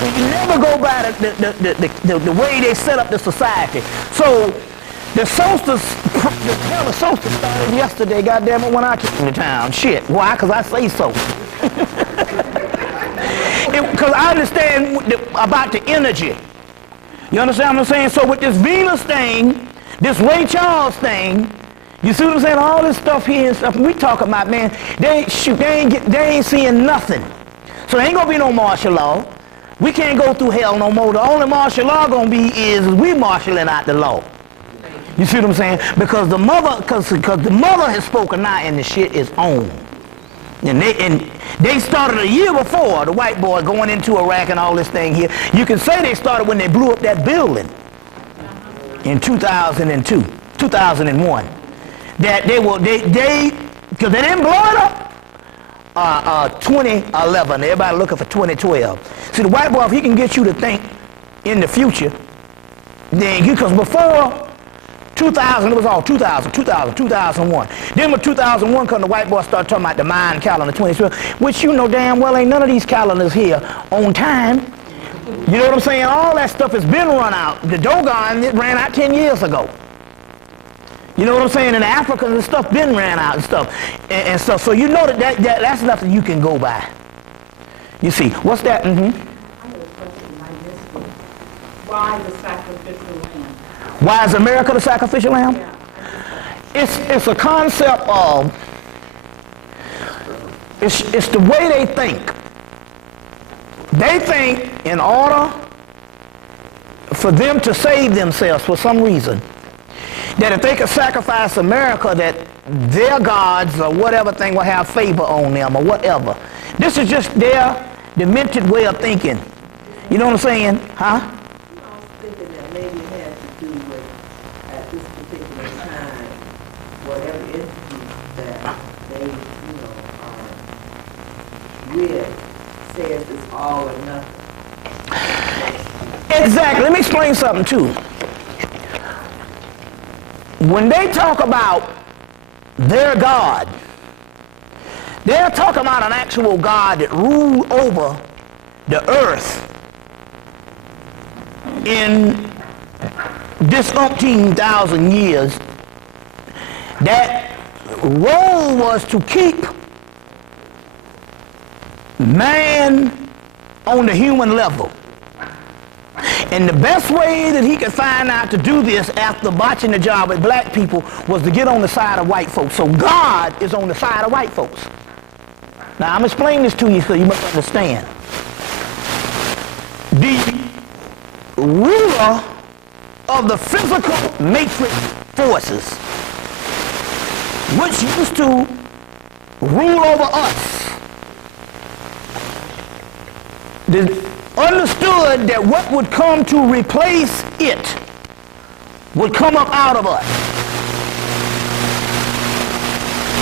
So you never go by the way they set up the society. So the solstice started yesterday, goddamn it, when I came to town. Shit. Why? Because I say so. Because I understand about the energy. You understand what I'm saying? So with this Venus thing, this Ray Charles thing, you see what I'm saying? All this stuff here and stuff we talking about, man, they ain't seeing nothing. So there ain't gonna be no martial law. We can't go through hell no more. The only martial law gonna be is we marshalling out the law. You see what I'm saying? Because the mother has spoken now, and the shit is on. And they started a year before, the white boy going into Iraq and all this thing here. You can say they started when they blew up that building in 2002, 2001. That because they didn't blow it up. 2011. Everybody looking for 2012. See, the white boy, if he can get you to think in the future, then because before 2000, it was all 2000, 2001. Then when 2001 come, the white boy started talking about the Mayan calendar 2012, which you know damn well ain't none of these calendars here on time. You know what I'm saying? All that stuff has been run out. The Dogon, it ran out 10 years ago. You know what I'm saying? And the Africans and stuff been ran out and stuff. And stuff. So you know that's nothing you can go by. You see, what's that? Mm-hmm. I have a question like this. Why the sacrificial lamb? Why is America the sacrificial lamb? Yeah. It's a concept of, it's the way they think. They think in order for them to save themselves for some reason, that if they could sacrifice America, that their gods or whatever thing will have favor on them or whatever. This is just their demented way of thinking. You know what I'm saying? Huh? I was thinking that maybe it has to do with, at this particular time, whatever entity that they, with says it's all or nothing. Exactly. Let me explain something too. When they talk about their God, they're talking about an actual God that ruled over the earth in this umpteen thousand years. That role was to keep man on the human level. And the best way that he could find out to do this after botching the job with black people was to get on the side of white folks. So God is on the side of white folks. Now I'm explaining this to you so you must understand. The ruler of the physical matrix forces, which used to rule over us, understood that what would come to replace it would come up out of us.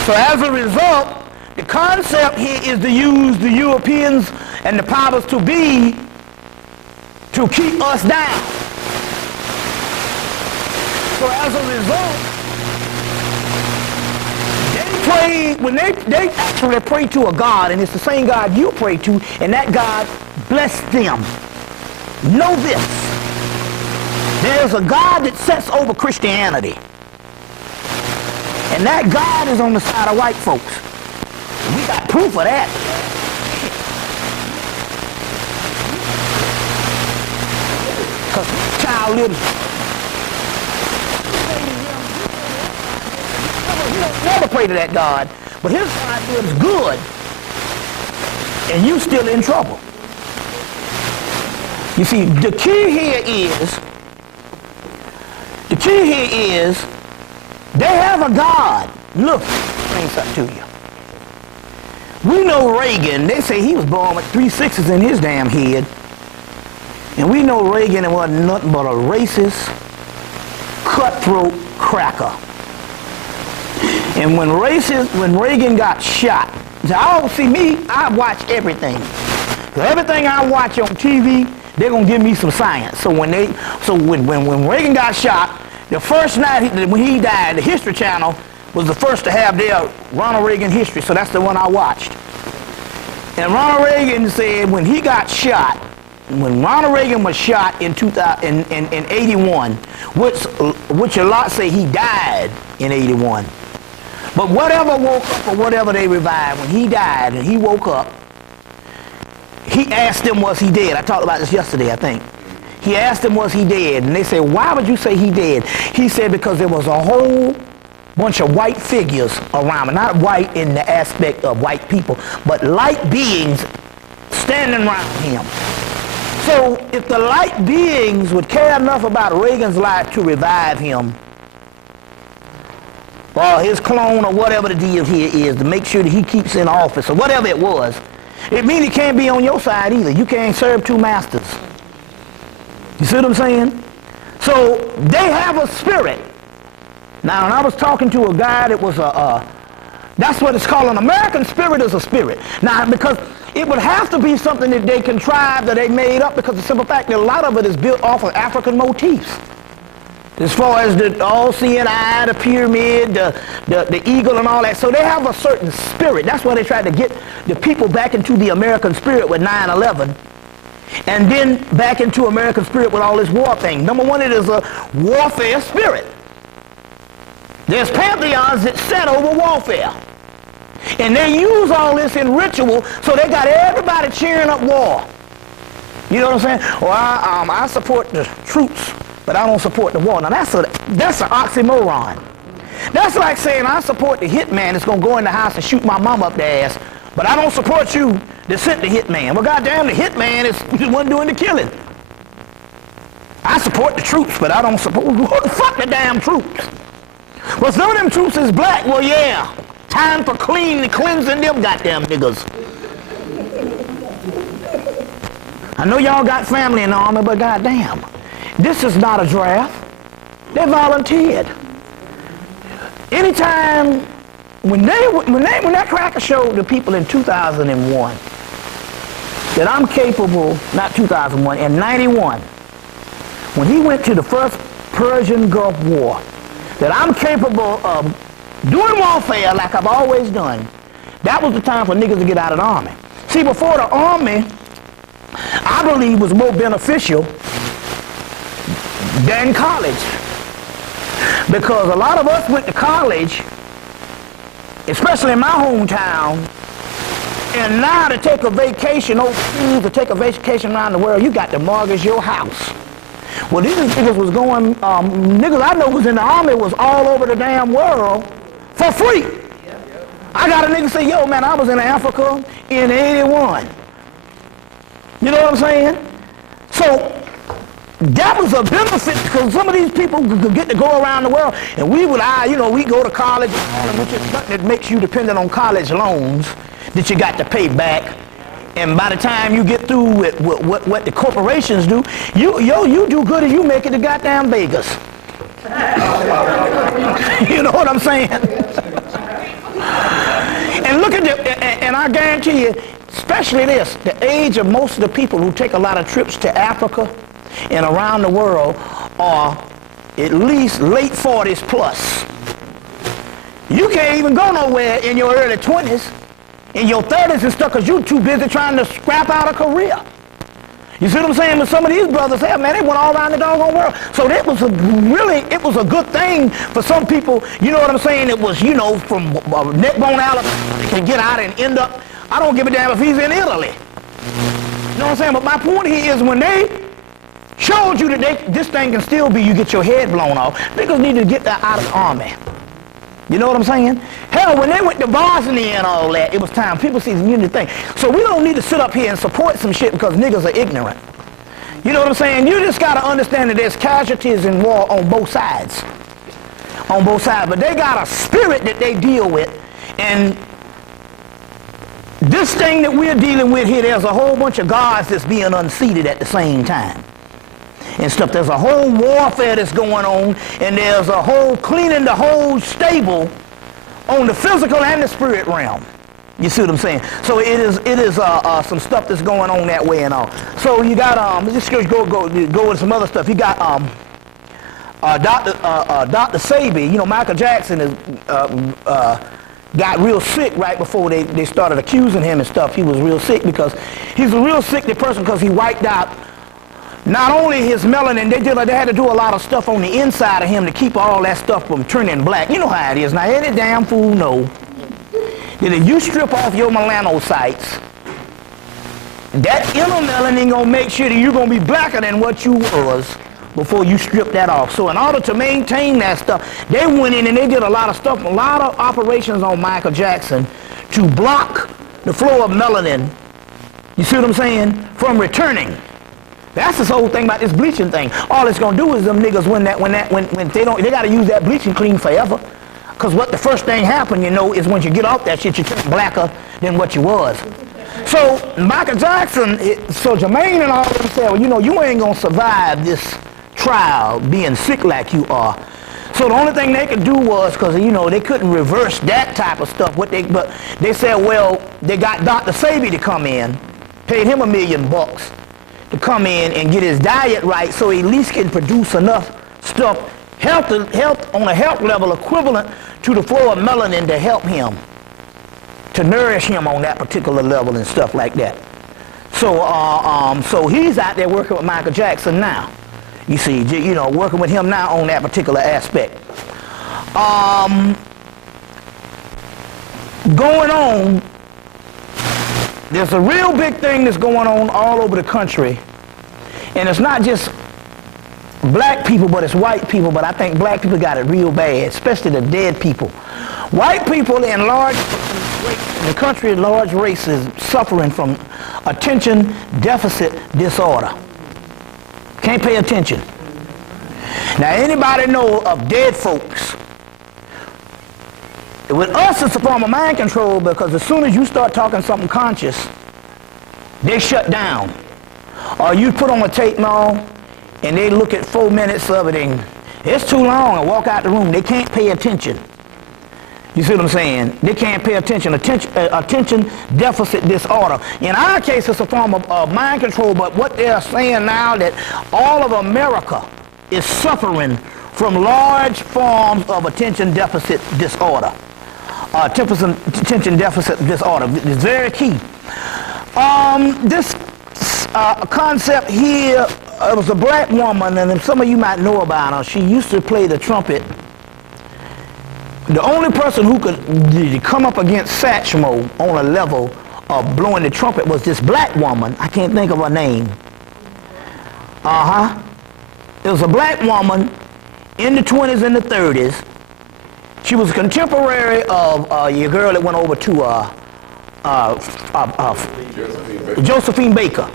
So as a result, the concept here is to use the Europeans and the powers to be to keep us down. So as a result, when they actually pray to a God, and it's the same God you pray to, and that God bless them. Know this. There's a God that sets over Christianity. And that God is on the side of white folks. We got proof of that. Because child lives. You don't never pray to that God, but his God lives good, and you still in trouble. You see, the key here is, they have a God. Look, I'll explain something to you. We know Reagan, they say he was born with 3 6s in his damn head. And we know Reagan wasn't nothing but a racist, cutthroat cracker. And when Reagan got shot, I watch everything. So everything I watch on TV, they're gonna give me some science. So when Reagan got shot, the first night when he died, the History Channel was the first to have their Ronald Reagan history. So that's the one I watched. And Ronald Reagan said when he got shot, when Ronald Reagan was shot in 81, which a lot say he died in 81. But whatever woke up or whatever they revived, when he died and he woke up, he asked them, was he dead? I talked about this yesterday, I think. He asked them, was he dead? And they said, why would you say he dead? He said, because there was a whole bunch of white figures around him. Not white in the aspect of white people, but light beings standing around him. So if the light beings would care enough about Reagan's life to revive him, or his clone or whatever the deal here is, to make sure that he keeps in office or whatever it was, it means he can't be on your side either. You can't serve two masters. You see what I'm saying? So they have a spirit. Now, when I was talking to a guy that was that's what it's called. An American spirit is a spirit. Now, because it would have to be something that they contrived, that they made up, because the simple fact that a lot of it is built off of African motifs. As far as the all-seeing eye, the pyramid, the eagle and all that. So they have a certain spirit. That's why they tried to get the people back into the American spirit with 9/11. And then back into American spirit with all this war thing. Number one, it is a warfare spirit. There's pantheons that set over warfare. And they use all this in ritual, so they got everybody cheering up war. You know what I'm saying? Or I support the troops, but I don't support the war. Now that's an oxymoron. That's like saying I support the hitman that's gonna go in the house and shoot my mom up the ass, but I don't support you that sent the hitman. Well, goddamn, the hitman is the one doing the killing. I support the troops, but I don't support, who the fuck the damn troops? Well, some of them troops is black. Well, yeah, time for cleansing them goddamn niggas. I know y'all got family in the army, but goddamn, this is not a draft. They volunteered. Anytime, when that cracker showed the people in 2001 that I'm capable, not 2001, in 91, when he went to the first Persian Gulf War, that I'm capable of doing warfare like I've always done, that was the time for niggas to get out of the army. See, before the army, I believe was more beneficial than college. Because a lot of us went to college, especially in my hometown, and now to take a vacation overseas, to take a vacation around the world, you got to mortgage your house. Well, these niggas was going, niggas I know was in the army was all over the damn world for free. I got a nigga say, yo man, I was in Africa in 81. You know what I'm saying? So, that was a benefit because some of these people could get to go around the world, and we would, we go to college, which is something that makes you dependent on college loans that you got to pay back. And by the time you get through with what the corporations do, you do good and you make it to goddamn Vegas. You know what I'm saying? And look at and I guarantee you, especially this, the age of most of the people who take a lot of trips to Africa and around the world are at least late 40s plus. You can't even go nowhere in your early 20s, in your 30s and stuff, because you're too busy trying to scrap out a career. You see what I'm saying? But some of these brothers, hey, man, they went all around the doggone world. So it was a good thing for some people, you know what I'm saying? It was, from Neckbone, Alabama, they can get out and end up, I don't give a damn if he's in Italy. You know what I'm saying? But my point here is when they showed you that this thing can still be, you get your head blown off, niggas need to get that out of the army. You know what I'm saying? Hell, when they went to Bosnia and all that, it was time. People see the unity thing. So we don't need to sit up here and support some shit because niggas are ignorant. You know what I'm saying? You just got to understand that there's casualties in war on both sides. On both sides. But they got a spirit that they deal with. And this thing that we're dealing with here, there's a whole bunch of guards that's being unseated at the same time. And stuff. There's a whole warfare that's going on, and there's a whole cleaning the whole stable on the physical and the spirit realm. You see what I'm saying? So it is some stuff that's going on that way and all. So you got let's just go with some other stuff. You got Dr. Sabi. Michael Jackson got real sick right before they started accusing him and stuff. He was real sick because he's a real sickly person because he wiped out not only his melanin, they had to do a lot of stuff on the inside of him to keep all that stuff from turning black. You know how it is. Now, any damn fool know that if you strip off your melanocytes, that inner melanin gonna make sure that you're gonna be blacker than what you was before you strip that off. So in order to maintain that stuff, they went in and they did a lot of stuff, a lot of operations on Michael Jackson to block the flow of melanin, you see what I'm saying, from returning. That's this whole thing about this bleaching thing. All it's gonna do is them niggas when they gotta use that bleaching clean forever. Cause what the first thing happen, is when you get off that shit, you turn blacker than what you was. So Michael Jackson, so Jermaine and all of them said, well, you ain't gonna survive this trial being sick like you are. So the only thing they could do was, cause they couldn't reverse that type of stuff. But they said, well, they got Dr. Sabi to come in, paid him $1 million to come in and get his diet right so he at least can produce enough stuff, health on a health level equivalent to the flow of melanin to help him, to nourish him on that particular level and stuff like that. So he's out there working with Michael Jackson now. You see, working with him now on that particular aspect. Going on, there's a real big thing that's going on all over the country And it's not just black people, but it's white people, but I think black people got it real bad, especially the dead people. White people in the country in large races suffering from attention deficit disorder. Can't pay attention. Now anybody know of dead folks? With us it's a form of mind control, because as soon as you start talking something conscious, they shut down. Or you put on a tape now and they look at 4 minutes of it and it's too long and walk out the room. They can't pay attention. You see what I'm saying? They can't pay attention. Attention deficit disorder. In our case, it's a form of mind control, but what they're saying now that all of America is suffering from large forms of attention deficit disorder. Attention deficit disorder is very key. This concept here, it was a black woman, and some of you might know about her. She used to play the trumpet. The only person who could come up against Satchmo on a level of blowing the trumpet was this black woman. I can't think of her name. It was a black woman in the 20s and the 30s. She was a contemporary of your girl that went over to Josephine Baker.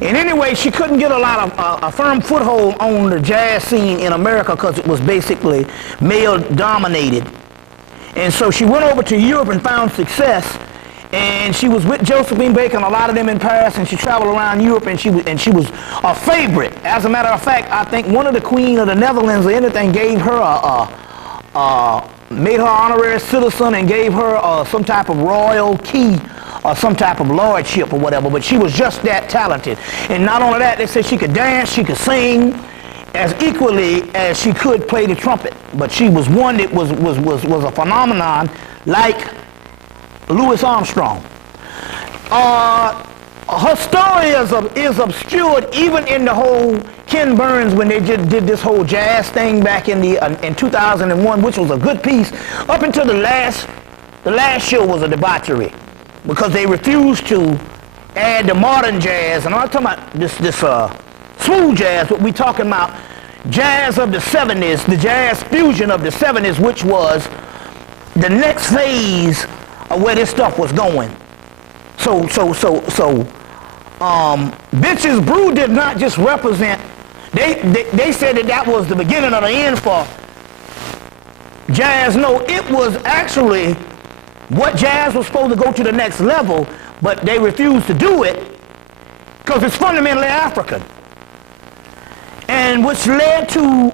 And anyway, she couldn't get a lot of a firm foothold on the jazz scene in America because it was basically male dominated. And so she went over to Europe and found success. And she was with Josephine Baker and a lot of them in Paris, and she traveled around Europe, and she was a favorite. As a matter of fact, I think one of the Queen of the Netherlands or anything gave her made her honorary citizen and gave her some type of royal key or some type of lordship or whatever, but she was just that talented. And not only that, they said she could dance, she could sing as equally as she could play the trumpet. But she was one that was a phenomenon like Louis Armstrong. Her story is obscured even in the whole Ken Burns when they did this whole jazz thing back in 2001, which was a good piece. Up until the last show was a debauchery, because they refused to add the modern jazz. And I'm not talking about this smooth jazz, but we talking about jazz of the 70s, the jazz fusion of the 70s, which was the next phase of where this stuff was going. So Bitches Brew did not just represent, they said that was the beginning of the end for jazz. No, it was actually what jazz was supposed to go to the next level, but they refused to do it because it's fundamentally African. And which led to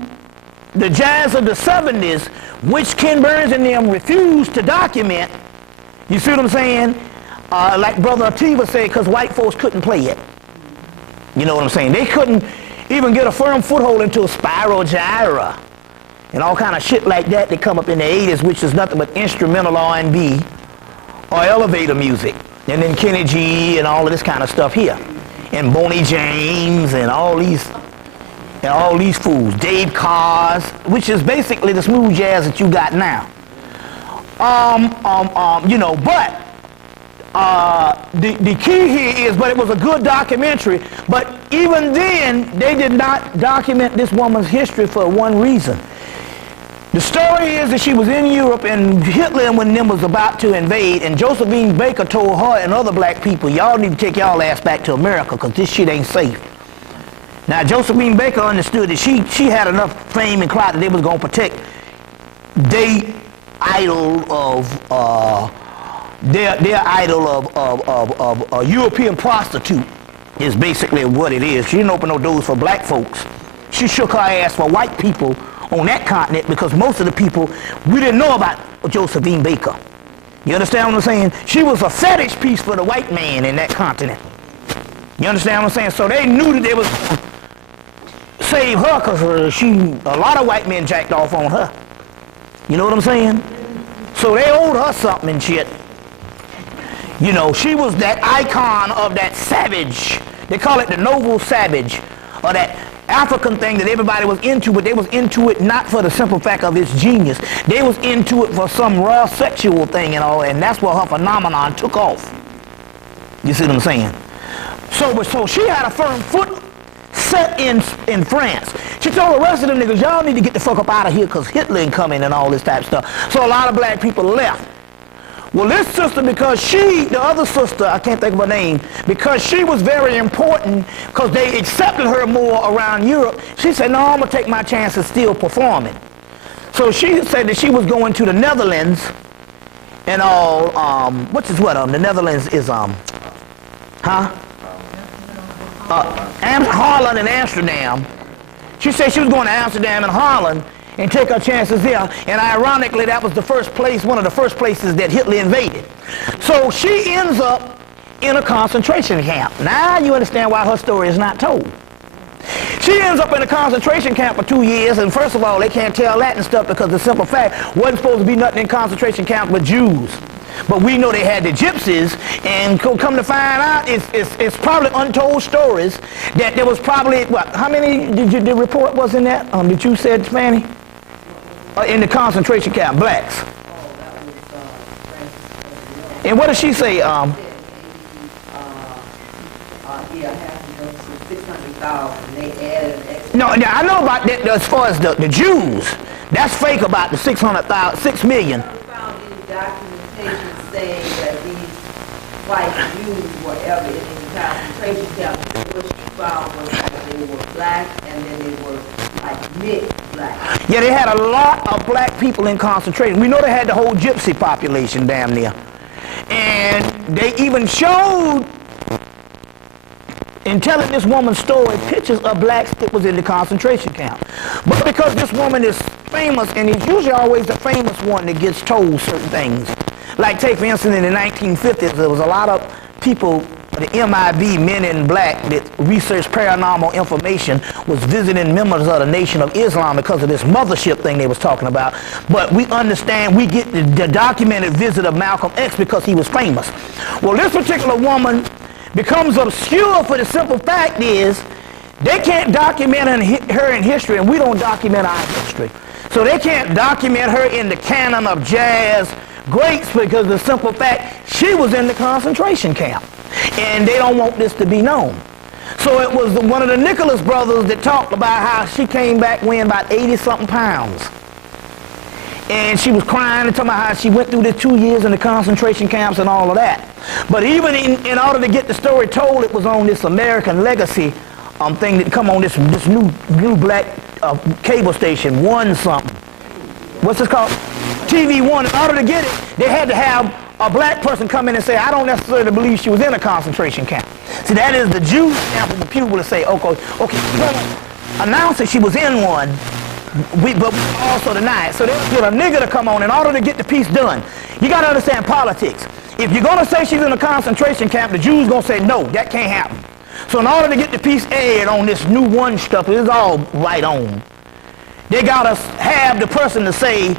the jazz of the 70s, which Ken Burns and them refused to document. You see what I'm saying? Like Brother Ativa said, because white folks couldn't play it. You know what I'm saying? They couldn't even get a firm foothold into a spiral gyra and all kind of shit like that that come up in the 80s, which is nothing but instrumental R&B or elevator music. And then Kenny G and all of this kind of stuff here. And Boney James and all these fools. Dave Cars, which is basically the smooth jazz that you got now. You know, but the key here is, but it was a good documentary, but even then, they did not document this woman's history for one reason. The story is that she was in Europe and Hitler and when them was about to invade, and Josephine Baker told her and other black people, y'all need to take y'all ass back to America because this shit ain't safe. Now Josephine Baker understood that she had enough fame and clout that they was going to protect their idol of their idol of a European prostitute is basically what it is. She didn't open no doors for black folks. She shook her ass for white people on that continent because most of the people, we didn't know about Josephine Baker. You understand what I'm saying? She was a fetish piece for the white man in that continent. You understand what I'm saying? So they knew that they was save her because a lot of white men jacked off on her. You know what I'm saying? So they owed her something and shit. You know, she was that icon of that savage. They call it the noble savage, or that African thing that everybody was into, but they was into it not for the simple fact of its genius. They was into it for some raw sexual thing and all, and that's where her phenomenon took off. You see what I'm saying? So she had a firm foot set in France. She told the rest of them niggas, y'all need to get the fuck up out of here because Hitler ain't coming and all this type of stuff. So a lot of black people left. Well, this sister, because the other sister, I can't think of her name, because she was very important, because they accepted her more around Europe, she said, no, I'm going to take my chances still performing. So she said that she was going to the Netherlands and all, the Netherlands is, Holland and Amsterdam. She said she was going to Amsterdam and Holland and take her chances there. And ironically, that was the first place, one of the first places that Hitler invaded. So she ends up in a concentration camp. Now you understand why her story is not told. She ends up in a concentration camp for 2 years, and first of all, they can't tell that and stuff because the simple fact wasn't supposed to be nothing in concentration camps but Jews. But we know they had the gypsies, and come to find out, it's probably untold stories that there was probably, how many did the report was in that? That you said, Fanny? In the concentration camp, blacks. And what did she say? Yeah, 600,000. They added an extra. No, I know about that as far as the Jews. That's fake about the 600,000, 6 million. I found any documentation saying that these white Jews were ever in any concentration camp. What she found was that they were black and then they were like mixed black. Yeah, they had a lot of black people in concentration. We know they had the whole gypsy population damn near. And they even showed, in telling this woman's story, pictures of blacks that was in the concentration camp. But because this woman is famous, and it's usually always the famous one that gets told certain things. Like take for instance in the 1950s, there was a lot of people, the MIB, men in black, that researched paranormal information, was visiting members of the Nation of Islam because of this mothership thing they was talking about. But we understand, we get the documented visit of Malcolm X because he was famous. Well, this particular woman becomes obscure for the simple fact is they can't document her in history, and we don't document our history. So they can't document her in the canon of jazz greats because of the simple fact she was in the concentration camp. And they don't want this to be known. So it was one of the Nicholas brothers that talked about how she came back weighing about 80-something pounds. And she was crying and talking about how she went through the 2 years in the concentration camps and all of that. But even in order to get the story told, it was on this American Legacy thing that come on this new black cable station, One something. What's this called? TV One. In order to get it, they had to have a black person come in and say, I don't necessarily believe she was in a concentration camp. See, that is the Jews camp of the people to say, okay, announce that she was in one, but we also deny it. So they'll get a nigger to come on in order to get the piece done. You got to understand politics. If you're going to say she's in a concentration camp, the Jews going to say, no, that can't happen. So in order to get the piece aired on this new one stuff, it's all right on. They got to have the person to say,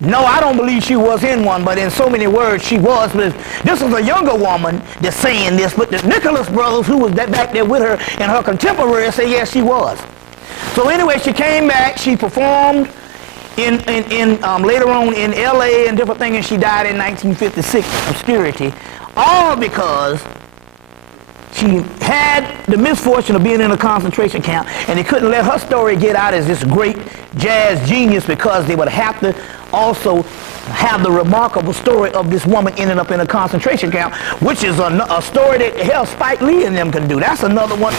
no, I don't believe she was in one, but in so many words she was. But this was a younger woman that's saying this, but the Nicholas brothers, who was back there with her, and her contemporaries say, yes, she was. So anyway, she came back, she performed later on in LA and different things, and she died in 1956 in obscurity, all because she had the misfortune of being in a concentration camp, and they couldn't let her story get out as this great jazz genius because they would have to also have the remarkable story of this woman ending up in a concentration camp, which is a story that hell Spike Lee and them can do. That's another one.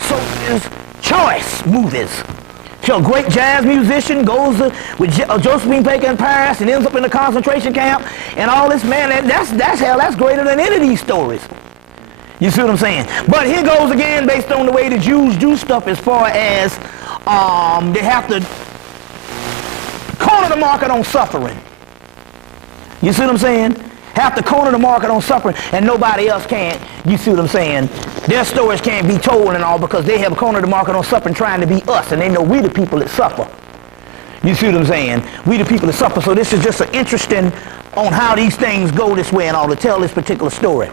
So is Choice movies. She's a great jazz musician, goes with Josephine Baker in Paris and ends up in a concentration camp and all this, man, that's greater than any of these stories. You see what I'm saying? But here goes again based on the way the Jews do stuff as far as they have to corner the market on suffering. You see what I'm saying? Have to corner the market on suffering and nobody else can. You see what I'm saying? Their stories can't be told and all because they have cornered the market on suffering trying to be us, and they know we the people that suffer. You see what I'm saying? We the people that suffer. So this is just an interesting on how these things go this way and all to tell this particular story.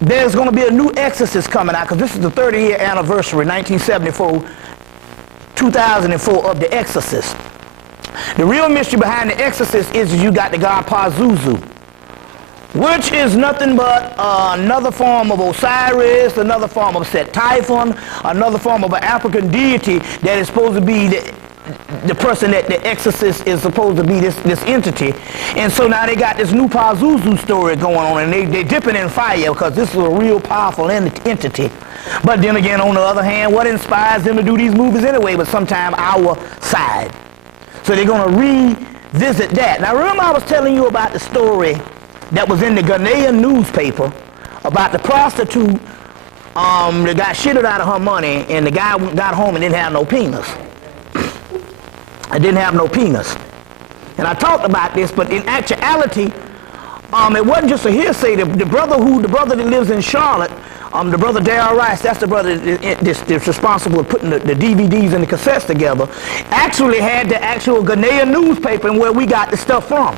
There's going to be a new Exorcist coming out because this is the 30-year anniversary, 1974, 2004 of The Exorcist. The real mystery behind The Exorcist is you got the god Pazuzu, which is nothing but another form of Osiris, another form of Set Typhon, another form of an African deity that is supposed to be the person that the exorcist is supposed to be, this entity. And so now they got this new Pazuzu story going on, and they dipping in fire because this is a real powerful entity. But then again, on the other hand, what inspires them to do these movies anyway but sometime our side? So they're going to revisit that. Now remember I was telling you about the story that was in the Ghanaian newspaper about the prostitute that got shitted out of her money, and the guy got home and didn't have no penis. I didn't have no penis. And I talked about this, but in actuality, it wasn't just a hearsay. The brother that lives in Charlotte, the brother Darryl Rice, that's the brother that's responsible for putting the DVDs and the cassettes together, actually had the actual Ghanaian newspaper and where we got the stuff from,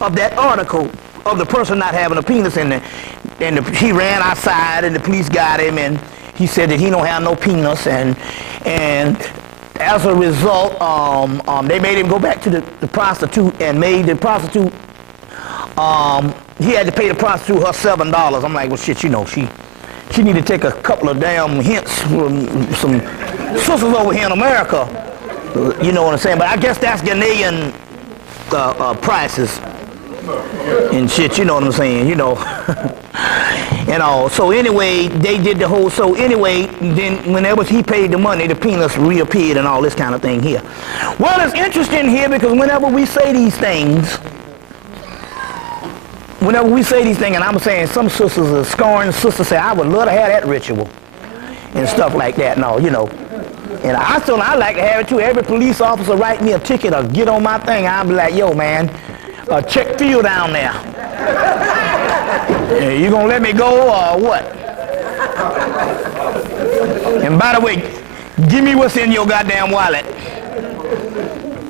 of that article of the person not having a penis. He ran outside and the police got him, and he said that he don't have no penis, and as a result, they made him go back to the prostitute and made the prostitute, he had to pay the prostitute her $7. I'm like, well, shit, you know, she need to take a couple of damn hints from some sisters over here in America. You know what I'm saying? But I guess that's Ghanaian prices and shit, you know what I'm saying, you know. So anyway, they did the whole, so anyway, then whenever he paid the money, the penis reappeared and all this kind of thing here. Well, it's interesting here because whenever we say these things, and I'm saying some sisters are scorned, sisters say, I would love to have that ritual and stuff like that, no, you know. And I like to have it too. Every police officer write me a ticket or get on my thing, I'll be like, yo, man, check Phil down there. You gonna let me go or what? And by the way, give me what's in your goddamn wallet.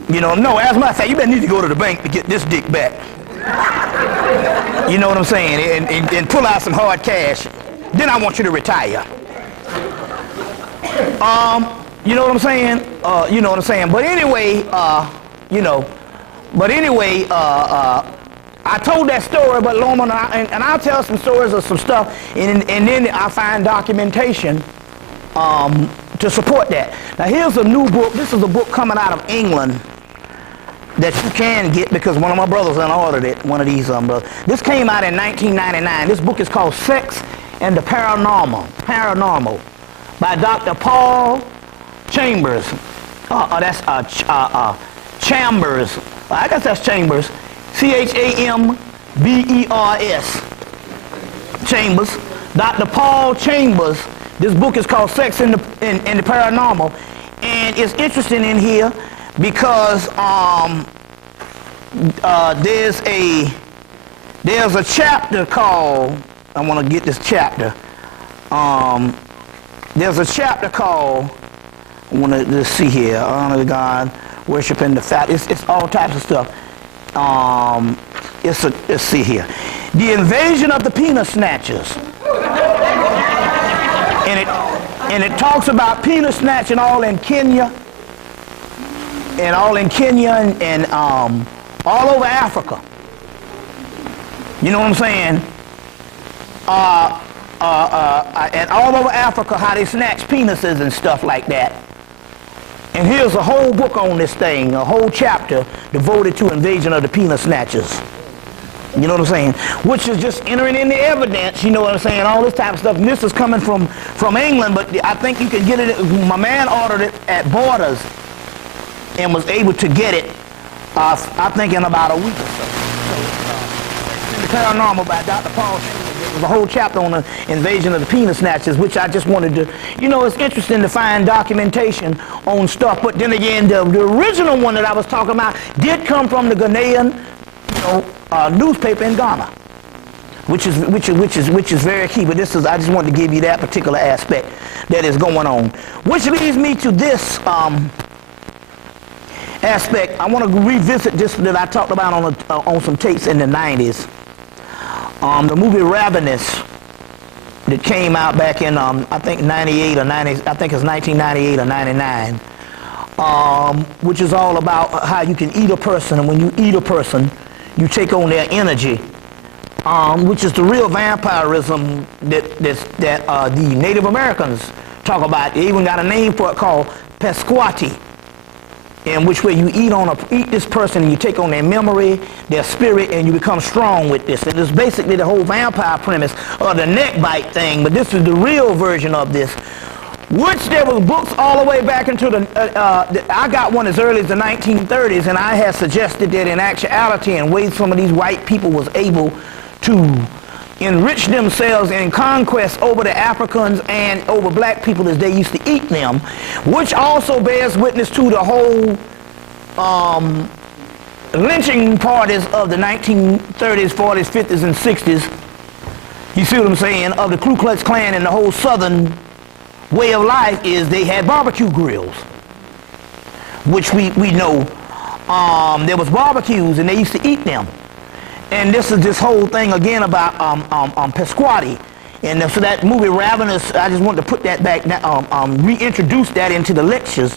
You know, no, as a matter of fact, you better need to go to the bank to get this dick back. You know what I'm saying? And pull out some hard cash. Then I want you to retire. You know what I'm saying? You know what I'm saying? But anyway, I told that story, but Loma, and I'll tell some stories of some stuff, and then I find documentation to support that. Now here's a new book. This is a book coming out of England that you can get because one of my brothers ordered it, one of these brothers. This came out in 1999. This book is called Sex and the Paranormal, by Dr. Paul Chambers. Chambers. I guess that's Chambers. Chambers. Chambers. Dr. Paul Chambers. This book is called Sex and the Paranormal, and it's interesting in here because there's a chapter called, I want to get this chapter. There's a chapter called, I want to, let's see here, honor to God, worshiping the fact. It's all types of stuff. Let's see here, the invasion of the penis snatchers, and it talks about penis snatching all in Kenya, and all over Africa. You know what I'm saying? And all over Africa, how they snatch penises and stuff like that. And here's a whole book on this thing, a whole chapter devoted to invasion of the penis snatchers. You know what I'm saying? Which is just entering in the evidence, you know what I'm saying? All this type of stuff. And this is coming from England, but I think you can get it. My man ordered it at Borders and was able to get it, I think, in about a week or so. The Paranormal by Dr. Paul Chambers. There's a whole chapter on the invasion of the penis snatchers, which I just wanted to, you know, it's interesting to find documentation on stuff. But then again, the original one that I was talking about did come from the Ghanaian, newspaper in Ghana, which is very key. But this is, I just wanted to give you that particular aspect that is going on, which leads me to this aspect. I want to revisit this that I talked about on some tapes in the 90s. The movie Ravenous that came out back in I think 98 or 90, I think it's 1998 or 99, which is all about how you can eat a person, and when you eat a person, you take on their energy, which is the real vampirism that the Native Americans talk about. They even got a name for it called Pesquati, in which way you eat this person and you take on their memory, their spirit, and you become strong with this. And it's basically the whole vampire premise of the neck bite thing, but this is the real version of this, which there was books all the way back into I got one as early as the 1930s, and I had suggested that in actuality, in ways some of these white people was able to enrich themselves in conquest over the Africans and over black people as they used to eat them, which also bears witness to the whole lynching parties of the 1930s, 40s, 50s, and 60s. You see what I'm saying? Of the Ku Klux Klan and the whole Southern way of life is they had barbecue grills, which we know there was barbecues and they used to eat them. And this is this whole thing again about Pesquati. And so that movie Ravenous, I just wanted to put that back, reintroduce that into the lectures.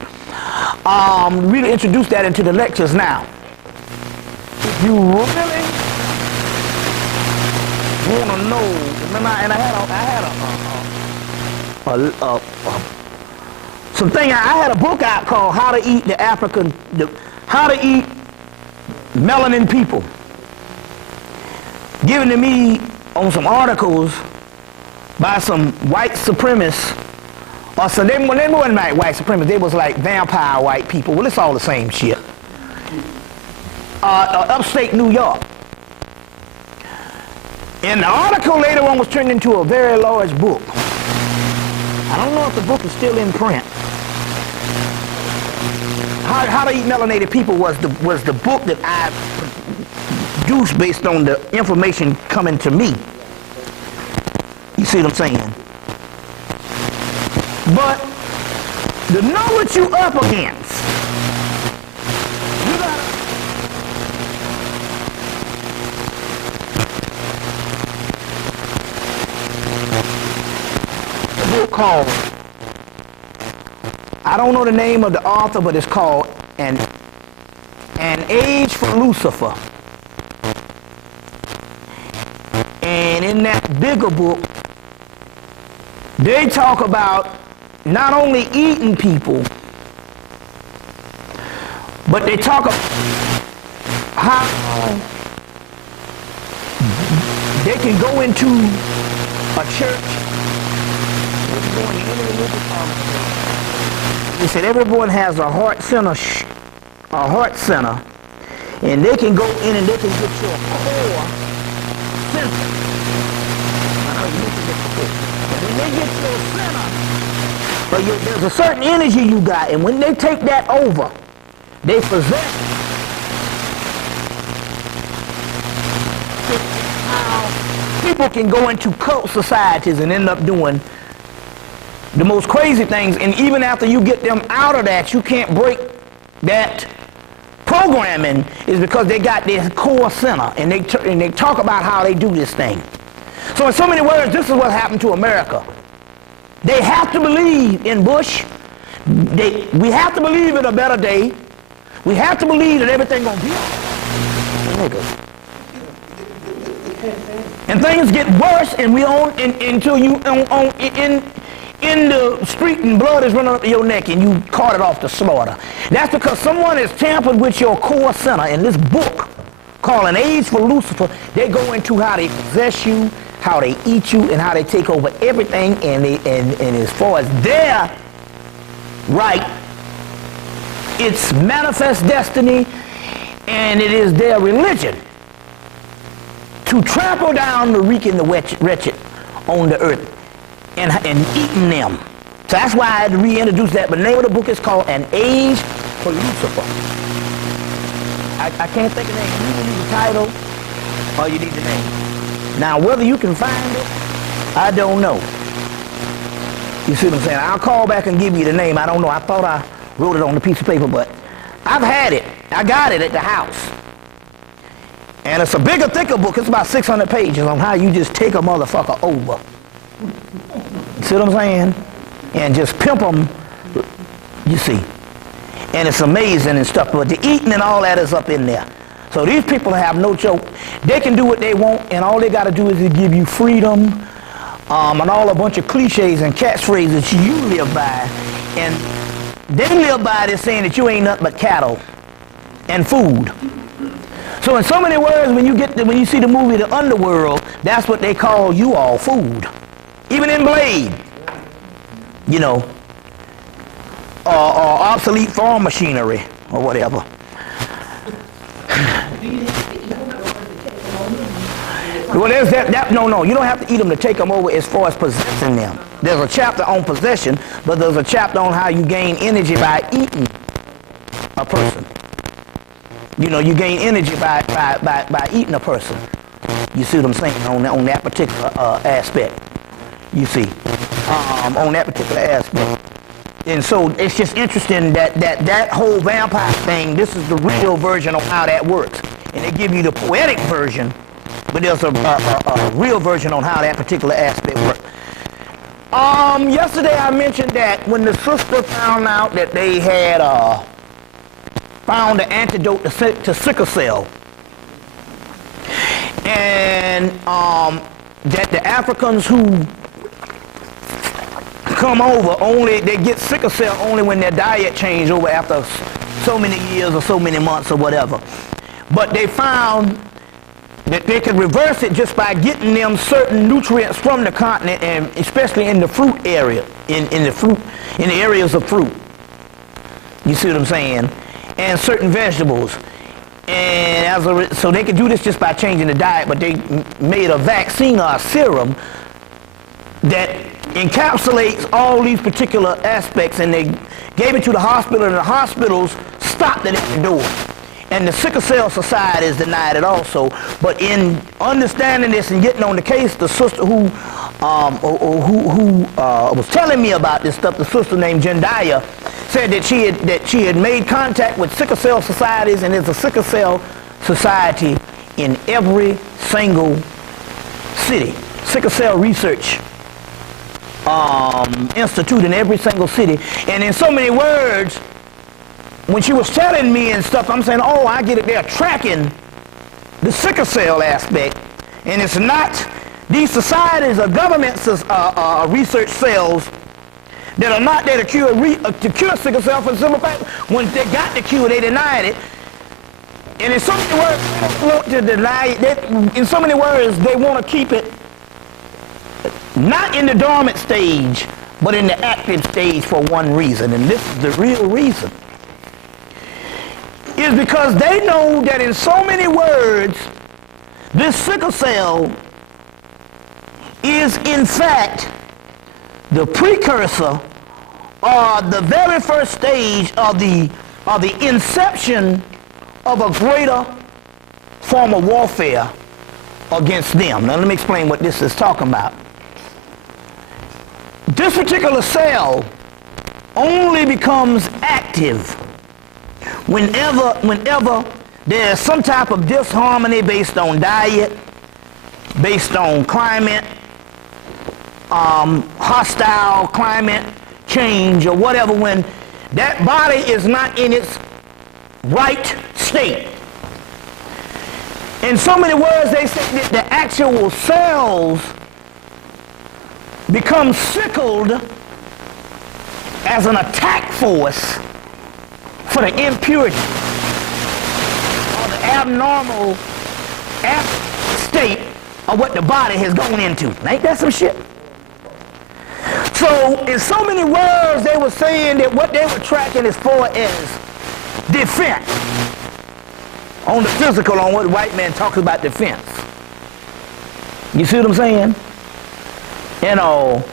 Really introduce that into the lectures now. If you really want to know, remember, and I had something. I had a book out called How to Eat the African, How to Eat Melanin People, given to me on some articles by some white supremacists, or so they weren't like white supremacists, they was like vampire white people. Well, it's all the same shit. Upstate New York. And the article later on was turned into a very large book. I don't know if the book is still in print. How to Eat Melanated People was the book that I produced based on the information coming to me. You see what I'm saying? But to know what you up against, you gotta a book called, I don't know the name of the author, but it's called An Age for Lucifer. And in that bigger book, they talk about not only eating people, but they talk about how they can go into a church. They said everyone has a heart center, and they can go in and they can get your core center. When they get your center, but there's a certain energy you got, and when they take that over, they possess how people can go into cult societies and end up doing the most crazy things, and even after you get them out of that, you can't break that programming, is because they got their core center, and they talk about how they do this thing. So in so many words, this is what happened to America. They have to believe in Bush. We have to believe in a better day. We have to believe that everything gonna be and things get worse, and we until you in the street and blood is running up your neck and you carted off to slaughter. That's because someone has tampered with your core center. In this book called An Age for Lucifer, they go into how they possess you, how they eat you, and how they take over everything, and as far as their right, it's manifest destiny, and it is their religion to trample down the weak and the wretched on the earth and eating them. So that's why I had to reintroduce that, but the name of the book is called An Age for Lucifer. I can't think of the name. You need the title or you need the name. Now, whether you can find it, I don't know. You see what I'm saying? I'll call back and give you the name. I don't know. I thought I wrote it on a piece of paper, but I've had it. I got it at the house. And it's a bigger, thicker book. It's about 600 pages on how you just take a motherfucker over. You see what I'm saying? And just pimp them, you see. And it's amazing and stuff, but the eating and all that is up in there. So these people have no joke. They can do what they want, and all they got to do is to give you freedom and all a bunch of cliches and catchphrases you live by. And they live by this saying that you ain't nothing but cattle and food. So in so many words, when you see the movie The Underworld, that's what they call you all, food. Even in Blade, you know, or obsolete farm machinery or whatever. Well, there's no, you don't have to eat them to take them over as far as possessing them. There's a chapter on possession, but there's a chapter on how you gain energy by eating a person. You know, you gain energy by eating a person. You see what I'm saying on that particular aspect. You see, on that particular aspect. And so it's just interesting that whole vampire thing, this is the real version of how that works. And they give you the poetic version, but there's a real version on how that particular aspect works. Yesterday I mentioned that when the sister found out that they had found the antidote to sickle cell, and that the Africans who come over they get sickle cell only when their diet changed over after so many years or so many months or whatever. But they found that they could reverse it just by getting them certain nutrients from the continent, and especially in the fruit area, in the areas of fruit. You see what I'm saying? And certain vegetables. And so they could do this just by changing the diet, but they made a vaccine or a serum that encapsulates all these particular aspects, and they gave it to the hospital, and the hospitals stopped it at the door. And the Sickle Cell Society is denied it also. But in understanding this and getting on the case, the sister who was telling me about this stuff, the sister named Jendaya, said that she had made contact with sickle cell societies, and there's a sickle cell society in every single city. Sickle cell research institute in every single city. And in so many words, when she was telling me and stuff, I'm saying, oh, I get it. They're tracking the sickle cell aspect, and it's not these societies or government research cells that are not there to cure sickle cell, for the simple fact, when they got the cure, they denied it. And in so many words, they don't want to deny it. In so many words, they want to keep it not in the dormant stage, but in the active stage for one reason, and this is the real reason. Is because they know that in so many words, this sickle cell is in fact the precursor or the very first stage of the inception of a greater form of warfare against them. Now let me explain what this is talking about. This particular cell only becomes active whenever there's some type of disharmony based on diet, based on climate, hostile climate change or whatever, when that body is not in its right state. In so many words, they say that the actual cells become sickled as an attack force for the impurity or the abnormal state of what the body has gone into. Ain't that some shit? So in so many words, they were saying that what they were tracking as far as defense, on the physical, on what white man talks about defense. You see what I'm saying? You know,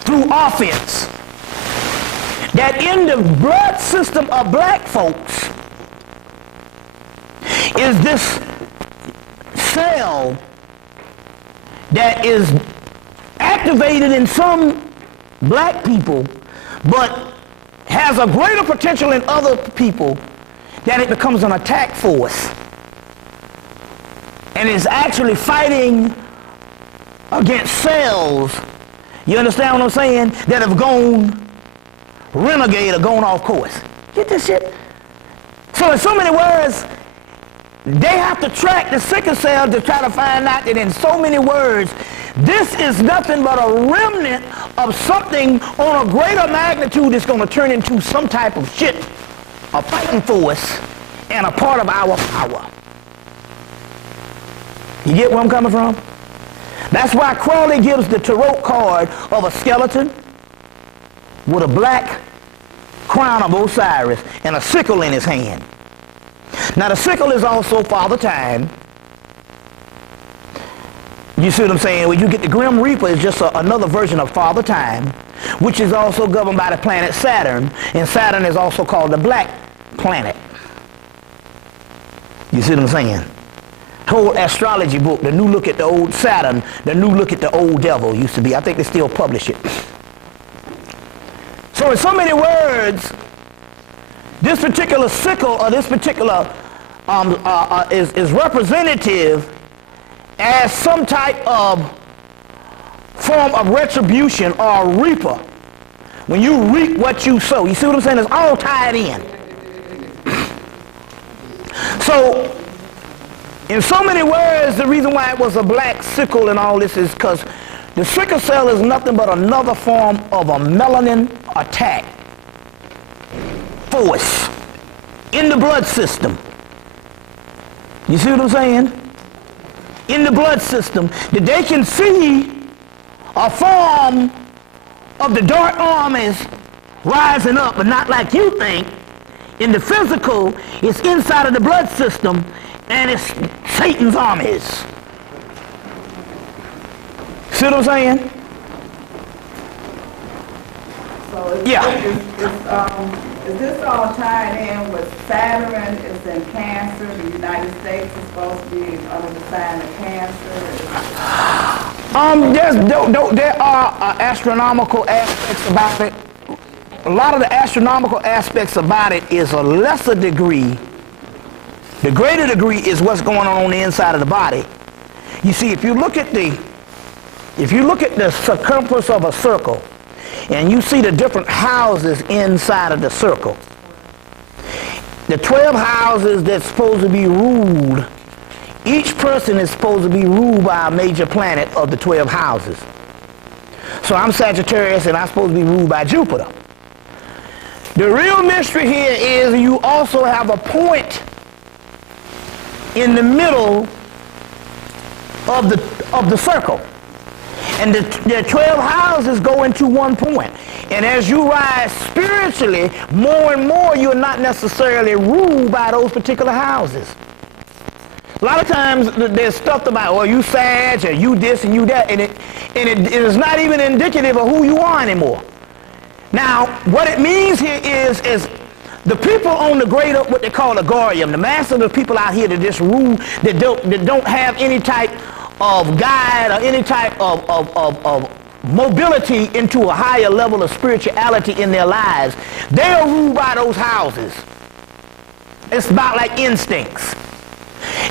through offense. That in the blood system of black folks is this cell that is activated in some black people, but has a greater potential in other people, that it becomes an attack force and is actually fighting against cells, you understand what I'm saying, that have gone renegade or gone off course. Get this shit? So in so many words, they have to track the sickle cell to try to find out that in so many words, this is nothing but a remnant of something on a greater magnitude that's going to turn into some type of shit, a fighting force, and a part of our power. You get where I'm coming from? That's why Crowley gives the tarot card of a skeleton with a black crown of Osiris and a sickle in his hand. Now the sickle is also Father Time. You see what I'm saying? When you get the Grim Reaper, is just another version of Father Time, which is also governed by the planet Saturn, and Saturn is also called the Black Planet. You see what I'm saying? Whole astrology book, The New Look at the Old Saturn, The New Look at the Old Devil used to be. I think they still publish it. So in so many words, this particular sickle or this particular is representative as some type of form of retribution or reaper. When you reap what you sow. You see what I'm saying? It's all tied in. So, in so many words, the reason why it was a black sickle and all this is because the sickle cell is nothing but another form of a melanin attack force in the blood system. You see what I'm saying? In the blood system, that they can see a form of the dark armies rising up, but not like you think. In the physical, it's inside of the blood system, and it's Satan's armies. See what I'm saying? So Yeah. Is this all tied in with Saturn is in Cancer? The United States is supposed to be under the sign of Cancer? There are astronomical aspects about it. A lot of the astronomical aspects about it is a lesser degree. The greater degree is what's going on the inside of the body. You see, if you look at the circumference of a circle, and you see the different houses inside of the circle, the 12 houses that's supposed to be ruled, each person is supposed to be ruled by a major planet of the 12 houses. So I'm Sagittarius and I'm supposed to be ruled by Jupiter. The real mystery here is you also have a point in the middle of the circle. And the 12 houses go into one point. And as you rise spiritually, more and more you're not necessarily ruled by those particular houses. A lot of times there's stuff about, well, you Sag, or you this and you that, and it is not even indicative of who you are anymore. Now, what it means here is the people on the great, what they call the Gorium, the mass of the people out here that just rule, that don't have any type of guide or any type of mobility into a higher level of spirituality in their lives, they are ruled by those houses. It's about like instincts.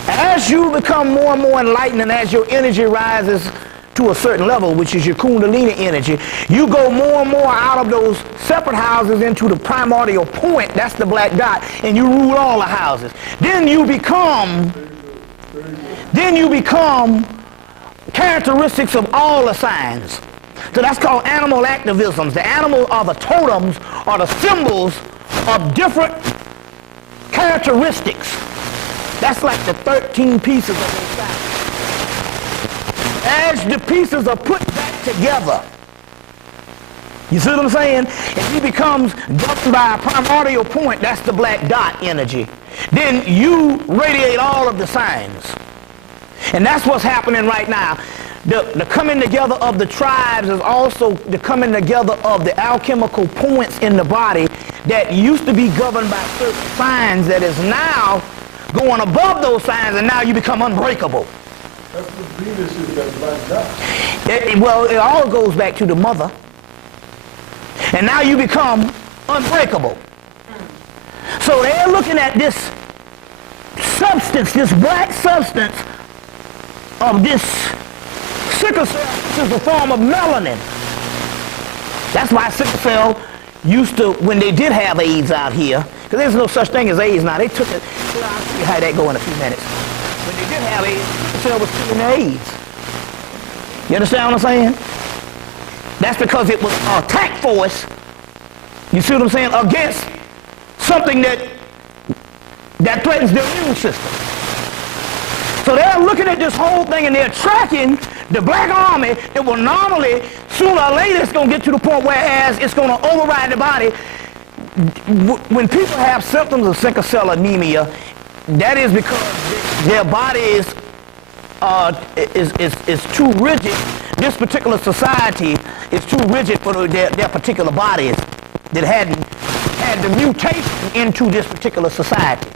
As you become more and more enlightened and as your energy rises to a certain level, which is your Kundalini energy, you go more and more out of those separate houses into the primordial point, that's the black dot, and you rule all the houses. Then you become characteristics of all the signs. So that's called animal activisms. The animals are the totems, or the symbols of different characteristics. That's like the 13 pieces of those signs. As the pieces are put back together, you see what I'm saying? And he becomes governed by a primordial point, that's the black dot energy. Then you radiate all of the signs. And that's what's happening right now. The coming together of the tribes is also the coming together of the alchemical points in the body that used to be governed by certain signs that is now going above those signs, and now you become unbreakable. That's what Venus is, that black dot. Well, it all goes back to the mother. And now you become unbreakable. So they're looking at this substance, this black substance of this sickle cell, which is a form of melanin. That's why sickle cell used to, when they did have AIDS out here, Because there's no such thing as AIDS now. They took it, well, I'll see how that go in a few minutes. But they did have AIDS, the cell was killing the AIDS. You understand what I'm saying? That's because it was an attack force, you see what I'm saying, against something that threatens their immune system. So they're looking at this whole thing and they're tracking the black army that will normally, sooner or later, it's going to get to the point whereas it's going to override the body. When people have symptoms of sickle cell anemia, that is because their body is too rigid. This particular society is too rigid for their particular bodies that had the mutation into this particular society.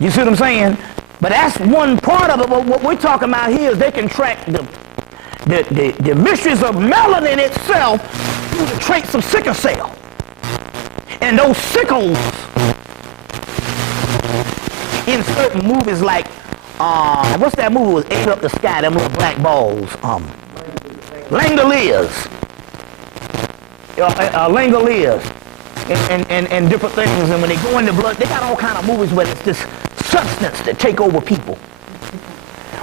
You see what I'm saying? But that's one part of it. But what we're talking about here is they can track the mysteries of melanin itself through the traits of sickle cell. And those sickles in certain movies like, what's that movie was Ate Up the Sky, them little black balls? Langoliers. Langoliers. And different things. And when they go in the blood, they got all kind of movies where it's this substance that take over people.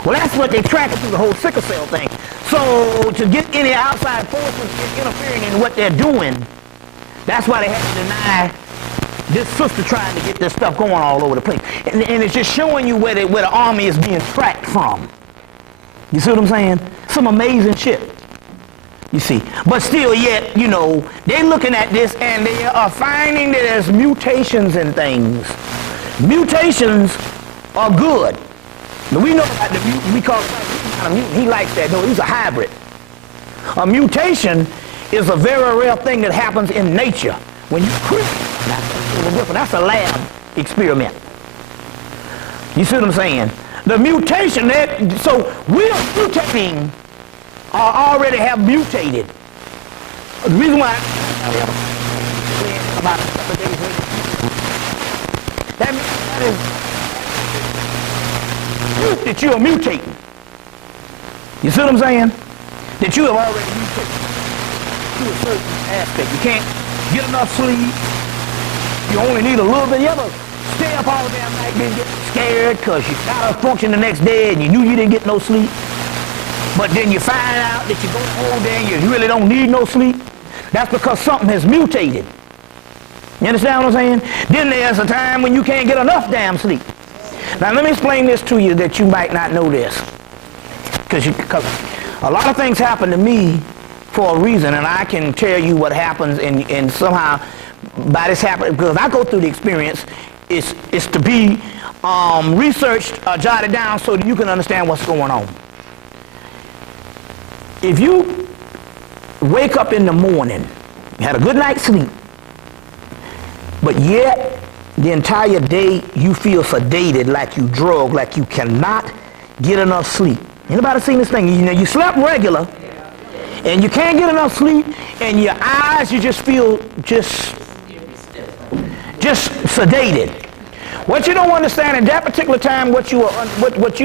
Well, that's what they track through the whole sickle cell thing. So to get any outside forces interfering in what they're doing, that's why they have to deny this sister trying to get this stuff going all over the place. And it's just showing you where the army is being tracked from. You see what I'm saying? Some amazing shit. You see. But still yet, you know, they're looking at this and they are finding that there's mutations in things. Mutations are good. Now, we know about the mutant. We call it a mutant. He likes that. No, he's a hybrid. A mutation is a very rare thing that happens in nature. When you create, that's a lab experiment. You see what I'm saying? The mutation, so we're mutating or already have mutated. The reason why about a couple of days later, that is that you are mutating. You see what I'm saying? That you have already mutated to a certain aspect. You can't get enough sleep. You only need a little bit. You ever stay up all damn night and get scared because you gotta function the next day and you knew you didn't get no sleep? But then you find out that you go the whole day and you really don't need no sleep? That's because something has mutated. You understand what I'm saying? Then there's a time when you can't get enough damn sleep. Now let me explain this to you that you might not know this. Because a lot of things happen to me for a reason, and I can tell you what happens, and somehow by this happening, because I go through the experience, it's to be researched or jotted down so that you can understand what's going on. If you wake up in the morning, you had a good night's sleep, but yet the entire day you feel sedated, like you drugged, like you cannot get enough sleep. Anybody seen this thing? You know, you slept regular, and you can't get enough sleep, and your eyes, you just feel just sedated. What you don't understand at that particular time, what you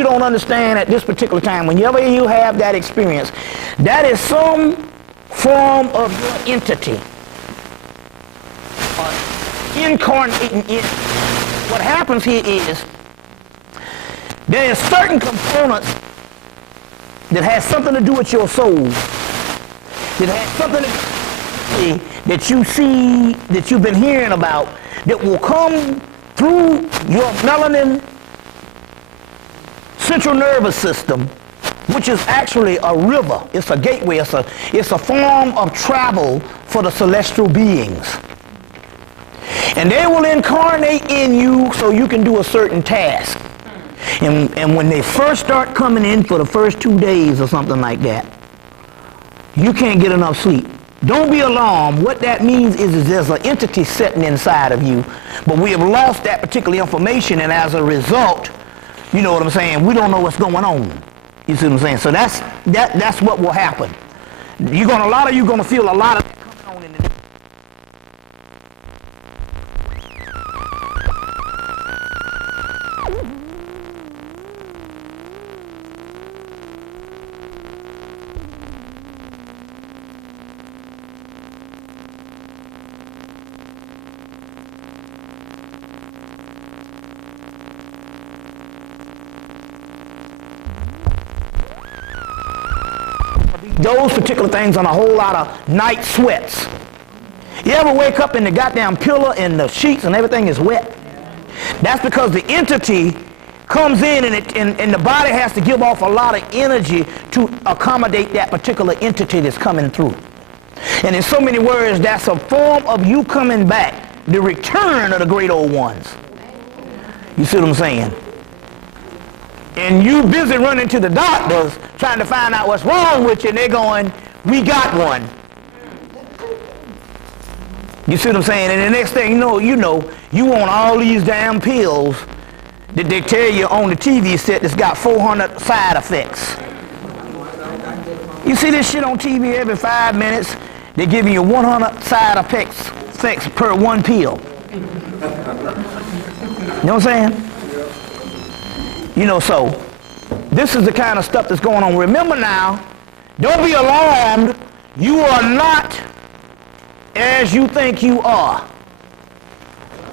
don't understand at this particular time, whenever you have that experience, that is some form of your entity incarnating in. What happens here is there are certain components that has something to do with your soul, that has something to do that you see, that you've been hearing about, that will come through your melanin central nervous system, which is actually a river. It's a gateway. It's a form of travel for the celestial beings. And they will incarnate in you so you can do a certain task. And when they first start coming in for the first 2 days or something like that, you can't get enough sleep. Don't be alarmed. What that means is there's an entity sitting inside of you, but we have lost that particular information, and as a result, you know what I'm saying, we don't know what's going on. You see what I'm saying? So that's what will happen. A lot of you gonna feel a lot of that coming on in the day. Those particular things on a whole lot of night sweats. You ever wake up and the goddamn pillow and the sheets and everything is wet? That's because the entity comes in and the body has to give off a lot of energy to accommodate that particular entity that's coming through. And in so many words, that's a form of you coming back, the return of the great old ones. You see what I'm saying? And you busy running to the doctors trying to find out what's wrong with you, and they're going, we got one. You see what I'm saying? And the next thing you know, you want all these damn pills that they tell you on the TV set that's got 400 side effects. You see this shit on TV every 5 minutes. They're giving you 100 side effects per one pill. You know what I'm saying? So this is the kind of stuff that's going on. Remember now, don't be alarmed. You are not as you think you are.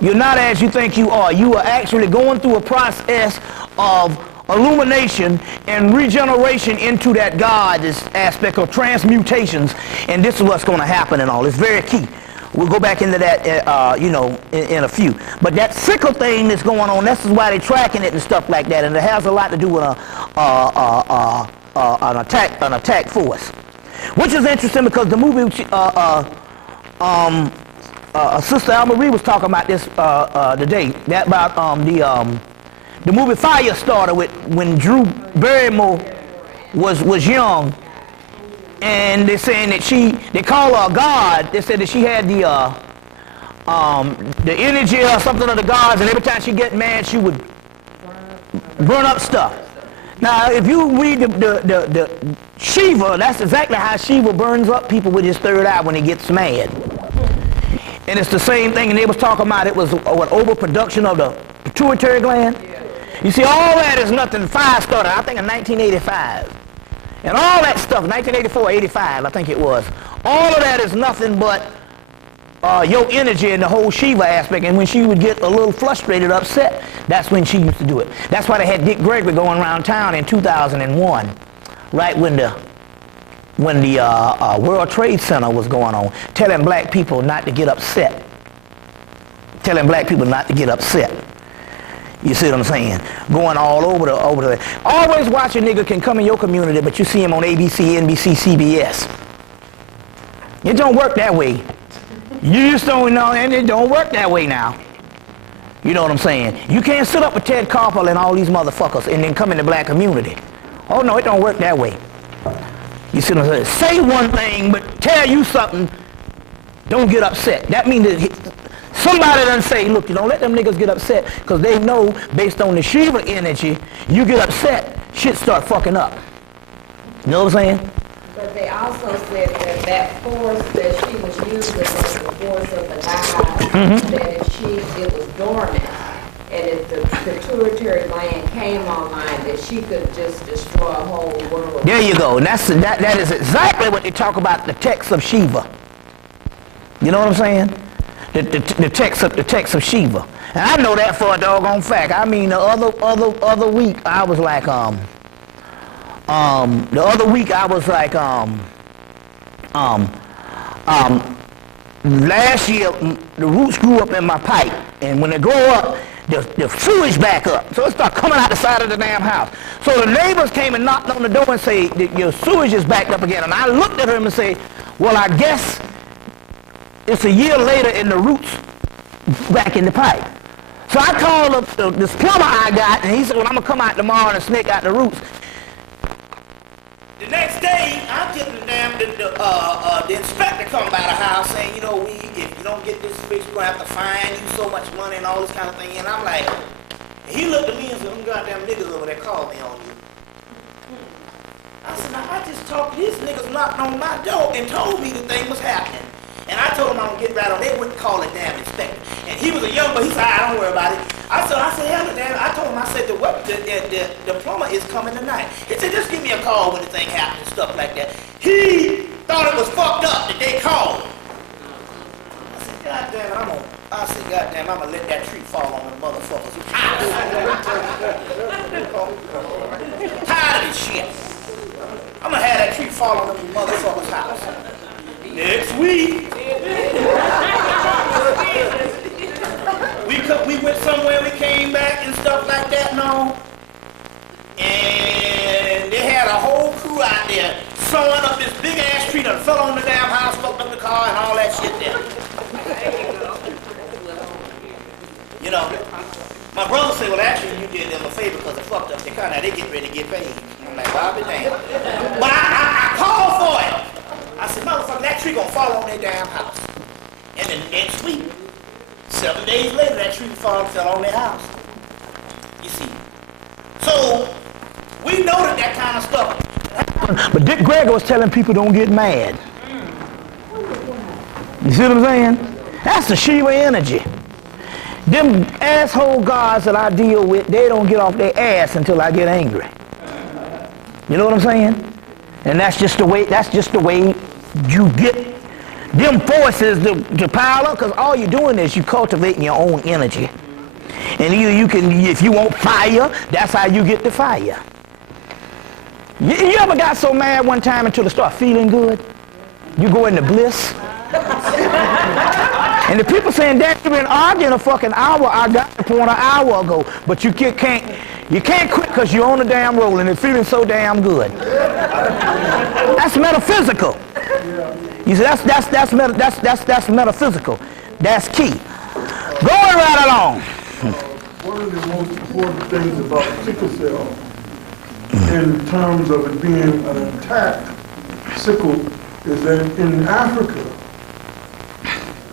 You're not as you think you are. You are actually going through a process of illumination and regeneration into that God, this aspect of transmutations, and this is what's going to happen and all. It's very key. We'll go back into that, in a few. But that sickle thing that's going on, this is why they're tracking it and stuff like that, and it has a lot to do with an attack force, which is interesting because the movie, Sister Al-Marie was talking about this today, that about the movie Firestarter when Drew Barrymore was young. And they're saying that they call her a god. They said that she had the energy or something of the gods, and every time she get mad, she would burn up stuff. Now, if you read the Shiva, that's exactly how Shiva burns up people with his third eye when he gets mad. And it's the same thing, and they was talking about it was an overproduction of the pituitary gland. You see, all that is nothing. Fire started, I think, in 1985. And all that stuff, 1984, 85, I think it was. All of that is nothing but your energy and the whole Shiva aspect. And when she would get a little frustrated, upset, that's when she used to do it. That's why they had Dick Gregory going around town in 2001, right when the World Trade Center was going on, telling black people not to get upset. Telling black people not to get upset. You see what I'm saying? Going all over the. Always watch a nigga can come in your community, but you see him on ABC, NBC, CBS. It don't work that way. You just don't know, and it don't work that way now. You know what I'm saying? You can't sit up with Ted Koppel and all these motherfuckers and then come in the black community. Oh no, it don't work that way. You see what I'm saying? Say one thing, but tell you something. Don't get upset. That means that somebody done say, look, you don't let them niggas get upset, because they know, based on the Shiva energy, you get upset, shit start fucking up. You know what I'm saying? But they also said that force that she was using was the force of the gods, that if it was dormant, and if the pituitary gland came online, that she could just destroy a whole world. There you go. And that is exactly what they talk about, the text of Shiva. You know what I'm saying? The text of Shiva. And I know that for a doggone fact. I mean, the other week I was like last year the roots grew up in my pipe, and when they grow up, the sewage back up, so it started coming out the side of the damn house. So the neighbors came and knocked on the door and say, your sewage is backed up again. And I looked at him and said, well, I guess it's a year later and the roots back in the pipe. So I called up this plumber I got, and he said, well, I'm going to come out tomorrow and snake out the roots. The next day, I'm getting the inspector come by the house saying, if you don't get this fixed, we're going to have to fine you so much money and all this kind of thing. And I'm like, and he looked at me and said, them goddamn niggas over there called me on you. I said, now I just talked, these niggas knocked on my door and told me the thing was happening. And I told him I'm going to get right on. They wouldn't call it damn inspector. And he was a young boy. He said, don't worry about it. I said, hell, damn. I told him, I said, the plumber is coming tonight. He said, just give me a call when the thing happens and stuff like that. He thought it was fucked up that they called. I said, goddamn, I'm going to let that tree fall on the motherfuckers. Tired of this shit. I'm gonna have that tree fall on them motherfucker's house. Next week, we went somewhere, we came back and stuff like that and all. And they had a whole crew out there sewing up this big ass tree that fell on the damn house, fucked up the car and all that shit there. You know, my brother said, well, actually, you did them a favor because they fucked up their car. Now they get ready to get paid. I'm like, well, I'll be damned. But I called for it. I said, motherfucker, that tree gonna fall on their damn house. And then next week, 7 days later, that tree fell on their house. You see. So, we know that kind of stuff. But Dick Gregory was telling people don't get mad. You see what I'm saying? That's the Shiva energy. Them asshole gods that I deal with, they don't get off their ass until I get angry. You know what I'm saying? And that's just the way you get them forces to pile up, because all you're doing is you cultivating your own energy. And you can, if you want fire, that's how you get the fire. You ever got so mad one time until it start feeling good? You go into bliss. And the people saying, Dad, you've been arguing a fucking hour. I got the point an hour ago. But you can't quit because you're on the damn roll and it's feeling so damn good. That's metaphysical. You see, that's metaphysical. That's key. Going right along. One of the most important things about sickle cell, in terms of it being an intact sickle, is that in Africa,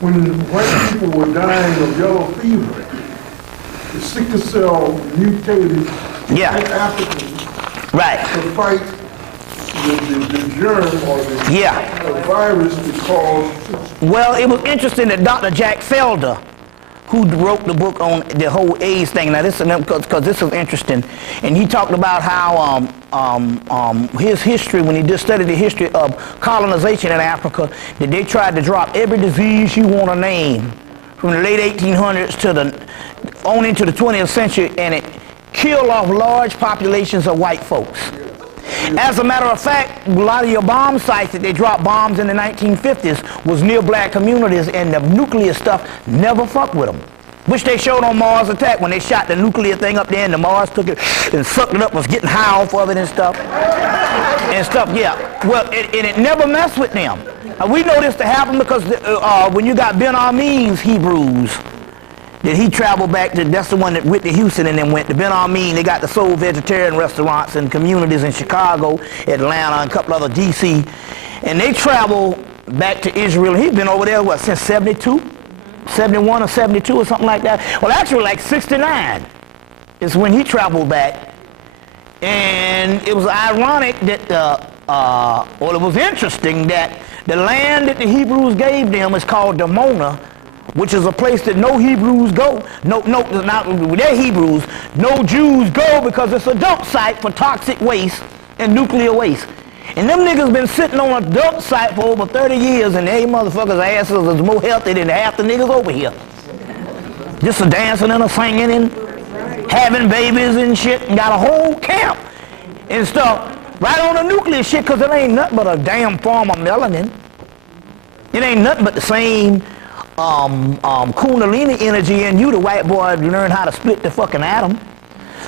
when white people were dying of yellow fever, the sickle cell mutated Africans to fight the germ or the virus that caused. Well, it was interesting that Dr. Jack Felder, who wrote the book on the whole AIDS thing. Now, this is because this is interesting, and he talked about how his history, when he just studied the history of colonization in Africa, that they tried to drop every disease you want to name from the late 1800s to on into the 20th century, and it killed off large populations of white folks. As a matter of fact, a lot of your bomb sites that they dropped bombs in the 1950s was near black communities, and the nuclear stuff never fucked with them. Which they showed on Mars Attack when they shot the nuclear thing up there and the Mars took it and sucked it up, was getting high off of it and stuff. Well, it never messed with them. We know this to happen because when you got Ben Armin's Hebrews, that he traveled back to, that's the one that Whitney Houston and them went to. Ben Armin, they got the soul vegetarian restaurants and communities in Chicago, Atlanta, and a couple other DC. And they traveled back to Israel. He's been over there, what, since 72? 71 or 72 or something like that. Well, actually like 69 is when he traveled back. And it was ironic that, well, it was interesting that the land that the Hebrews gave them is called Dimona, which is a place that no Hebrews go. Not they're Hebrews. No Jews go because it's a dump site for toxic waste and nuclear waste. And them niggas been sitting on a dump site for over 30 years, and they motherfuckers' asses is more healthy than half the niggas over here. Just a dancing and a singing and having babies and shit, and got a whole camp and stuff right on the nuclear shit, because it ain't nothing but a damn form of melanin. It ain't nothing but the same Kundalini energy in you, the white boy learned how to split the fucking atom.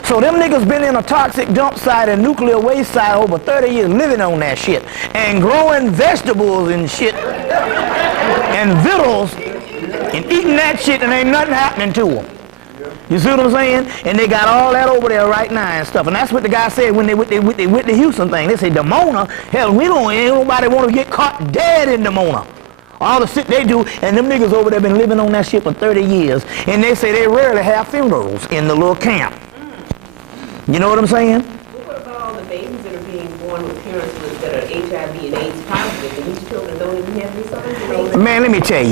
So them niggas been in a toxic dump site and nuclear waste site over 30 years living on that shit and growing vegetables and shit and victuals and eating that shit, and ain't nothing happening to them. You see what I'm saying? And they got all that over there right now and stuff. And that's what the guy said when they with the Houston thing. They say Dimona, hell, ain't nobody want to get caught dead in Dimona. All the shit they do, and them niggas over there been living on that shit for 30 years, and they say they rarely have funerals in the little camp. You know what I'm saying? What about all the babies that are being born with parents that are HIV and AIDS positive, and these children don't even have any signs? Man, let me tell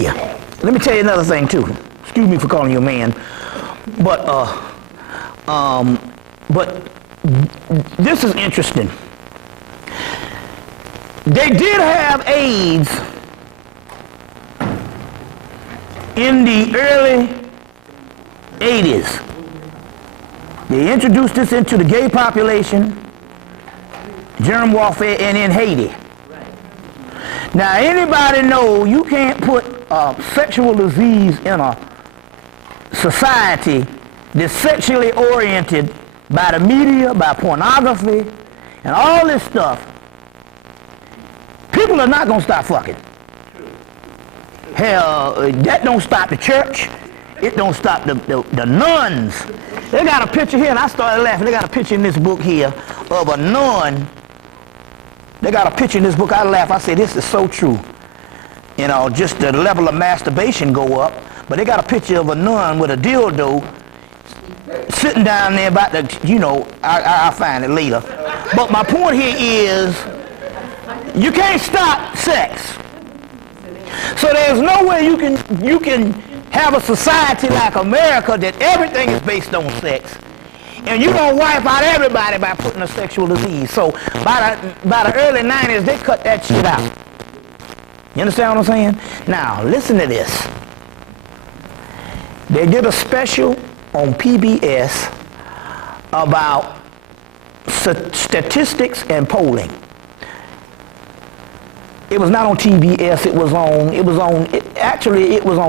you another thing too. Excuse me for calling you a man, but this is interesting. They did have AIDS in the early 80s. They introduced this into the gay population, germ warfare, and in Haiti. Now, anybody know you can't put sexual disease in a society that's sexually oriented by the media, by pornography, and all this stuff. People are not going to stop fucking. Hell, that don't stop the church. It don't stop the nuns. They got a picture here, and I started laughing. They got a picture in this book here of a nun. They got a picture in this book. I laugh. I say, this is so true. You know, just the level of masturbation go up. But they got a picture of a nun with a dildo sitting down there about the, you know, I'll find it later. But my point here is, you can't stop sex. So there's no way you can have a society like America that everything is based on sex. And you're going to wipe out everybody by putting a sexual disease. So by the early 90s, they cut that shit out. You understand what I'm saying? Now, listen to this. They did a special on PBS about statistics and polling. It was not on TBS, it was on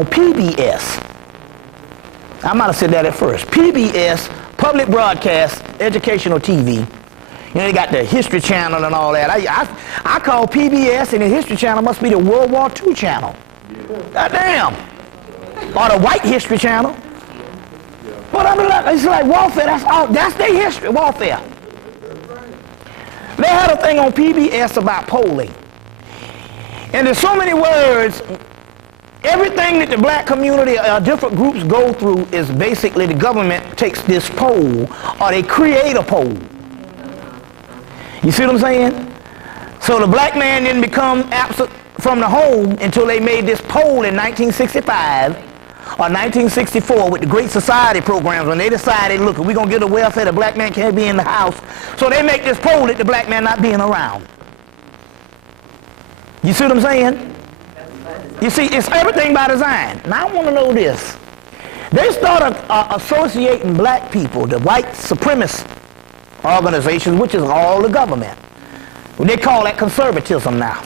PBS. I might have said that at first. PBS, Public Broadcast, Educational TV. You know, they got the History Channel and all that. I call PBS, and the History Channel must be the World War II channel. Goddamn. Or the White History Channel. But I mean, it's like warfare, that's their history, warfare. They had a thing on PBS about polling. And there's so many words, everything that the black community or different groups go through is basically the government takes this poll or they create a poll. You see what I'm saying? So the black man didn't become absent from the home until they made this poll in 1965 or 1964 with the Great Society programs when they decided, look, if we're going to get the welfare, the black man can't be in the house. So they make this poll that the black man not being around. You see what I'm saying? You see, it's everything by design. Now I want to know this. They started associating black people, the white supremacist organizations, which is all the government. They call that conservatism now.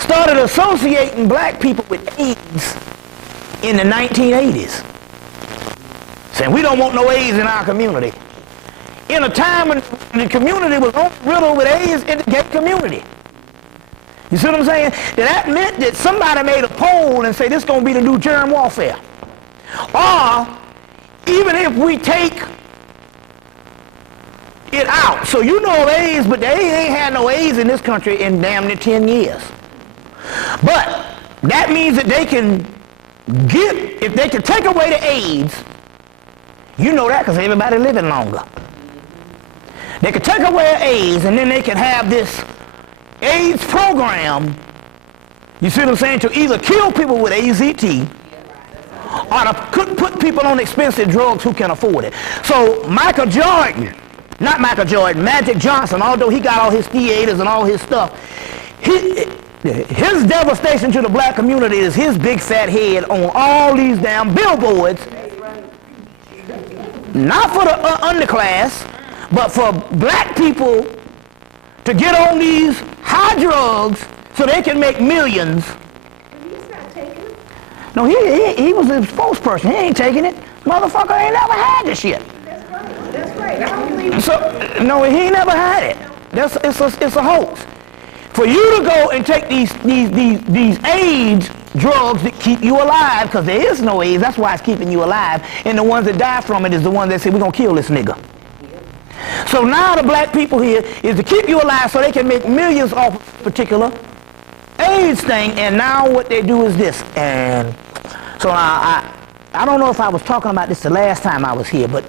Started associating black people with AIDS in the 1980s. Saying we don't want no AIDS in our community. In a time when the community was riddled with AIDS in the gay community. You see what I'm saying? That meant that somebody made a poll and say this is going to be the new germ warfare. Or even if we take it out. So you know of AIDS, but they ain't had no AIDS in this country in damn near 10 years. But that means that they can if they can take away the AIDS, you know that because everybody living longer. They can take away AIDS and then they can have this AIDS program, you see what I'm saying, to either kill people with AZT or to put people on expensive drugs who can afford it. So Magic Johnson, although he got all his theaters and all his stuff, his devastation to the black community is his big fat head on all these damn billboards, not for the underclass, but for black people to get on these high drugs so they can make millions. He's not taking it. No, he was a spokesperson. He ain't taking it. Motherfucker ain't never had this shit. That's right. That's right. I don't believe it. So, no, he ain't never had it. It's a hoax. For you to go and take these AIDS drugs that keep you alive, because there is no AIDS, that's why it's keeping you alive, and the ones that die from it is the ones that say, we're going to kill this nigga. So now the black people here is to keep you alive so they can make millions off a particular AIDS thing, and now what they do is this. And so I don't know if I was talking about this the last time I was here, but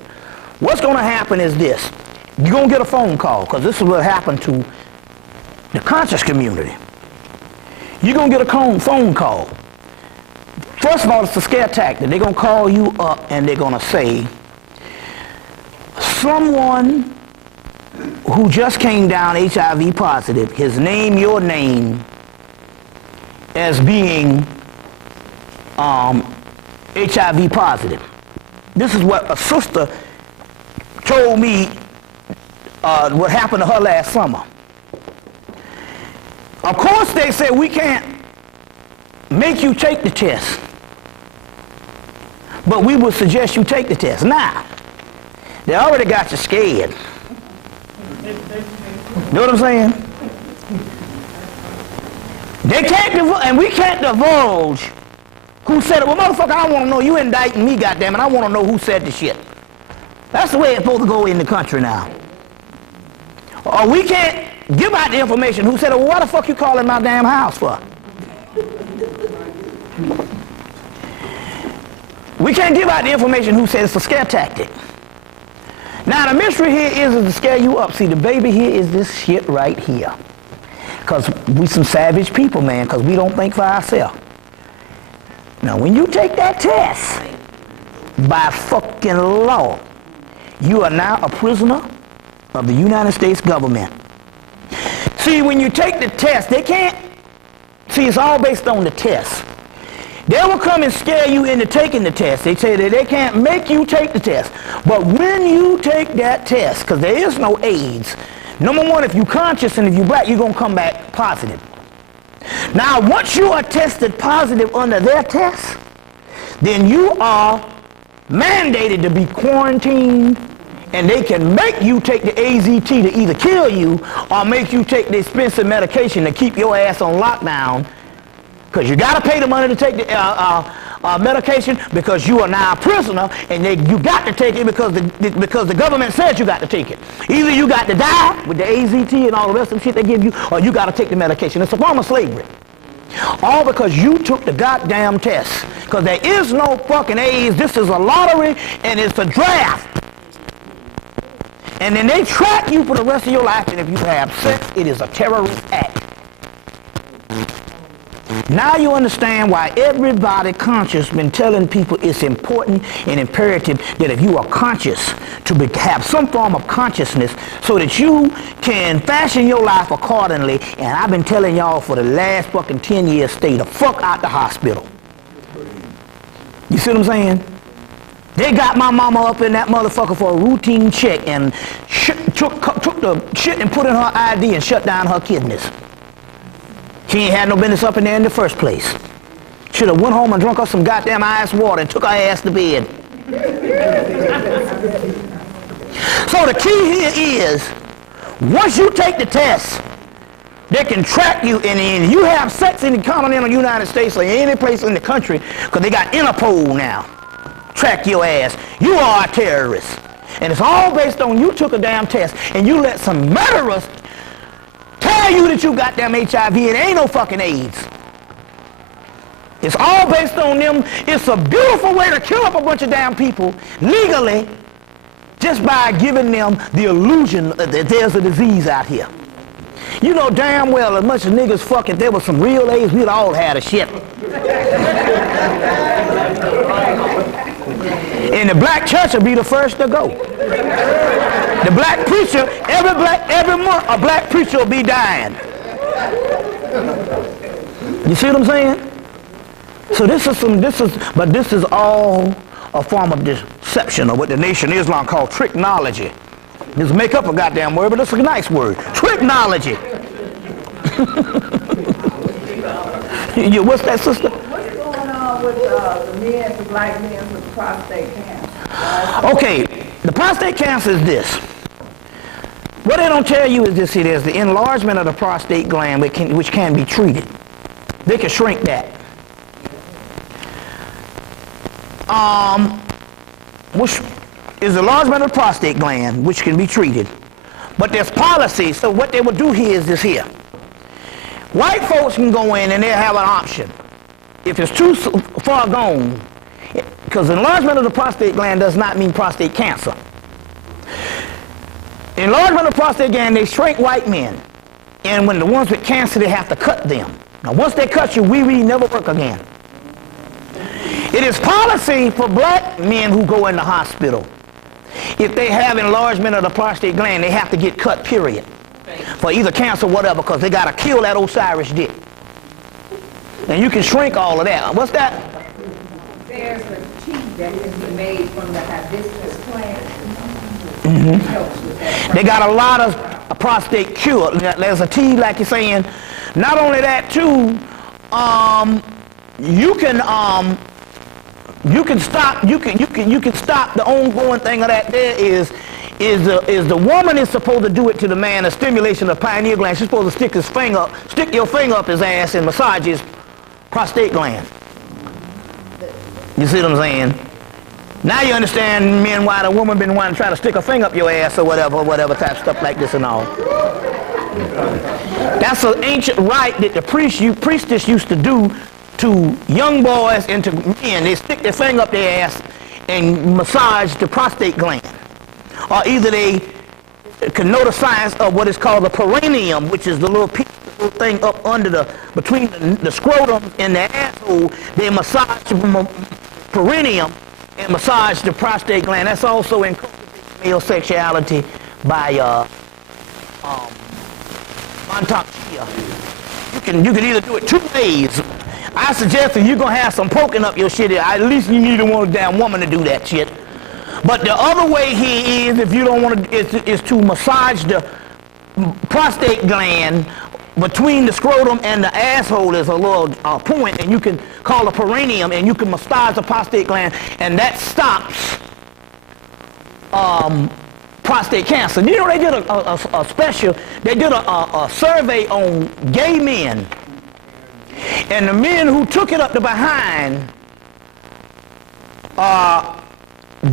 what's going to happen is this. You're going to get a phone call, because this is what happened to the conscious community. You're going to get a phone call. First of all, it's a scare tactic. They're going to call you up and they're going to say, someone who just came down HIV positive, his name, your name, as being HIV positive. This is what a sister told me what happened to her last summer. Of course, they said we can't make you take the test, but we would suggest you take the test. Now, they already got you scared. You know what I'm saying? They can't and we can't divulge who said it. Well, motherfucker, I want to know. You indicting me, goddammit. I want to know who said the shit. That's the way it's supposed to go in the country now. Or we can't give out the information who said it. Well, why the fuck you calling my damn house for? We can't give out the information who said it's a scare tactic. Now, the mystery here is to scare you up. See, the baby here is this shit right here. Because we some savage people, man, because we don't think for ourselves. Now, when you take that test, by fucking law, you are now a prisoner of the United States government. See, when you take the test, they can't, see, it's all based on the test. They will come and scare you into taking the test. They say that they can't make you take the test. But when you take that test, because there is no AIDS, number one, if you're conscious and if you're black, you're going to come back positive. Now, once you are tested positive under their test, then you are mandated to be quarantined, and they can make you take the AZT to either kill you or make you take the expensive medication to keep your ass on lockdown, because you got to pay the money to take the medication because you are now a prisoner, and you got to take it because the government says you got to take it. Either you got to die with the AZT and all the rest of the shit they give you, or you got to take the medication. It's a form of slavery. All because you took the goddamn test. Because there is no fucking AIDS. This is a lottery, and it's a draft. And then they track you for the rest of your life, and if you have sex, it is a terrorist act. Now you understand why everybody conscious been telling people it's important and imperative that if you are conscious to have some form of consciousness so that you can fashion your life accordingly. And I've been telling y'all for the last fucking 10 years, stay the fuck out the hospital. You see what I'm saying? They got my mama up in that motherfucker for a routine check and took the shit and put in her ID and shut down her kidneys. She ain't had no business up in there in the first place. Should have went home and drunk up some goddamn ice water and took her ass to bed. So the key here is, once you take the test, they can track you, and you have sex in the continental United States or any place in the country, because they got Interpol now. Track your ass. You are a terrorist. And it's all based on you took a damn test and you let some murderers tell you that you got damn HIV and ain't no fucking AIDS. It's all based on them. It's a beautiful way to kill up a bunch of damn people legally just by giving them the illusion that there's a disease out here. You know damn well as much as niggas fuck if there was some real AIDS, we'd all had a shit. And the black church will be the first to go. The black preacher, every month a black preacher will be dying. You see what I'm saying? So this is all a form of deception, or what the Nation of Islam called tricknology. Just make up a goddamn word, but it's a nice word. Tricknology. What's that, sister? What's going on with the black men with prostate cancer? Okay, the prostate cancer is this. What they don't tell you is this: it is the enlargement of the prostate gland which can be treated. They can shrink that. Which is the enlargement of the prostate gland, which can be treated. But there's policy, so what they will do here is this here. White folks can go in and they'll have an option. If it's too far gone, because enlargement of the prostate gland does not mean prostate cancer. Enlargement of the prostate gland, they shrink white men. And when the ones with cancer, they have to cut them. Now once they cut you, we never work again. It is policy for black men who go in the hospital. If they have enlargement of the prostate gland, they have to get cut, period. For either cancer or whatever, because they got to kill that Osiris dick. And you can shrink all of that. What's that? There's a tea that can be made from the hibiscus plant. helps with that. They got a lot of prostate cure. There's a T, like you're saying. Not only that too, you can stop the ongoing thing of that. There is the woman is supposed to do it to the man, a stimulation of pineal gland. She's supposed to stick your finger up his ass and massage his prostate gland. You see what I'm saying? Now you understand, men, why the woman been wanting to try to stick a finger up your ass or whatever type stuff like this and all. That's an ancient rite that the priestess used to do to young boys and to men. They stick their finger up their ass and massage the prostate gland. Or either they can know the science of what is called the perineum, which is the little thing up under between the scrotum and the asshole. They massage the perineum and massage the prostate gland. That's also in male sexuality by Montauk. You can either do it 2 ways. I suggest if you're gonna have some poking up your shit, at least you need a damn woman to do that shit. But the other way here is, if you don't want to, is to massage the prostate gland between the scrotum and the asshole. Is a little point, and you can call a perineum, and you can massage the prostate gland, and that stops prostate cancer. You know, they did a special, they did a survey on gay men, and the men who took it up the behind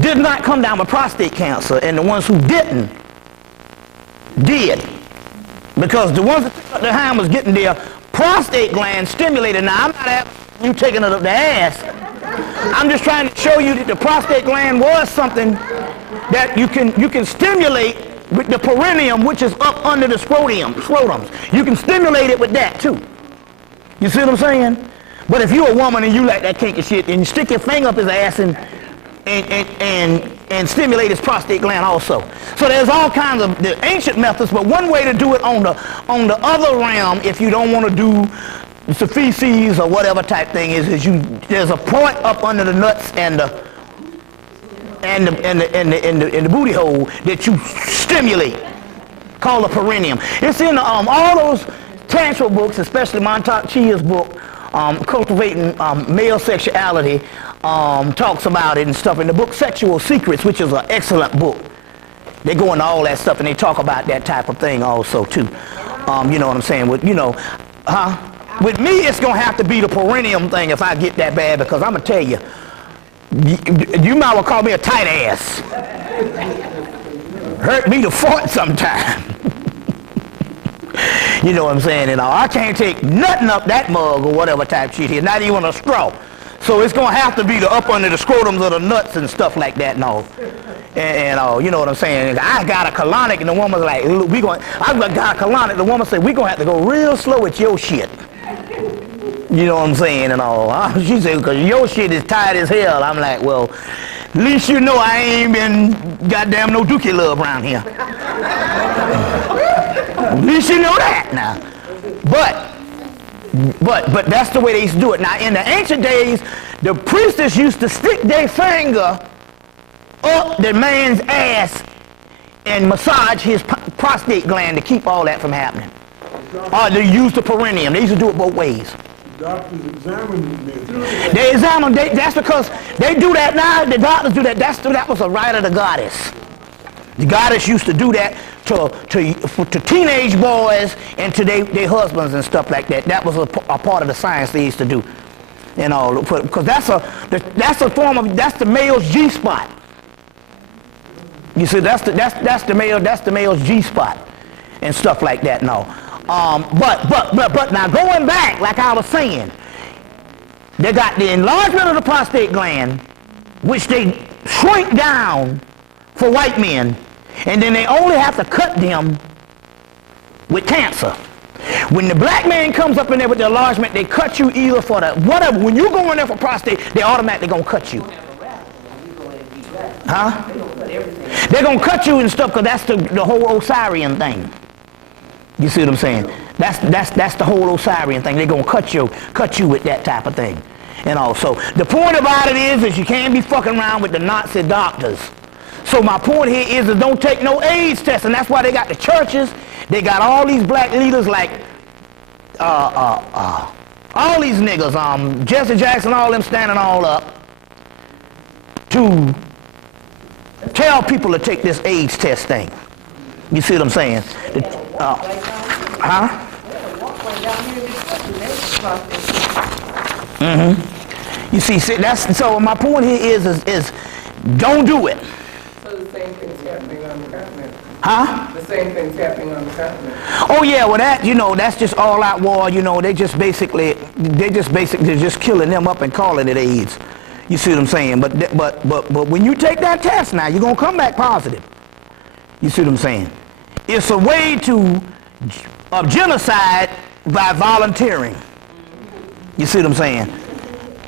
did not come down with prostate cancer, and the ones who didn't did. Because the ones that took up the behind was getting their prostate gland stimulated. Now, I'm not asking you taking it up the ass. I'm just trying to show you that the prostate gland was something that you can stimulate with the perineum, which is up under the scrotums. You can stimulate it with that too. You see what I'm saying? But if you're a woman and you like that kinky shit, and you stick your finger up his ass and stimulate his prostate gland also. So there's all kinds of the ancient methods, but one way to do it on the other realm, if you don't want to do the feces or whatever type thing is there's a point up under the nuts and the booty hole that you stimulate, called a perineum. It's in all those tantra books, especially Montauk Chia's book, Cultivating Male Sexuality, talks about it and stuff. In the book Sexual Secrets, which is an excellent book, they go into all that stuff and they talk about that type of thing also too. You know what I'm saying? With with me, it's gonna have to be the perineum thing if I get that bad, because I'm gonna tell you, you might well call me a tight ass. Hurt me to fart sometime. You know what I'm saying? And I can't take nothing up that mug or whatever type shit here, not even a straw. So it's gonna have to be the up under the scrotums of the nuts and stuff like that and all. And you know what I'm saying? I got a colonic, and the woman's like, I've got a colonic. The woman said, we're gonna have to go real slow with your shit. You know what I'm saying and all. She said, because your shit is tight as hell. I'm like, well, at least you know I ain't been goddamn no dookie love around here. At least you know that now. But that's the way they used to do it. Now, in the ancient days, the priestess used to stick their finger up the man's ass and massage his prostate gland to keep all that from happening. Or they used the perineum. They used to do it both ways. Doctors examine me. They examine. That's because they do that now. The doctors do that. That was a right of the goddess. The goddess used to do that to teenage boys and to their husbands and stuff like that. That was a part of the science they used to do, you know, because that's the male's G spot. You see, that's the male's G spot and stuff like that. No, but now going back, like I was saying, they got the enlargement of the prostate gland, which they shrink down for white men, and then they only have to cut them with cancer. When the black man comes up in there with the enlargement, they cut you either for the whatever. When you go in there for prostate, they automatically gonna cut you. Huh? They're gonna cut you and stuff, because that's the whole Osirian thing. You see what I'm saying? That's the whole Osirian thing. They're gonna cut you with that type of thing. And also, the point about it is you can't be fucking around with the Nazi doctors. So my point here is that don't take no AIDS test, and that's why they got the churches. They got all these black leaders like all these niggas, Jesse Jackson, all them standing all up to tell people to take this AIDS test thing. You see what I'm saying? You see, that's so. My point here is don't do it. So the same thing's happening on the continent. Huh? The same thing's happening on the continent. Oh yeah, well that, you know, that's just all out war. You know, they just basically just killing them up and calling it AIDS. You see what I'm saying? But when you take that test now, you're gonna come back positive. You see what I'm saying? It's a way of genocide by volunteering. You see what I'm saying?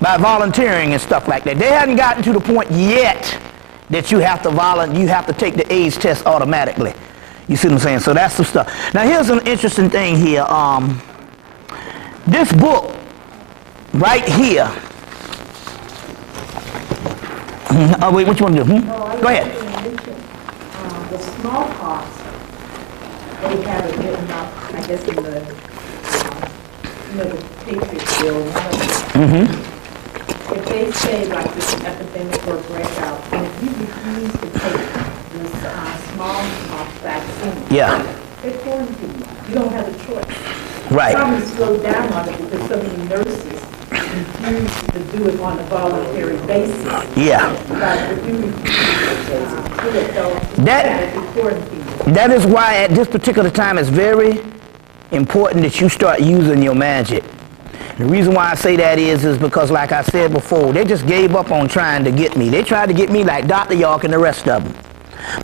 By volunteering and stuff like that. They hadn't gotten to the point yet that you have to take the AIDS test automatically. You see what I'm saying? So that's some stuff. Now here's an interesting thing here. This book right here. Oh wait, what you want to do? Go ahead. The smallpox, they have it written up, I guess, in the, the Patriot Bill. If they say, like, this epidemic or breakout, and if you refuse to take this smallpox vaccine, they quarantine you. You don't have a choice. Right. Probably slow down on it because so many nurses refuse to do it on a voluntary basis. Yeah. But if you refuse to do it, though, they quarantine you. That is why at this particular time it's very important that you start using your magic. The reason why I say that is because, like I said before, they just gave up on trying to get me. They tried to get me like Dr. York and the rest of them.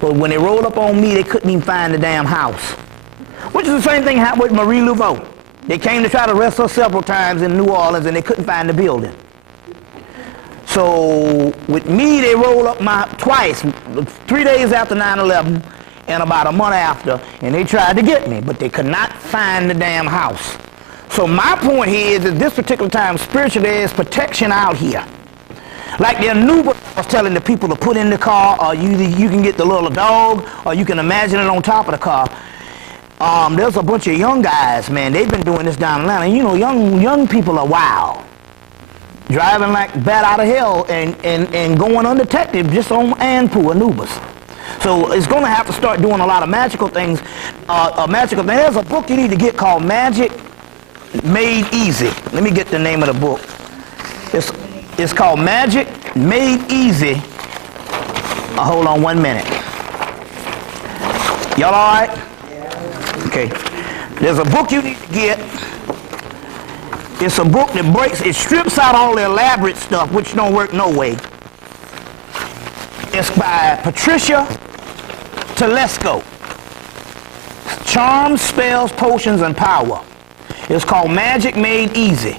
But when they rolled up on me, they couldn't even find the damn house. Which is the same thing happened with Marie Laveau. They came to try to arrest her several times in New Orleans, and they couldn't find the building. So with me, they rolled up twice, 3 days after 9/11 and about a month after, and they tried to get me, but they could not find the damn house. So my point here is at this particular time, spiritually, there is protection out here. Like the Anuba was telling the people to put in the car, or you can get the little dog, or you can imagine it on top of the car. There's a bunch of young guys, man, they've been doing this down in Atlanta. You know, young people are wild. Driving like bat out of hell and going undetected just on Anpu, Anubis. So it's going to have to start doing a lot of magical things. There's a book you need to get called Magic Made Easy. Let me get the name of the book. It's called Magic Made Easy. Hold on 1 minute. Y'all all right? Okay. There's a book you need to get. It's a book that it strips out all the elaborate stuff, which don't work no way. It's by Patricia Telesco. Charms, Spells, Potions, and Power. It's called Magic Made Easy.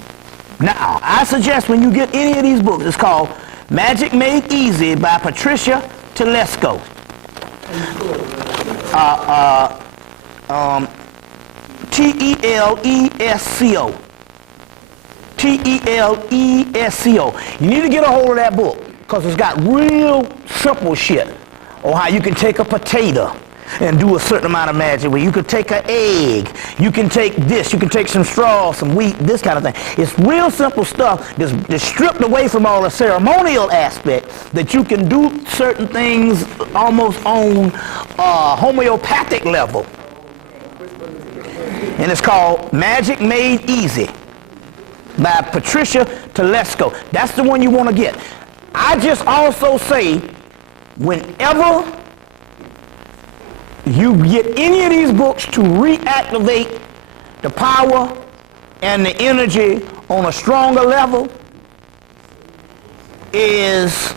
Now, I suggest when you get any of these books, it's called Magic Made Easy by Patricia Telesco. Telesco. Telesco. You need to get a hold of that book because it's got real simple shit on how you can take a potato and do a certain amount of magic where you could take an egg, you can take this, you can take some straw, some wheat, this kind of thing. It's real simple stuff that's stripped away from all the ceremonial aspect that you can do certain things almost on a homeopathic level. And it's called Magic Made Easy by Patricia Telesco. That's the one you want to get. I just also say, whenever you get any of these books to reactivate the power and the energy on a stronger level, is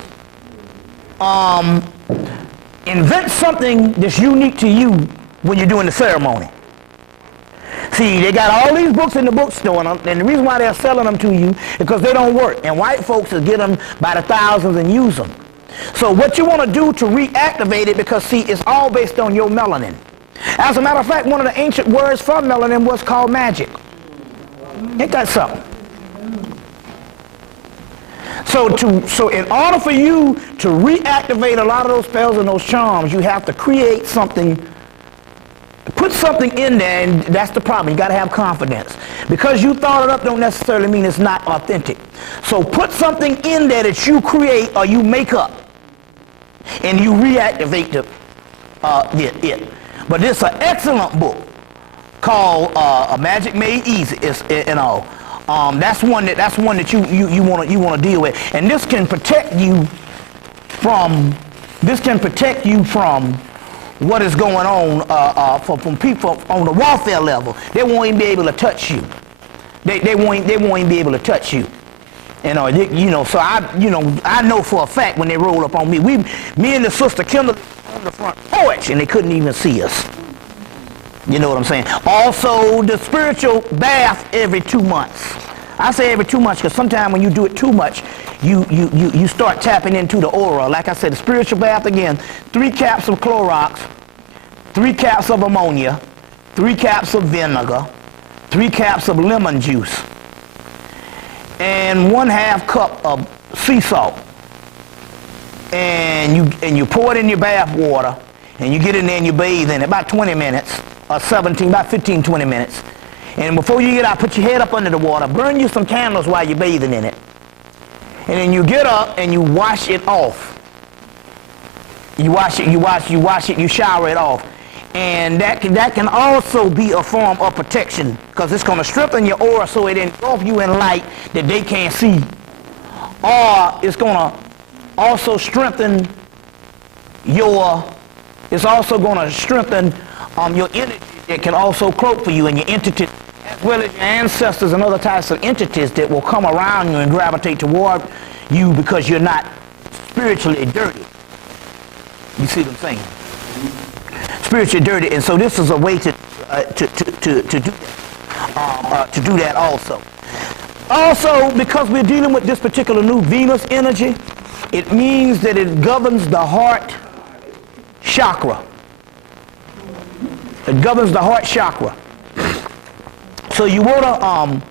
invent something that's unique to you when you're doing the ceremony. See, they got all these books in the bookstore, and the reason why they're selling them to you is because they don't work, and white folks will get them by the thousands and use them. So what you want to do to reactivate it, because see, it's all based on your melanin. As a matter of fact, one of the ancient words for melanin was called magic. Ain't that something? So So in order for you to reactivate a lot of those spells and those charms, you have to create something, put something in there, and that's the problem. You got to have confidence. Because you thought it up don't necessarily mean it's not authentic. So put something in there that you create or you make up, and you reactivate it. But this is an excellent book called A Magic Made Easy. That's one that you want to deal with, and this can protect you from what is going on from people on the warfare level. They won't even be able to touch you. They won't even be able to touch you. So I know for a fact when they roll up on me, me and the sister Kimberly on the front porch, and they couldn't even see us. You know what I'm saying? Also, the spiritual bath every 2 months. I say every 2 months because sometimes when you do it too much, you start tapping into the aura. Like I said, the spiritual bath again, 3 caps of Clorox, 3 caps of ammonia, 3 caps of vinegar, 3 caps of lemon juice, and 1/2 cup of sea salt. And you pour it in your bath water, and you get in there and you bathe in it about 20 minutes, or about 15, 20 minutes. And before you get out, put your head up under the water, burn you some candles while you're bathing in it. And then you get up and you wash it off. You shower it off. And that can also be a form of protection, because it's going to strengthen your aura so it engulfs you in light that they can't see. Or it's going to also strengthen your energy that can also cloak for you and your entity, as well as your ancestors and other types of entities that will come around you and gravitate toward you because you're not spiritually dirty. You see what I'm saying? Spiritually dirty, and so this is a way to do that also. Also, because we're dealing with this particular new Venus energy, it means that it governs the heart chakra. It governs the heart chakra. So you want to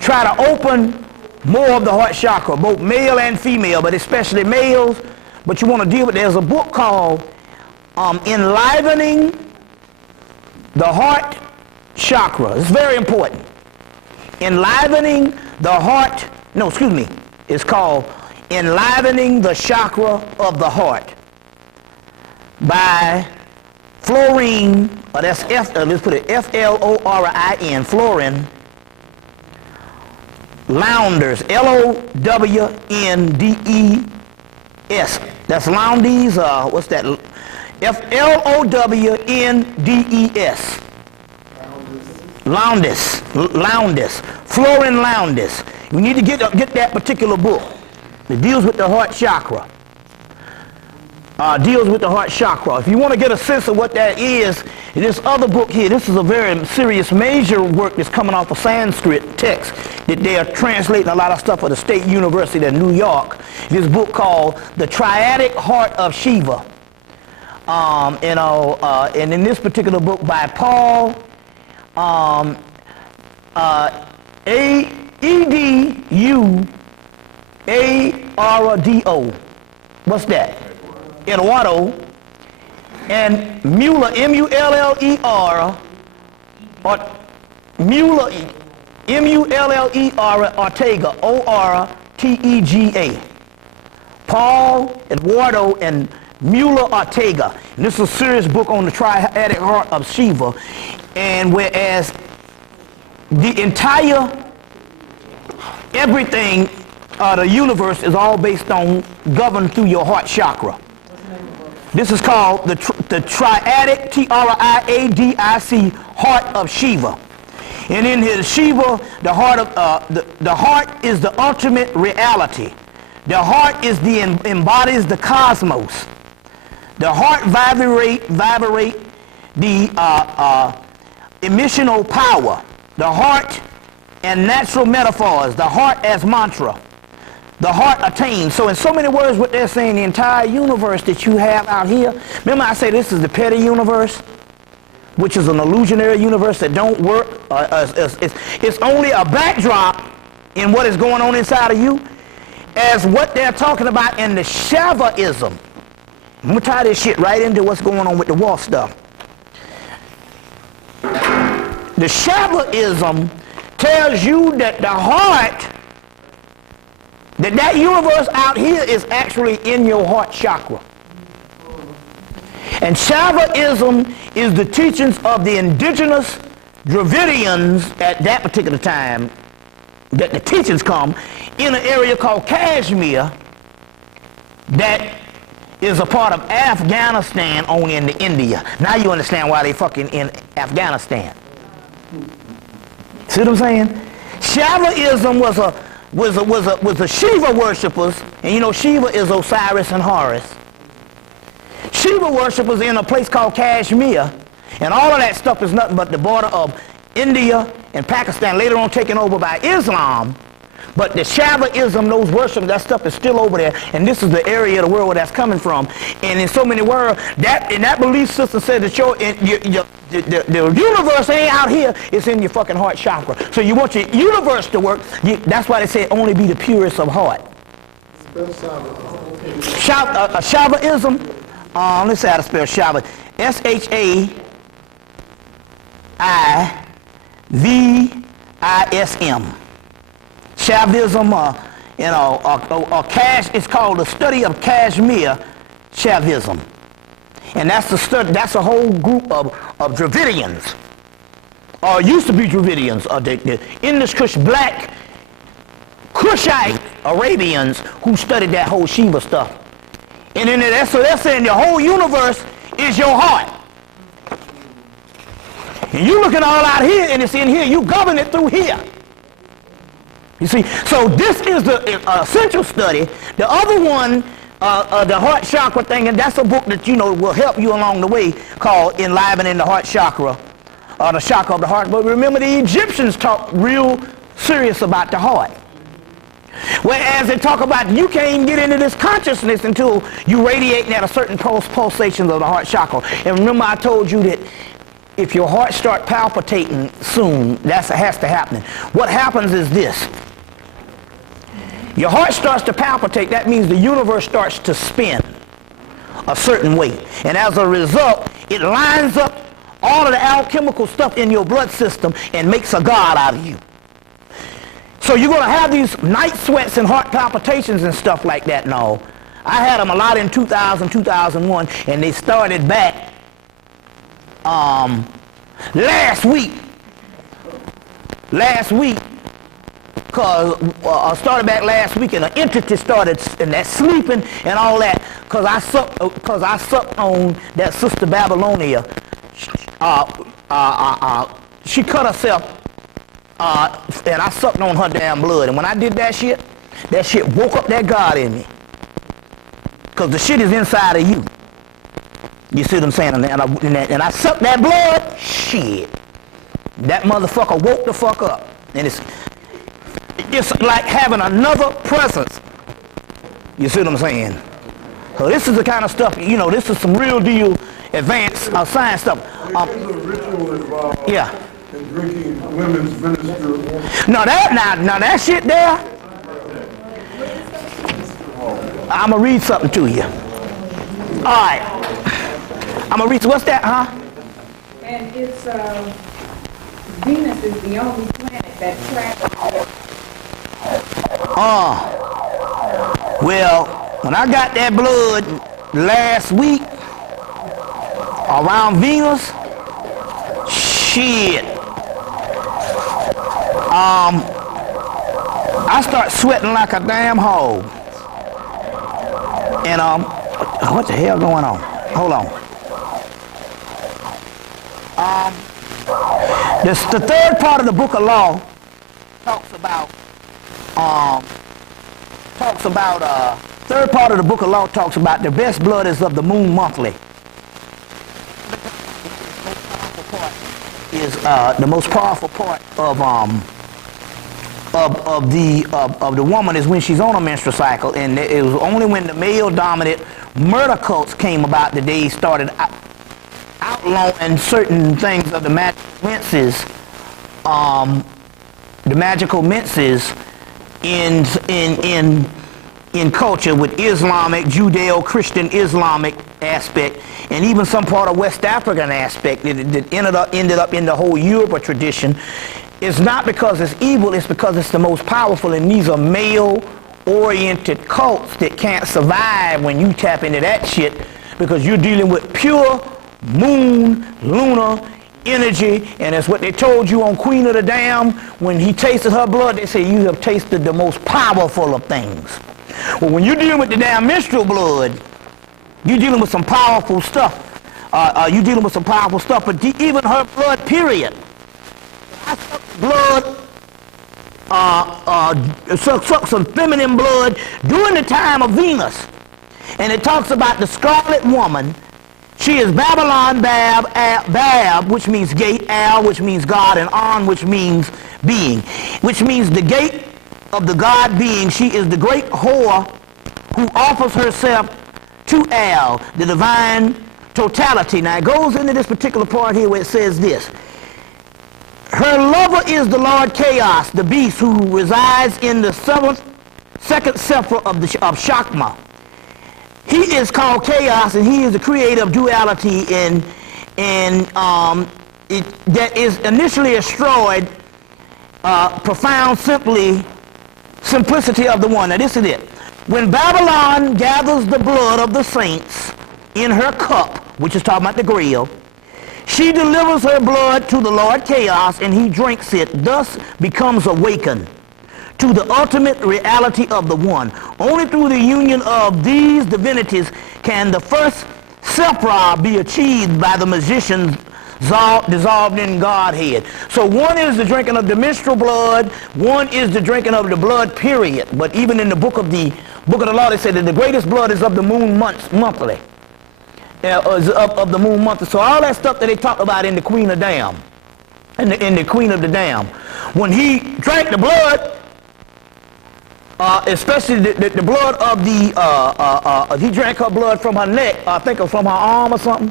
try to open more of the heart chakra, both male and female, but especially males. But you want to deal with, there's a book called Enlivening the Heart Chakra. It's very important. Enlivening the heart, it's called Enlivening the Chakra of the Heart by Florin, let's put it Florin, Florin Lowndes, Lownders. That's Lowndes, what's that? Lowndes. Lowndes. Florin Lowndes. You need to get that particular book. It deals with the heart chakra. Deals with the heart chakra. If you want to get a sense of what that is, this other book here, this is a very serious major work that's coming off of Sanskrit text that they are translating a lot of stuff for the State University of New York. This book called The Triadic Heart of Shiva. And in this particular book by Paul Eduardo. What's that? Eduardo, and Muller, M-U-L-L-E-R, Muller, M-U-L-L-E-R, Ortega, O-R-T-E-G-A. Paul, Eduardo, and Muller Ortega. And this is a serious book on the triadic heart of Shiva. And whereas the entire, everything, the universe is all based on, governed through your heart chakra. This is called the triadic, T-R-I-A-D-I-C, heart of Shiva. And in here, Shiva, the heart is the ultimate reality. The heart is embodies the cosmos. The heart vibrate the emissional power. The heart and natural metaphors. The heart as mantra. The heart attains. So in so many words, what they're saying, the entire universe that you have out here, remember I say this is the petty universe, which is an illusionary universe that don't work. It's only a backdrop in what is going on inside of you. as what they're talking about in the Shavaism. I'm going to tie this shit right into what's going on with the war stuff. The Shavaism tells you that the heart, that universe out here is actually in your heart chakra. And Shavaism is the teachings of the indigenous Dravidians at that particular time, that the teachings come in an area called Kashmir that is a part of Afghanistan on into India. Now you understand why they fucking in Afghanistan. See what I'm saying? Shavaism was a Shiva worshippers, and you know Shiva is Osiris and Horus. Shiva worshippers in a place called Kashmir, and all of that stuff is nothing but the border of India and Pakistan, later on taken over by Islam. But the Shavaism, those worships, that stuff is still over there, and this is the area of the world where that's coming from. And in so many words, that belief system said that the universe ain't out here, it's in your fucking heart chakra. So you want your universe to work, that's why they say only be the purest of heart. Shavaism, let's see how to spell Shava. Shaivism. Shaivism, it's called the study of Kashmir Shaivism. And that's a whole group of Dravidians, or used to be Dravidians, or the English black Kushite Arabians who studied that whole Shiva stuff. And then so they're saying the whole universe is your heart. And you looking all out here, and it's in here, you govern it through here. You see, so this is the essential study. The other one, the heart chakra thing, and that's a book that, you know, will help you along the way, called Enlivening the Heart Chakra, or the chakra of the heart. But remember, the Egyptians talk real serious about the heart. Whereas they talk about you can't even get into this consciousness until you radiating at a certain pulsations of the heart chakra. And remember I told you that if your heart starts palpitating soon, that has to happen. What happens is this. Your heart starts to palpitate, that means the universe starts to spin a certain way. And as a result, it lines up all of the alchemical stuff in your blood system and makes a god out of you. So you're going to have these night sweats and heart palpitations and stuff like that and all. I had them a lot in 2000, 2001, and they started back last week, because started back last week, and an entity started, and that sleeping and all that, because I sucked on that Sister Babylonia. She cut herself, and I sucked on her damn blood, and when I did that shit woke up that God in me, because the shit is inside of you. You see what I'm saying? And I sucked that blood, shit. That motherfucker woke the fuck up. And it's like having another presence. You see what I'm saying? So this is the kind of stuff, you know, this is some real deal advanced science stuff. There's a ritual involved in drinking women's vinegar. Now that shit there, I'm going to read something to you. All right. I'm going to read, what's that, huh? And it's, Venus is the only planet that travels. Well, when I got that blood last week around Venus, shit. I start sweating like a damn hog. And, what the hell going on? Hold on. The third part of the Book of Law talks about third part of the Book of Law talks about the best blood is of the moon monthly. Is the most powerful part of the woman is when she's on a menstrual cycle, and it was only when the male-dominant murder cults came about that they started outlawing certain things of the magical menses in in culture with Islamic, Judeo-Christian Islamic aspect, and even some part of West African aspect that ended up in the whole Yoruba tradition. It's not because it's evil, it's because it's the most powerful, and these are male-oriented cults that can't survive when you tap into that shit, because you're dealing with pure moon, lunar energy, and it's what they told you on Queen of the Dam. When he tasted her blood, they say you have tasted the most powerful of things. Well, when you're dealing with the damn menstrual blood, you're dealing with some powerful stuff. You're dealing with some powerful stuff, but even her blood, period. I sucked blood, sucked some feminine blood during the time of Venus. And it talks about the scarlet woman. She is Babylon, Bab, which means gate, Al, which means God, and On, which means being, which means the gate of the God being. She is the great whore who offers herself to Al, the divine totality. Now it goes into this particular part here where it says this. Her lover is the Lord Chaos, the beast who resides in the second sephra of Shakma. He is called Chaos, and he is the creator of duality, that is initially destroyed, profound simplicity of the one. Now this is it. When Babylon gathers the blood of the saints in her cup, which is talking about the grail, she delivers her blood to the Lord Chaos, and he drinks it, thus becomes awakened to the ultimate reality of the one. Only through the union of these divinities can the first sephra be achieved by the magicians dissolved in Godhead. So one is the drinking of the menstrual blood, one is the drinking of the blood, period. But even in the book of the law, they said that the greatest blood is of the moon monthly. Of the moon monthly. So all that stuff that they talk about in the Queen of Dam, in the Queen of the Dam, when he drank the blood, especially the blood of he drank her blood from her neck, I think, or from her arm or something.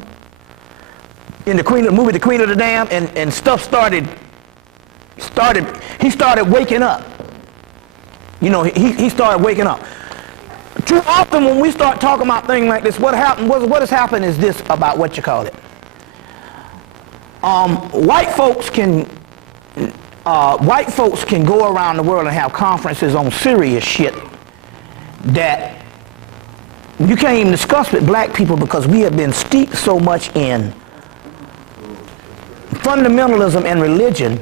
In the movie The Queen of the Dam, and stuff he started waking up. You know, he started waking up. Too often when we start talking about things like this, what has happened is this about what you call it. White folks can go around the world and have conferences on serious shit that you can't even discuss with black people, because we have been steeped so much in fundamentalism and religion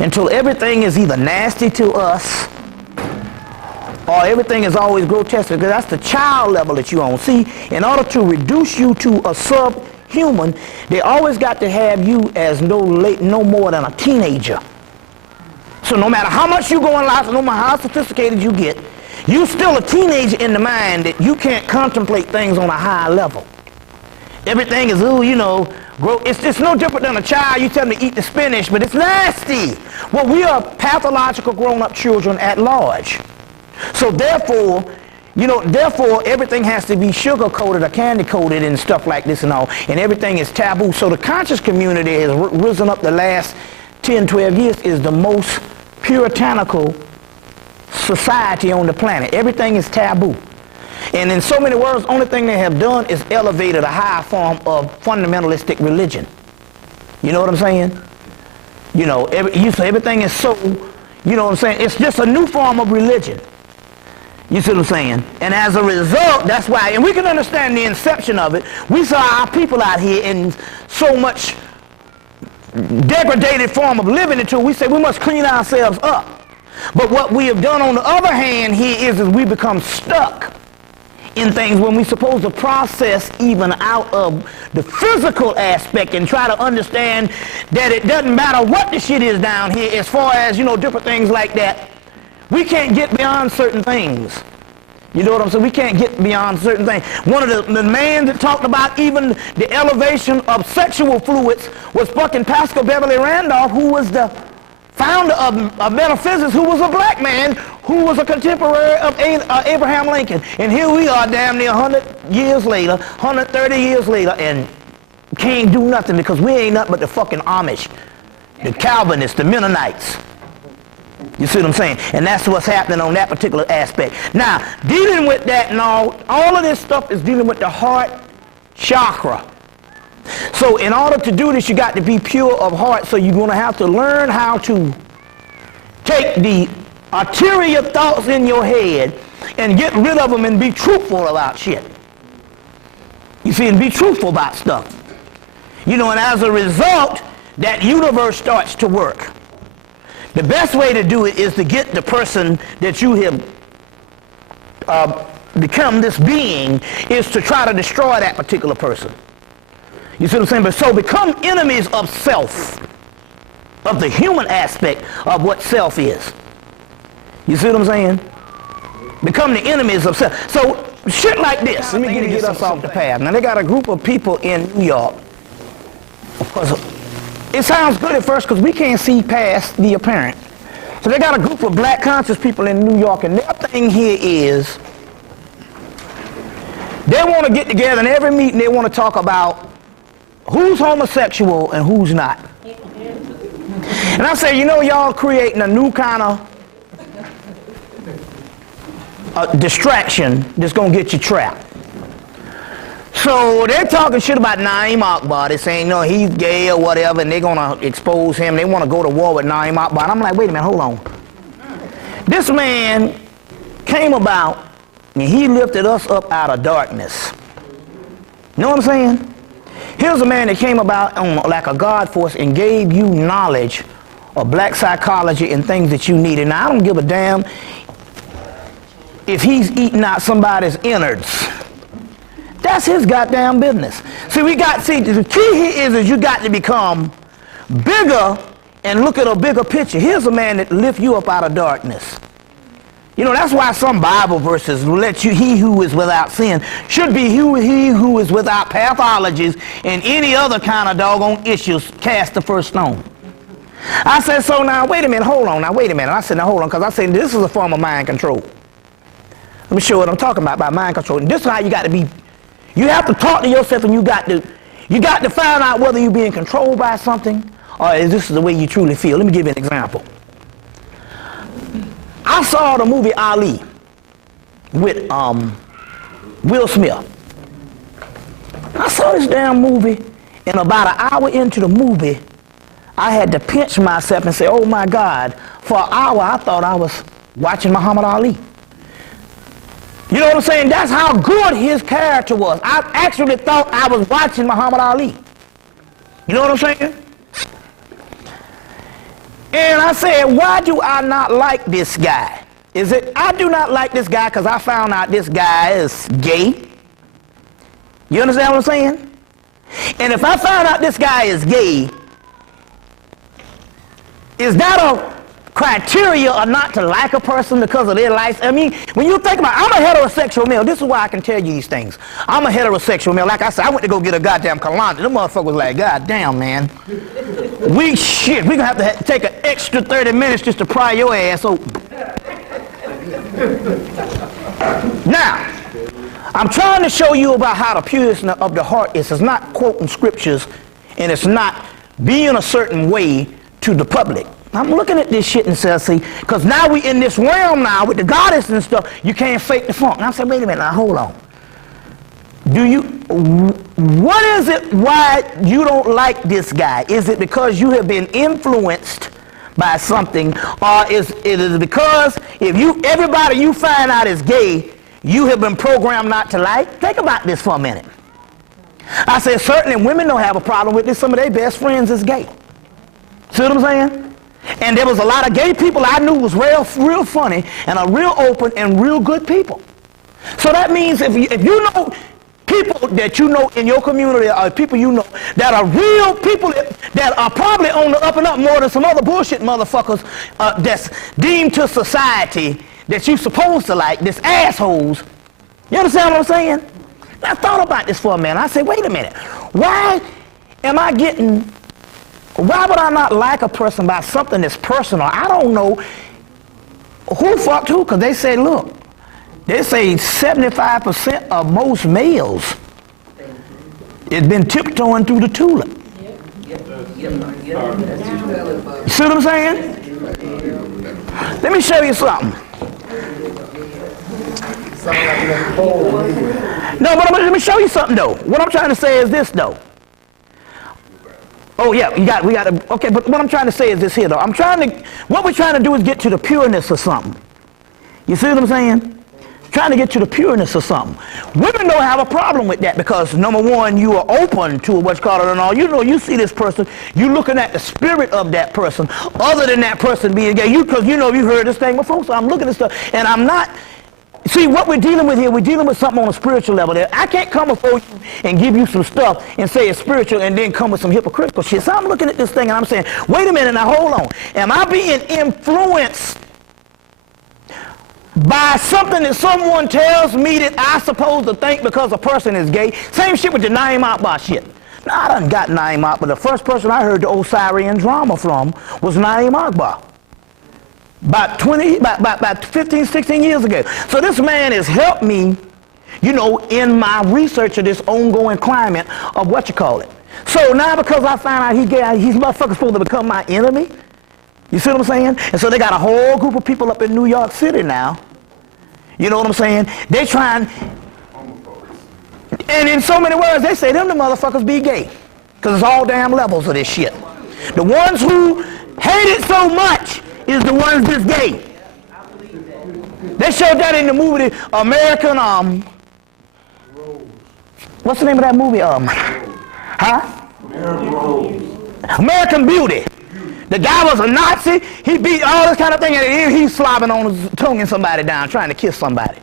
until everything is either nasty to us or everything is always grotesque, because that's the child level that you're on. See, in order to reduce you to a subhuman, they always got to have you as no more than a teenager. So no matter how much you go in life, no matter how sophisticated you get, you're still a teenager in the mind that you can't contemplate things on a high level. Everything is, ooh, you know, it's no different than a child. You tell them to eat the spinach, but it's nasty. Well, we are pathological grown-up children at large. So therefore, everything has to be sugar-coated or candy-coated and stuff like this and all, and everything is taboo. So the conscious community has risen up the last 10, 12 years, is the most puritanical society on the planet. Everything is taboo. And in so many words, the only thing they have done is elevated a higher form of fundamentalistic religion. You know what I'm saying? You know, everything is so, you know what I'm saying? It's just a new form of religion. You see what I'm saying? And as a result, that's why, and we can understand the inception of it. We saw our people out here in so much degraded form of living until we say we must clean ourselves up. But what we have done on the other hand here is we become stuck in things when we're supposed to process even out of the physical aspect and try to understand that it doesn't matter what the shit is down here as far as, you know, different things like that. We can't get beyond certain things. You know what I'm saying? We can't get beyond certain things. One of the man that talked about even the elevation of sexual fluids was fucking Pascal Beverly Randolph, who was the founder of metaphysics, who was a black man, who was a contemporary of Abraham Lincoln. And here we are damn near 100 years later, 130 years later, and can't do nothing because we ain't nothing but the fucking Amish, the Calvinists, the Mennonites. You see what I'm saying? And that's what's happening on that particular aspect. Now, dealing with that and all of this stuff is dealing with the heart chakra. So in order to do this, you got to be pure of heart. So you're going to have to learn how to take the ulterior thoughts in your head and get rid of them and be truthful about shit. You see, and be truthful about stuff. You know, and as a result, that universe starts to work. The best way to do it is to get the person that you have become, this being, is to try to destroy that particular person. You see what I'm saying? But so become enemies of self, of the human aspect of what self is. You see what I'm saying? Become the enemies of self. So shit like this, let me get us off the path. Now they got a group of people in New York. Of course, it sounds good at first because we can't see past the apparent. So they got a group of black conscious people in New York, and their thing here is they want to get together, and every meeting they want to talk about who's homosexual and who's not. And I say, you know, y'all creating a new kind of distraction that's going to get you trapped. So they're talking shit about Naim Akbar. They're saying, no, he's gay or whatever, and they're going to expose him. They want to go to war with Naim Akbar. And I'm like, wait a minute, hold on. This man came about, and he lifted us up out of darkness. You know what I'm saying? Here's a man that came about on like a God force and gave you knowledge of black psychology and things that you needed. Now, I don't give a damn if he's eating out somebody's innards. That's his goddamn business. See, the key here is you got to become bigger and look at a bigger picture. Here's a man that lifts you up out of darkness. You know, that's why some Bible verses let you, he who is without sin should be he who is without pathologies and any other kind of doggone issues cast the first stone. I said, so now, wait a minute, hold on, now, wait a minute. I said, now, hold on, because I said, this is a form of mind control. Let me show you what I'm talking about by mind control. And this is how you got to be. You have to talk to yourself, and you got to find out whether you're being controlled by something or is this the way you truly feel. Let me give you an example. I saw the movie Ali with Will Smith. I saw this damn movie, and about an hour into the movie, I had to pinch myself and say, oh my God, for an hour I thought I was watching Muhammad Ali. You know what I'm saying? That's how good his character was. I actually thought I was watching Muhammad Ali. You know what I'm saying? And I said, why do I not like this guy? Is it, I do not like this guy because I found out this guy is gay. You understand what I'm saying? And if I found out this guy is gay, is that a criteria or not to like a person because of their life? I mean, when you think about it, I'm a heterosexual male. This is why I can tell you these things. I'm a heterosexual male. Like I said, I went to go get a goddamn Kalanda. Them motherfucker was like, God damn, man. We gonna have to take an extra 30 minutes just to pry your ass open. Now, I'm trying to show you about how the pureness of the heart is. It's not quoting scriptures, and it's not being a certain way to the public. I'm looking at this shit and say, see, because now we in this realm now with the goddess and stuff, you can't fake the funk. And I said, wait a minute, now hold on. What is it why you don't like this guy? Is it because you have been influenced by something, or is it because if everybody you find out is gay, you have been programmed not to like? Think about this for a minute. I said, certainly women don't have a problem with this. Some of their best friends is gay. See what I'm saying? And there was a lot of gay people I knew was real funny and are real open and real good people. So that means if you know people that you know in your community or people you know that are real people that are probably on the up and up more than some other bullshit motherfuckers that's deemed to society that you supposed to like, this assholes. You understand what I'm saying? I thought about this for a minute. I said, wait a minute. Why would I not like a person by something that's personal? I don't know who fucked who, because they say, look, they say 75% of most males has been tiptoeing through the tulip. See what I'm saying? Let me show you something. No, but let me show you something though. What I'm trying to say is this though. Oh yeah, we got to, okay, but what I'm trying to say is this here though. What we're trying to do is get to the pureness of something. You see what I'm saying? Trying to get to the pureness of something. Women don't have a problem with that because number one, you are open to what's called it and all. You know, you see this person, you looking at the spirit of that person, other than that person being gay. Because you know you heard this thing before, so I'm looking at stuff, and I'm not. See, what we're dealing with here, we're dealing with something on a spiritual level. I can't come before you and give you some stuff and say it's spiritual and then come with some hypocritical shit. So I'm looking at this thing and I'm saying, wait a minute, now hold on. Am I being influenced by something that someone tells me that I'm supposed to think because a person is gay? Same shit with the Naim Akbar shit. Now, I done got Naim Akbar, but the first person I heard the Osirian drama from was Naim Akbar. About 15, 16 years ago. So this man has helped me, you know, in my research of this ongoing climate of what you call it. So now because I found out he's gay, he's motherfucker's supposed to become my enemy. You see what I'm saying? And so they got a whole group of people up in New York City now. You know what I'm saying? They trying, and in so many words, they say them the motherfuckers be gay. Because it's all damn levels of this shit. The ones who hate it so much is the ones that's gay. They showed that in the movie, American, what's the name of that movie? American Beauty. The guy was a Nazi, he beat all this kind of thing, and he's slobbing on his tongue and somebody down, trying to kiss somebody.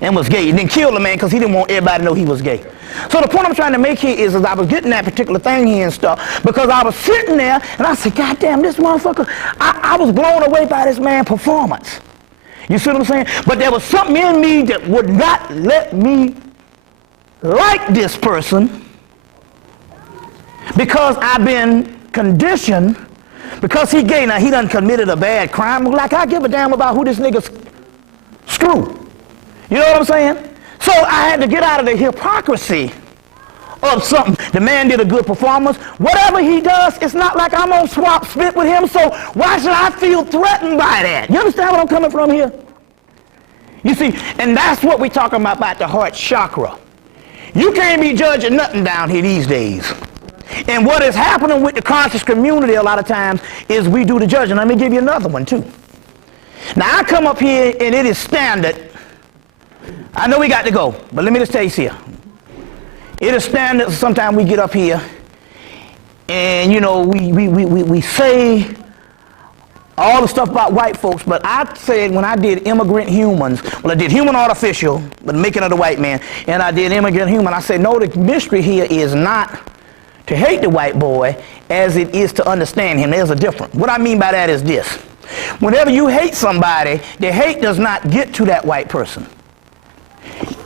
And was gay. And then killed the man because he didn't want everybody to know he was gay. So the point I'm trying to make here is I was getting that particular thing here and stuff because I was sitting there and I said, God damn, this motherfucker, I was blown away by this man's performance. You see what I'm saying? But there was something in me that would not let me like this person because I've been conditioned, because he gay. Now he done committed a bad crime. Like I give a damn about who this nigga screw. You know what I'm saying? So I had to get out of the hypocrisy of something. The man did a good performance. Whatever he does, it's not like I'm on swap spit with him, so why should I feel threatened by that? You understand what I'm coming from here? You see, and that's what we're talking about the heart chakra. You can't be judging nothing down here these days. And what is happening with the conscious community a lot of times is we do the judging. Let me give you another one too. Now I come up here and it is standard. I know we got to go, but let me just tell you here. It is standard sometimes we get up here and, you know, we say all the stuff about white folks, but I said when I did immigrant humans, well, I did human artificial, but the making of the white man, and I did immigrant human, I said, no, the mystery here is not to hate the white boy as it is to understand him. There's a difference. What I mean by that is this. Whenever you hate somebody, the hate does not get to that white person.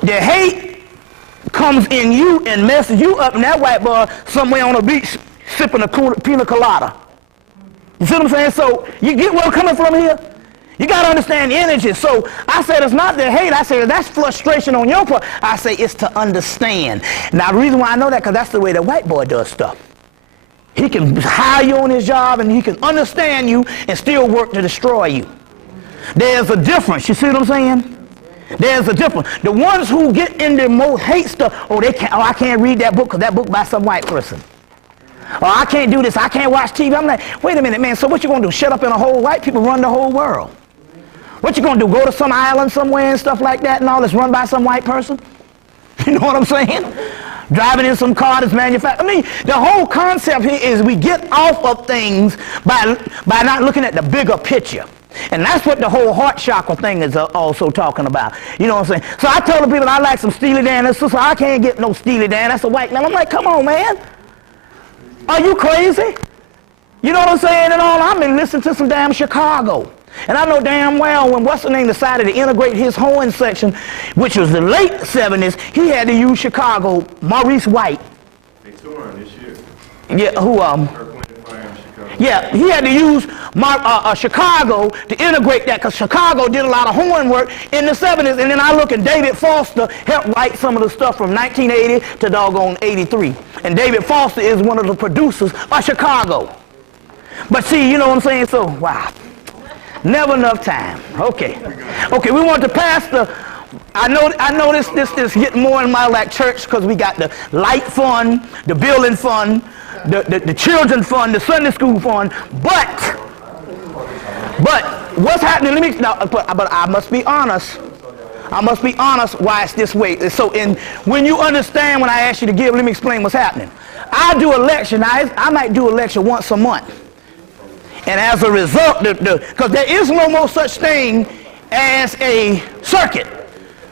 The hate comes in you and messes you up, and that white boy somewhere on the beach sipping a pina colada. You see what I'm saying? So you get where I'm coming from here? You got to understand the energy. So I said it's not the hate. I said that's frustration on your part. I say it's to understand. Now the reason why I know that because that's the way the white boy does stuff. He can hire you on his job and he can understand you and still work to destroy you. There's a difference. You see what I'm saying? There's a difference. The ones who get into more hate stuff, I can't read that book because that book by some white person. Or I can't do this, I can't watch TV. I'm like, wait a minute, man, so what you gonna do? Shut up in a hole? White people run the whole world. What you gonna do? Go to some island somewhere and stuff like that and all that's run by some white person? You know what I'm saying? Driving in some car that's manufactured. I mean, the whole concept here is we get off of things by not looking at the bigger picture. And that's what the whole heart chakra thing is also talking about. You know what I'm saying? So I told the people I like some Steely Dan, so I can't get no Steely Dan. That's a white man. I'm like, come on, man. Are you crazy? You know what I'm saying? And all, I've been listening to some damn Chicago. And I know damn well when what's the name decided to integrate his horn section, which was the late 70s, he had to use Chicago, Maurice White. They touring this year. Yeah, who Yeah, he had to use Chicago to integrate that because Chicago did a lot of horn work in the 70s. And then I look at David Foster helped write some of the stuff from 1980 to doggone 83. And David Foster is one of the producers of Chicago. But see, you know what I'm saying? So, wow. Never enough time. Okay. Okay, we want to pass the, I know this is getting more in my like church because we got the light fund, the building fund, the children fund, the Sunday school fund, but what's happening, let me, now, but I must be honest. I must be honest why it's this way. So when you understand when I ask you to give, let me explain what's happening. I do election, I might do election once a month. And as a result, because there is no more such thing as a circuit.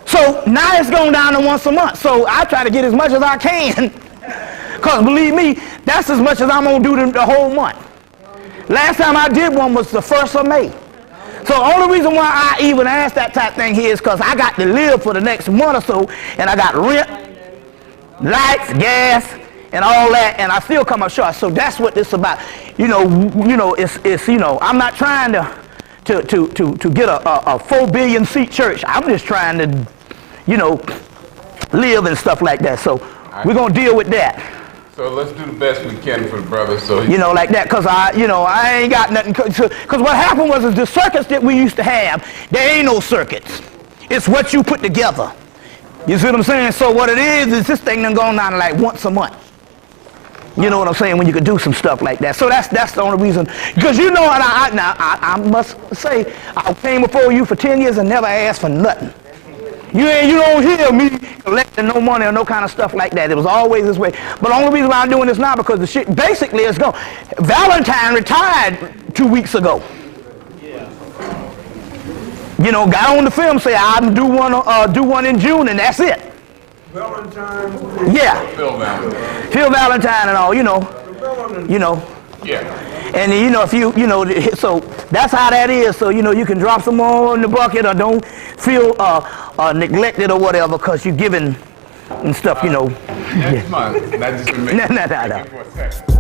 So now it's going down to once a month. So I try to get as much as I can. Because believe me, that's as much as I'm going to do the whole month. Last time I did one was the 1st of May. So the only reason why I even asked that type thing here is because I got to live for the next month or so, and I got rent, lights, gas, and all that, and I still come up short. So that's what this is about. It's I'm not trying to get a 4 billion seat church. I'm just trying to, live and stuff like that. So we're gonna deal with that. So let's do the best we can for the brother. So like that, cause I ain't got nothing. Cause what happened was the circuits that we used to have, there ain't no circuits. It's what you put together. You see what I'm saying? So what it is this thing done going on like once a month. You know what I'm saying? When you could do some stuff like that. So that's the only reason. Because I must say, I came before you for 10 years and never asked for nothing. You don't hear me collecting no money or no kind of stuff like that. It was always this way. But the only reason why I'm doing this now because the shit basically is gone. Valentine retired 2 weeks ago. Got on the film, say I'm do one in June, and that's it. Valentine. Yeah. Phil Valentine and all, Yeah. And if you, so that's how that is. So, you can drop some more in the bucket or don't feel neglected or whatever because you're giving and stuff, Next month. Not just No.